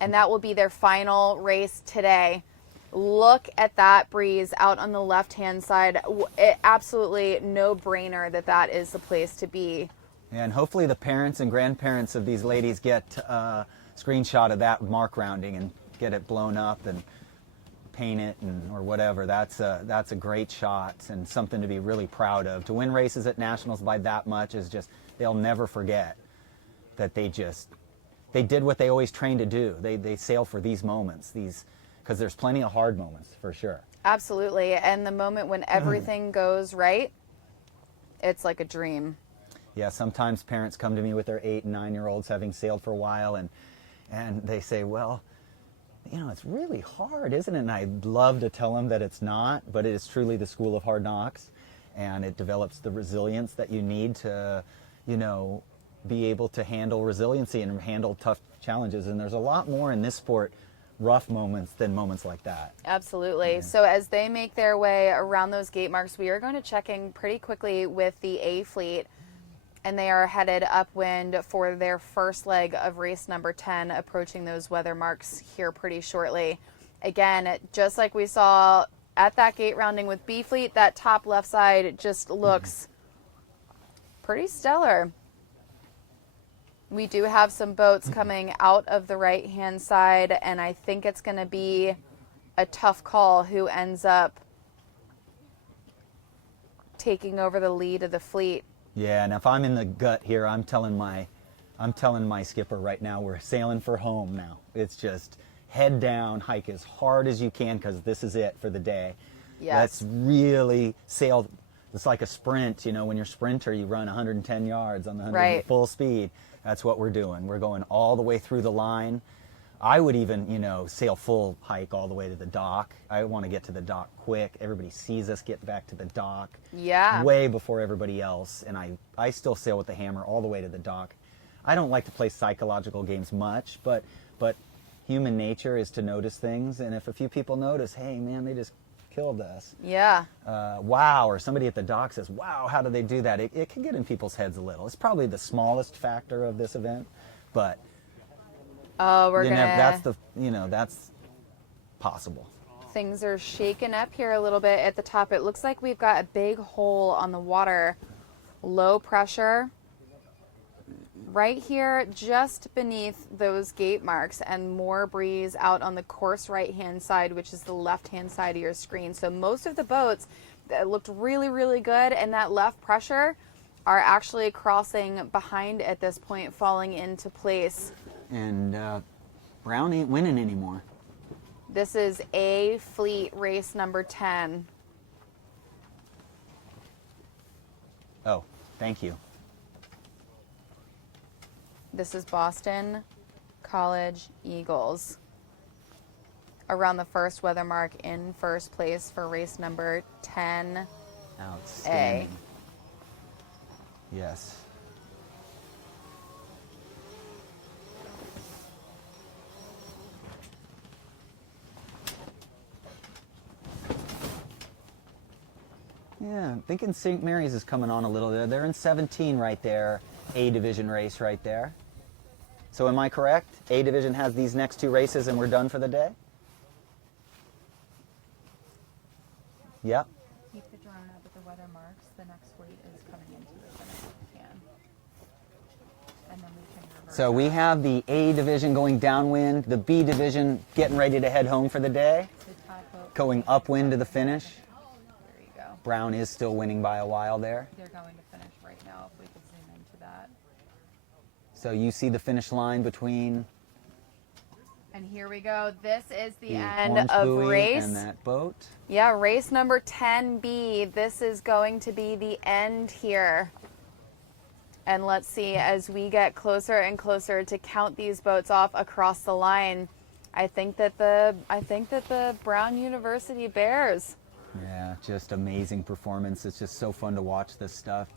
and that will be their final race today. Look at that breeze out on the left-hand side. Absolutely no-brainer that that is the place to be. And hopefully the parents and grandparents of these ladies get a screenshot of that mark rounding and get it blown up and paint it or whatever. That's a great shot and something to be really proud of. To win races at nationals by that much is just, they'll never forget that they did what they always trained to do. They sail for these moments, because there's plenty of hard moments for sure. Absolutely. And the moment when everything goes right, it's like a dream. Yeah, sometimes parents come to me with their 8 and 9-year-olds having sailed for a while, and they say, well, you know, it's really hard, isn't it? And I'd love to tell them that it's not, but it is truly the school of hard knocks, and it develops the resilience that you need to, you know, be able to handle resiliency and handle tough challenges. And there's a lot more in this sport, rough moments, than moments like that. Absolutely. Yeah. So as they make their way around those gate marks, we are going to check in pretty quickly with the A fleet, and they are headed upwind for their first leg of race number 10, approaching those weather marks here pretty shortly. Again, just like we saw at that gate rounding with B fleet, that top left side just looks pretty stellar. We do have some boats coming out of the right-hand side, and I think it's going to be a tough call who ends up taking over the lead of the fleet. Yeah, and if I'm in the gut here, I'm telling my skipper right now, we're sailing for home now. It's just head down, hike as hard as you can, because this is it for the day. Yes. Let's really sail. It's like a sprint, you know, when you're a sprinter, you run 110 yards on the 100 Right. full speed. That's what we're doing. We're going all the way through the line. I would even, you know, sail full hike all the way to the dock. I want to get to the dock quick. Everybody sees us get back to the dock. Yeah. Way before everybody else. And I still sail with the hammer all the way to the dock. I don't like to play psychological games much, but human nature is to notice things. And if a few people notice, hey, man, they just killed us. Yeah. Wow, or somebody at the dock says, wow, how do they do that? It can get in people's heads a little. It's probably the smallest factor of this event, but Oh, that's possible. things are shaken up here a little bit at the top. It looks like we've got a big hole on the water. Low pressure right here just beneath those gate marks, and more breeze out on the course right-hand side, which is the left-hand side of your screen. So most of the boats that looked really, really good, and that left pressure are actually crossing behind at this point, falling into place. And Brown ain't winning anymore. This is A fleet race number 10. Oh, thank you. This is Boston College Eagles around the first weather mark in first place for race number 10. Outstanding. Yes. Yeah, I'm thinking St. Mary's is coming on a little bit. They're in 17 right there. A division race right there. So am I correct? A division has these next 2 races and we're done for the day? Yep. Keep the drone up at the weather marks. The next fleet is coming into the finish if we can. And then we can reverse. So we have the A division going downwind, the B division getting ready to head home for the day, The top boat. going upwind to the finish. There you go. Brown is still winning by a while there. They're going to finish right now if we could zoom into that. So you see the finish line between And here we go. This is the the end orange of buoy race. and that boat. Yeah, race number 10B. This is going to be the end here. And let's see, as we get closer and closer to count these boats off across the line, I think that the Brown University Bears. Yeah, just amazing performance. It's just so fun to watch this stuff.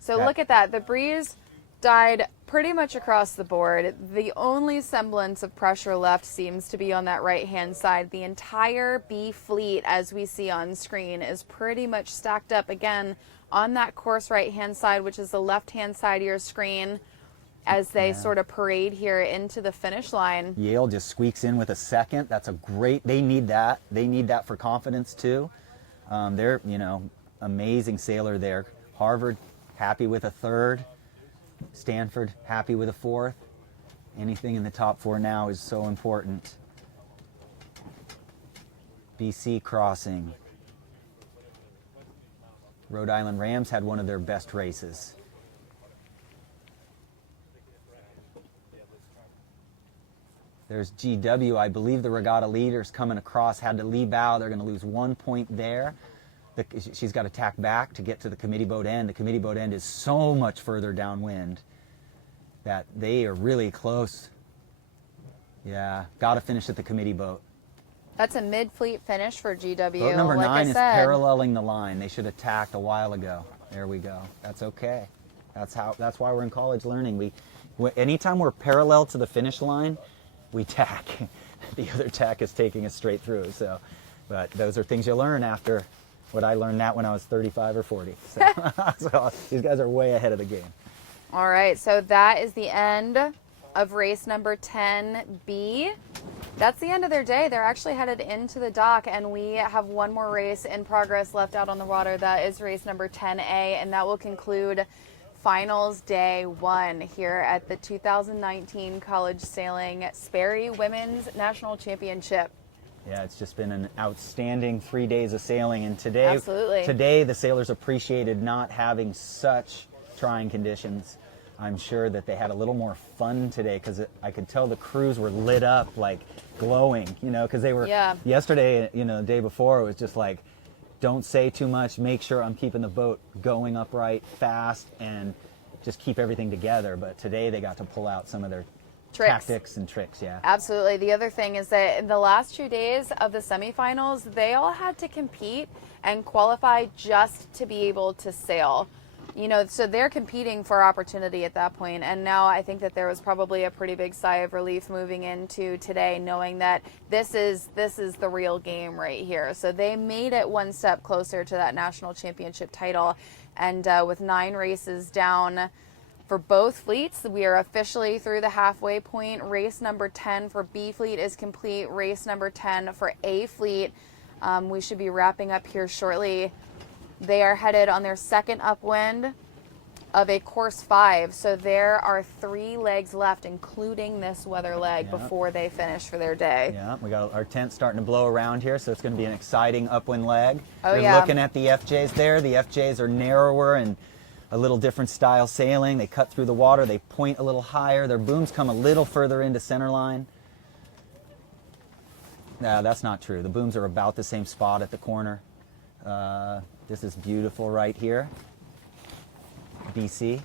So look at that. The breeze died pretty much across the board. The only semblance of pressure left seems to be on that right-hand side. The entire B fleet, as we see on screen, is pretty much stacked up again on that course right-hand side, which is the left-hand side of your screen. as they sort of parade here into the finish line. Yale just squeaks in with a second. That's a great, they need that. They need that for confidence too. They're, you know, amazing sailor there. Harvard, happy with a third. Stanford, happy with a fourth. Anything in the top four now is so important. BC crossing. Rhode Island Rams had one of their best races. There's GW. I believe the regatta leader's coming across, had to lee bow. They're going to lose 1 point there. She's got to tack back to get to the committee boat end. The committee boat end is so much further downwind that they are really close. Yeah, got to finish at the committee boat. That's a mid-fleet finish for GW. Boat number like 9 I is said. paralleling the line. They should have tacked a while ago. There we go. That's okay. That's why we're in college learning. Anytime we're parallel to the finish line, we tack. The other tack is taking us straight through. So, but those are things you learn after what I learned that when I was 35 or 40. So, so these guys are way ahead of the game. All right, so that is the end of race number 10B. That's the end of their day. They're actually headed into the dock, and we have one more race in progress left out on the water. That is race number 10A, and that will conclude finals day 1 here at the 2019 College Sailing Sperry Women's National Championship. Yeah, it's just been an outstanding 3 days of sailing, and today the sailors appreciated not having such trying conditions. I'm sure that they had a little more fun today because I could tell the crews were lit up, like glowing, you know, because they were yesterday, you know, the day before, it was just like, don't say too much, make sure I'm keeping the boat going upright, fast, and just keep everything together. But today they got to pull out some of their tactics and tricks, yeah. Absolutely. The other thing is that in the last 2 days of the semifinals, they all had to compete and qualify just to be able to sail. You know, so they're competing for opportunity at that point. And now I think that there was probably a pretty big sigh of relief moving into today, knowing that this is the real game right here. So they made it one step closer to that national championship title. And with 9 races down for both fleets, we are officially through the halfway point. Race number 10 for B fleet is complete. Race number 10 for A fleet. We should be wrapping up here shortly. They are headed on their second upwind of a course 5. So there are 3 legs left, including this weather leg, before they finish for their day. Yeah, we got our tent starting to blow around here, so it's going to be an exciting upwind leg. Oh, You're looking at the FJs there. The FJs are narrower and a little different style sailing. They cut through the water. They point a little higher. Their booms come a little further into center line. No, that's not true. The booms are about the same spot at the corner. This is beautiful right here. BC.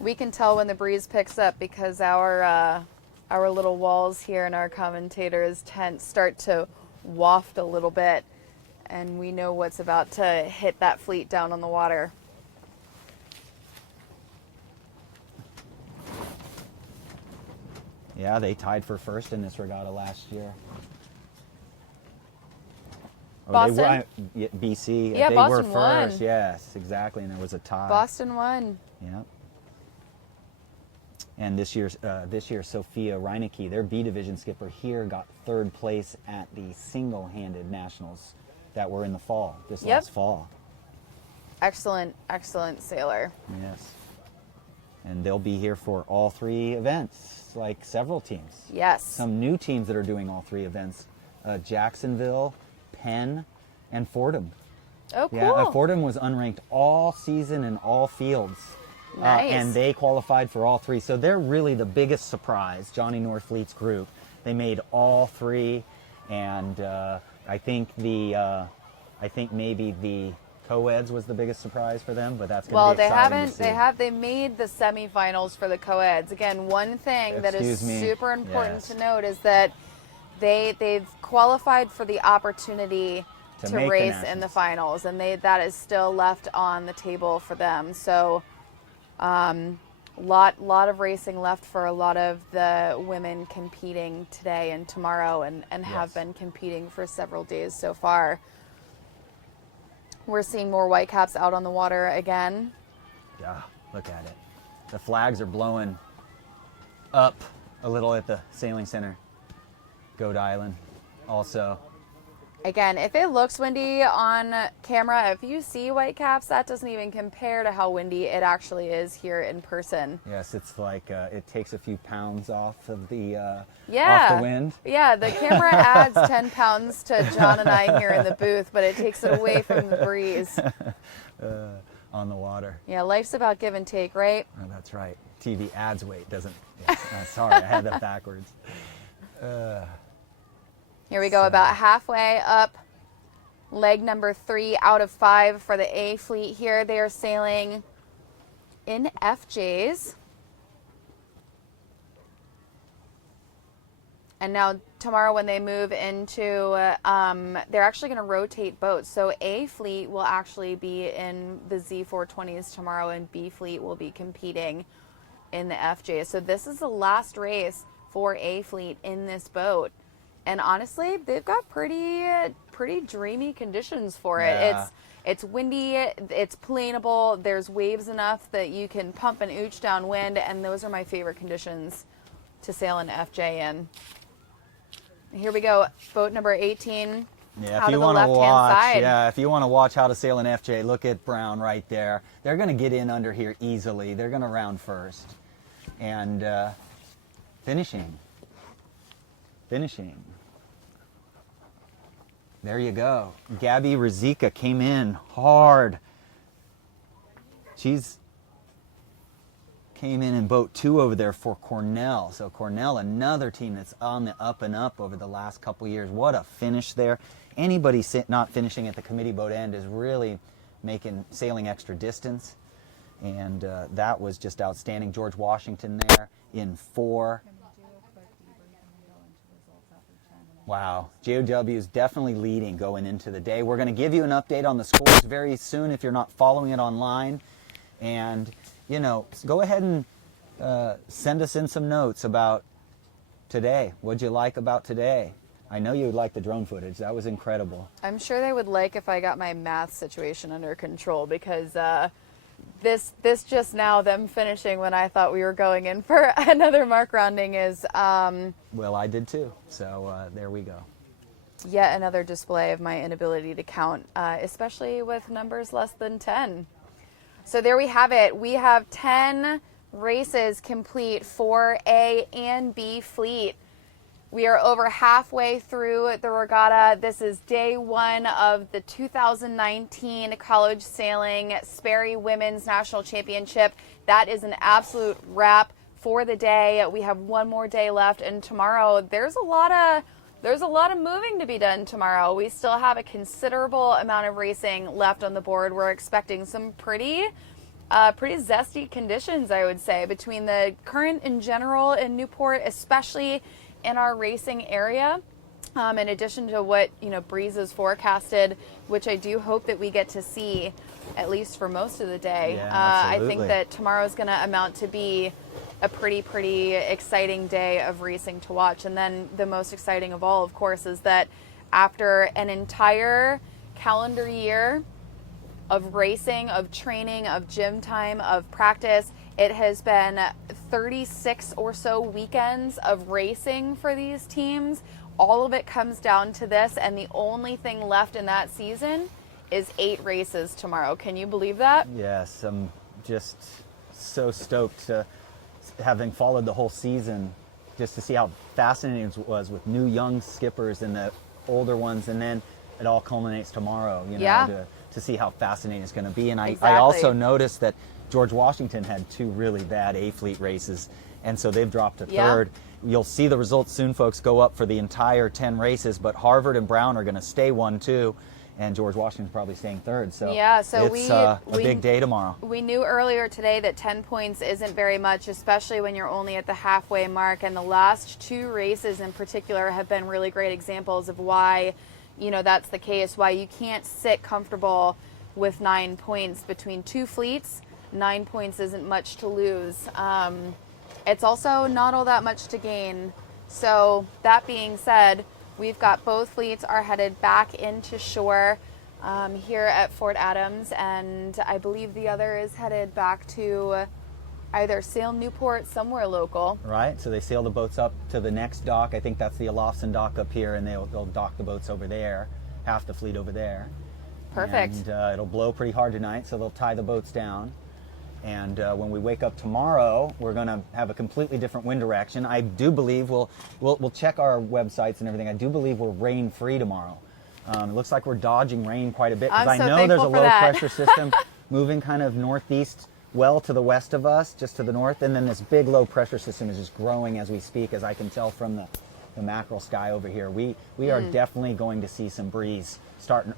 We can tell when the breeze picks up because our little walls here in our commentators' tent start to waft a little bit, and we know what's about to hit that fleet down on the water. Yeah, they tied for first in this regatta last year. Boston? BC. Yeah, they Boston were won. first. Yes, exactly, and there was a tie. Boston won. Yeah. And this year, Sophia Reinecke, their B division skipper here, got 3rd place at the single-handed nationals that were in the fall, last fall. Excellent, excellent sailor. Yes. And they'll be here for all 3 events, like several teams. Yes. Some new teams that are doing all 3 events. Jacksonville, Penn, and Fordham. Oh, cool. Yeah, Fordham was unranked all season in all fields. Nice. And they qualified for all 3. So they're really the biggest surprise, Johnny Northfleet's group. They made all 3, and I think maybe the co-eds was the biggest surprise for them, but that's going to be exciting to see. They made the semifinals for the co-eds. Again, one thing that is super important to note is that they've qualified for the opportunity to race in the finals, and that is still left on the table for them. So lot of racing left for a lot of the women competing today and tomorrow, and have been competing for several days so far. We're seeing more whitecaps out on the water again. Yeah, look at it. The flags are blowing up a little at the sailing center. Goat Island also. Again, if it looks windy on camera, if you see whitecaps, that doesn't even compare to how windy it actually is here in person. Yes, it's like it takes a few pounds off of the Yeah. off the wind. Yeah, the camera adds 10 pounds to John and I here in the booth, but it takes it away from the breeze. On the water. Yeah, life's about give and take, right? Oh, that's right. TV adds weight, doesn't. Yes. Sorry, I had that backwards. Here we go, about halfway up leg number 3 out of 5 for the A fleet here. They are sailing in FJs. And now tomorrow when they move into, they're actually going to rotate boats. So A fleet will actually be in the Z420s tomorrow, and B fleet will be competing in the FJs. So this is the last race for A fleet in this boat. And honestly, they've got pretty dreamy conditions for it. Yeah. It's windy, it's planeable, there's waves enough that you can pump and ooch downwind, and those are my favorite conditions to sail an FJ in. Here we go, boat number 18. Yeah, out if you of the want to left-hand watch, side. yeah, if you want to watch how to sail an FJ, look at Brown right there. They're going to get in under here easily. They're going to round first, and finishing. There you go. Gabby Rizika came in hard. She's came in boat 2 over there for Cornell. So Cornell, another team that's on the up and up over the last couple years. What a finish there. Anybody not finishing at the committee boat end is really sailing extra distance. And that was just outstanding. George Washington there in 4. Wow, JOW is definitely leading going into the day. We're going to give you an update on the scores very soon if you're not following it online. And, you know, go ahead and send us in some notes about today. What'd you like about today? I know you would like the drone footage. That was incredible. I'm sure they would like if I got my math situation under control, because this just now, them finishing when I thought we were going in for another mark rounding is... Well, I did too, so there we go. Yet another display of my inability to count, especially with numbers less than 10. So there we have it. We have 10 races complete for A and B fleet. We are over halfway through the regatta. This is day 1 of the 2019 College Sailing Sperry Women's National Championship. That is an absolute wrap for the day. We have one more day left, and tomorrow there's a lot of moving to be done tomorrow. We still have a considerable amount of racing left on the board. We're expecting some pretty zesty conditions, I would say, between the current in general in Newport, especially in our racing area, in addition to what breezes forecasted, which I do hope that we get to see at least for most of the day. Yeah, I think absolutely. that tomorrow is going to amount to be a pretty exciting day of racing to watch. And then the most exciting of all, of course, is that after an entire calendar year of racing, of training, of gym time, of practice, it has been 36 or so weekends of racing for these teams. All of it comes down to this, and the only thing left in that season is 8 races tomorrow. Can you believe that? Yes, I'm just so stoked to, having followed the whole season, just to see how fascinating it was with new young skippers and the older ones, and then it all culminates tomorrow, Yeah. to see how fascinating it's going to be. And I Exactly. also noticed that George Washington had 2 really bad A-fleet races, and so they've dropped to Yeah. 3rd. You'll see the results soon, folks, go up for the entire 10 races, but Harvard and Brown are going to stay 1-2, and George Washington's probably staying 3rd. So Yeah, so it's a big day tomorrow. We knew earlier today that 10 points isn't very much, especially when you're only at the halfway mark. And the last 2 races in particular have been really great examples of why, that's the case, why you can't sit comfortable with 9 points between 2 fleets. 9 points isn't much to lose. It's also not all that much to gain. So that being said, we've got both fleets are headed back into shore here at Fort Adams, and I believe the other is headed back to either sail Newport, somewhere local. Right, so they sail the boats up to the next dock. I think that's the Olofsson dock up here, and they'll dock the boats over there, half the fleet over there. Perfect. And it'll blow pretty hard tonight, so they'll tie the boats down. And when we wake up tomorrow, we're going to have a completely different wind direction. I do believe we'll check our websites and everything. I do believe we're rain-free tomorrow. It looks like we're dodging rain quite a bit, because I know there's a low-pressure system moving kind of northeast, well to the west of us, just to the north, and then this big low-pressure system is just growing as we speak, as I can tell from the mackerel sky over here. We are definitely going to see some breeze starting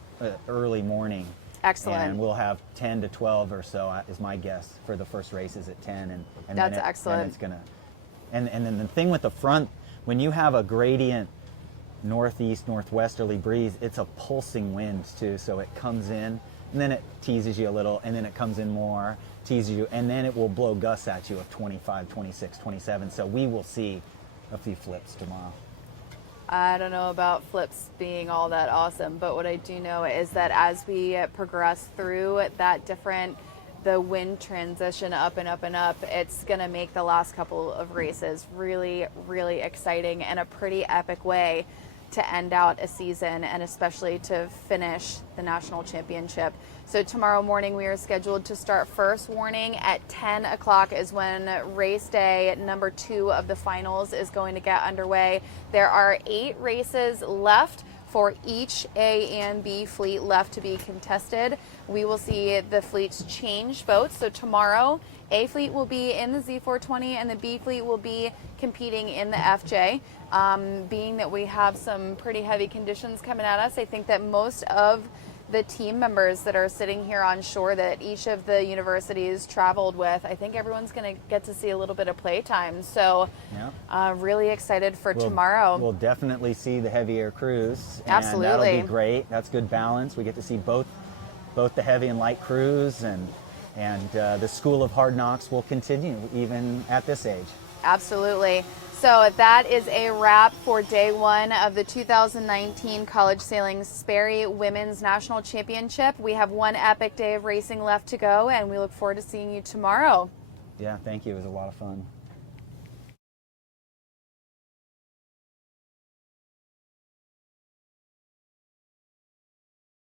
early morning. Excellent. And we'll have 10 to 12 or so, is my guess, for the first races at 10. And that's then excellent. Then it's gonna, and then the thing with the front, when you have a gradient northeast, northwesterly breeze, it's a pulsing wind too. So it comes in, and then it teases you a little, and then it comes in more, teases you, and then it will blow gusts at you of 25, 26, 27. So we will see a few flips tomorrow. I don't know about flips being all that awesome, but what I do know is that as we progress through the wind transition up and up and up, it's going to make the last couple of races really, really exciting and a pretty epic way to end out a season, and especially to finish the national championship. So tomorrow morning we are scheduled to start first. Warning at 10 o'clock is when race day number 2 of the finals is going to get underway. There are 8 races left for each A and B fleet left to be contested. We will see the fleets change boats. So tomorrow, A fleet will be in the Z420 and the B fleet will be competing in the FJ. Being that we have some pretty heavy conditions coming at us, I think that most of the team members that are sitting here on shore that each of the universities traveled with, I think everyone's going to get to see a little bit of playtime. So really excited for tomorrow. We'll definitely see the heavier crews. Absolutely. And that'll be great. That's good balance. We get to see both the heavy and light crews, and the School of Hard Knocks will continue even at this age. Absolutely. So that is a wrap for day 1 of the 2019 College Sailing Sperry Women's National Championship. We have one epic day of racing left to go, and we look forward to seeing you tomorrow. Yeah, thank you. It was a lot of fun.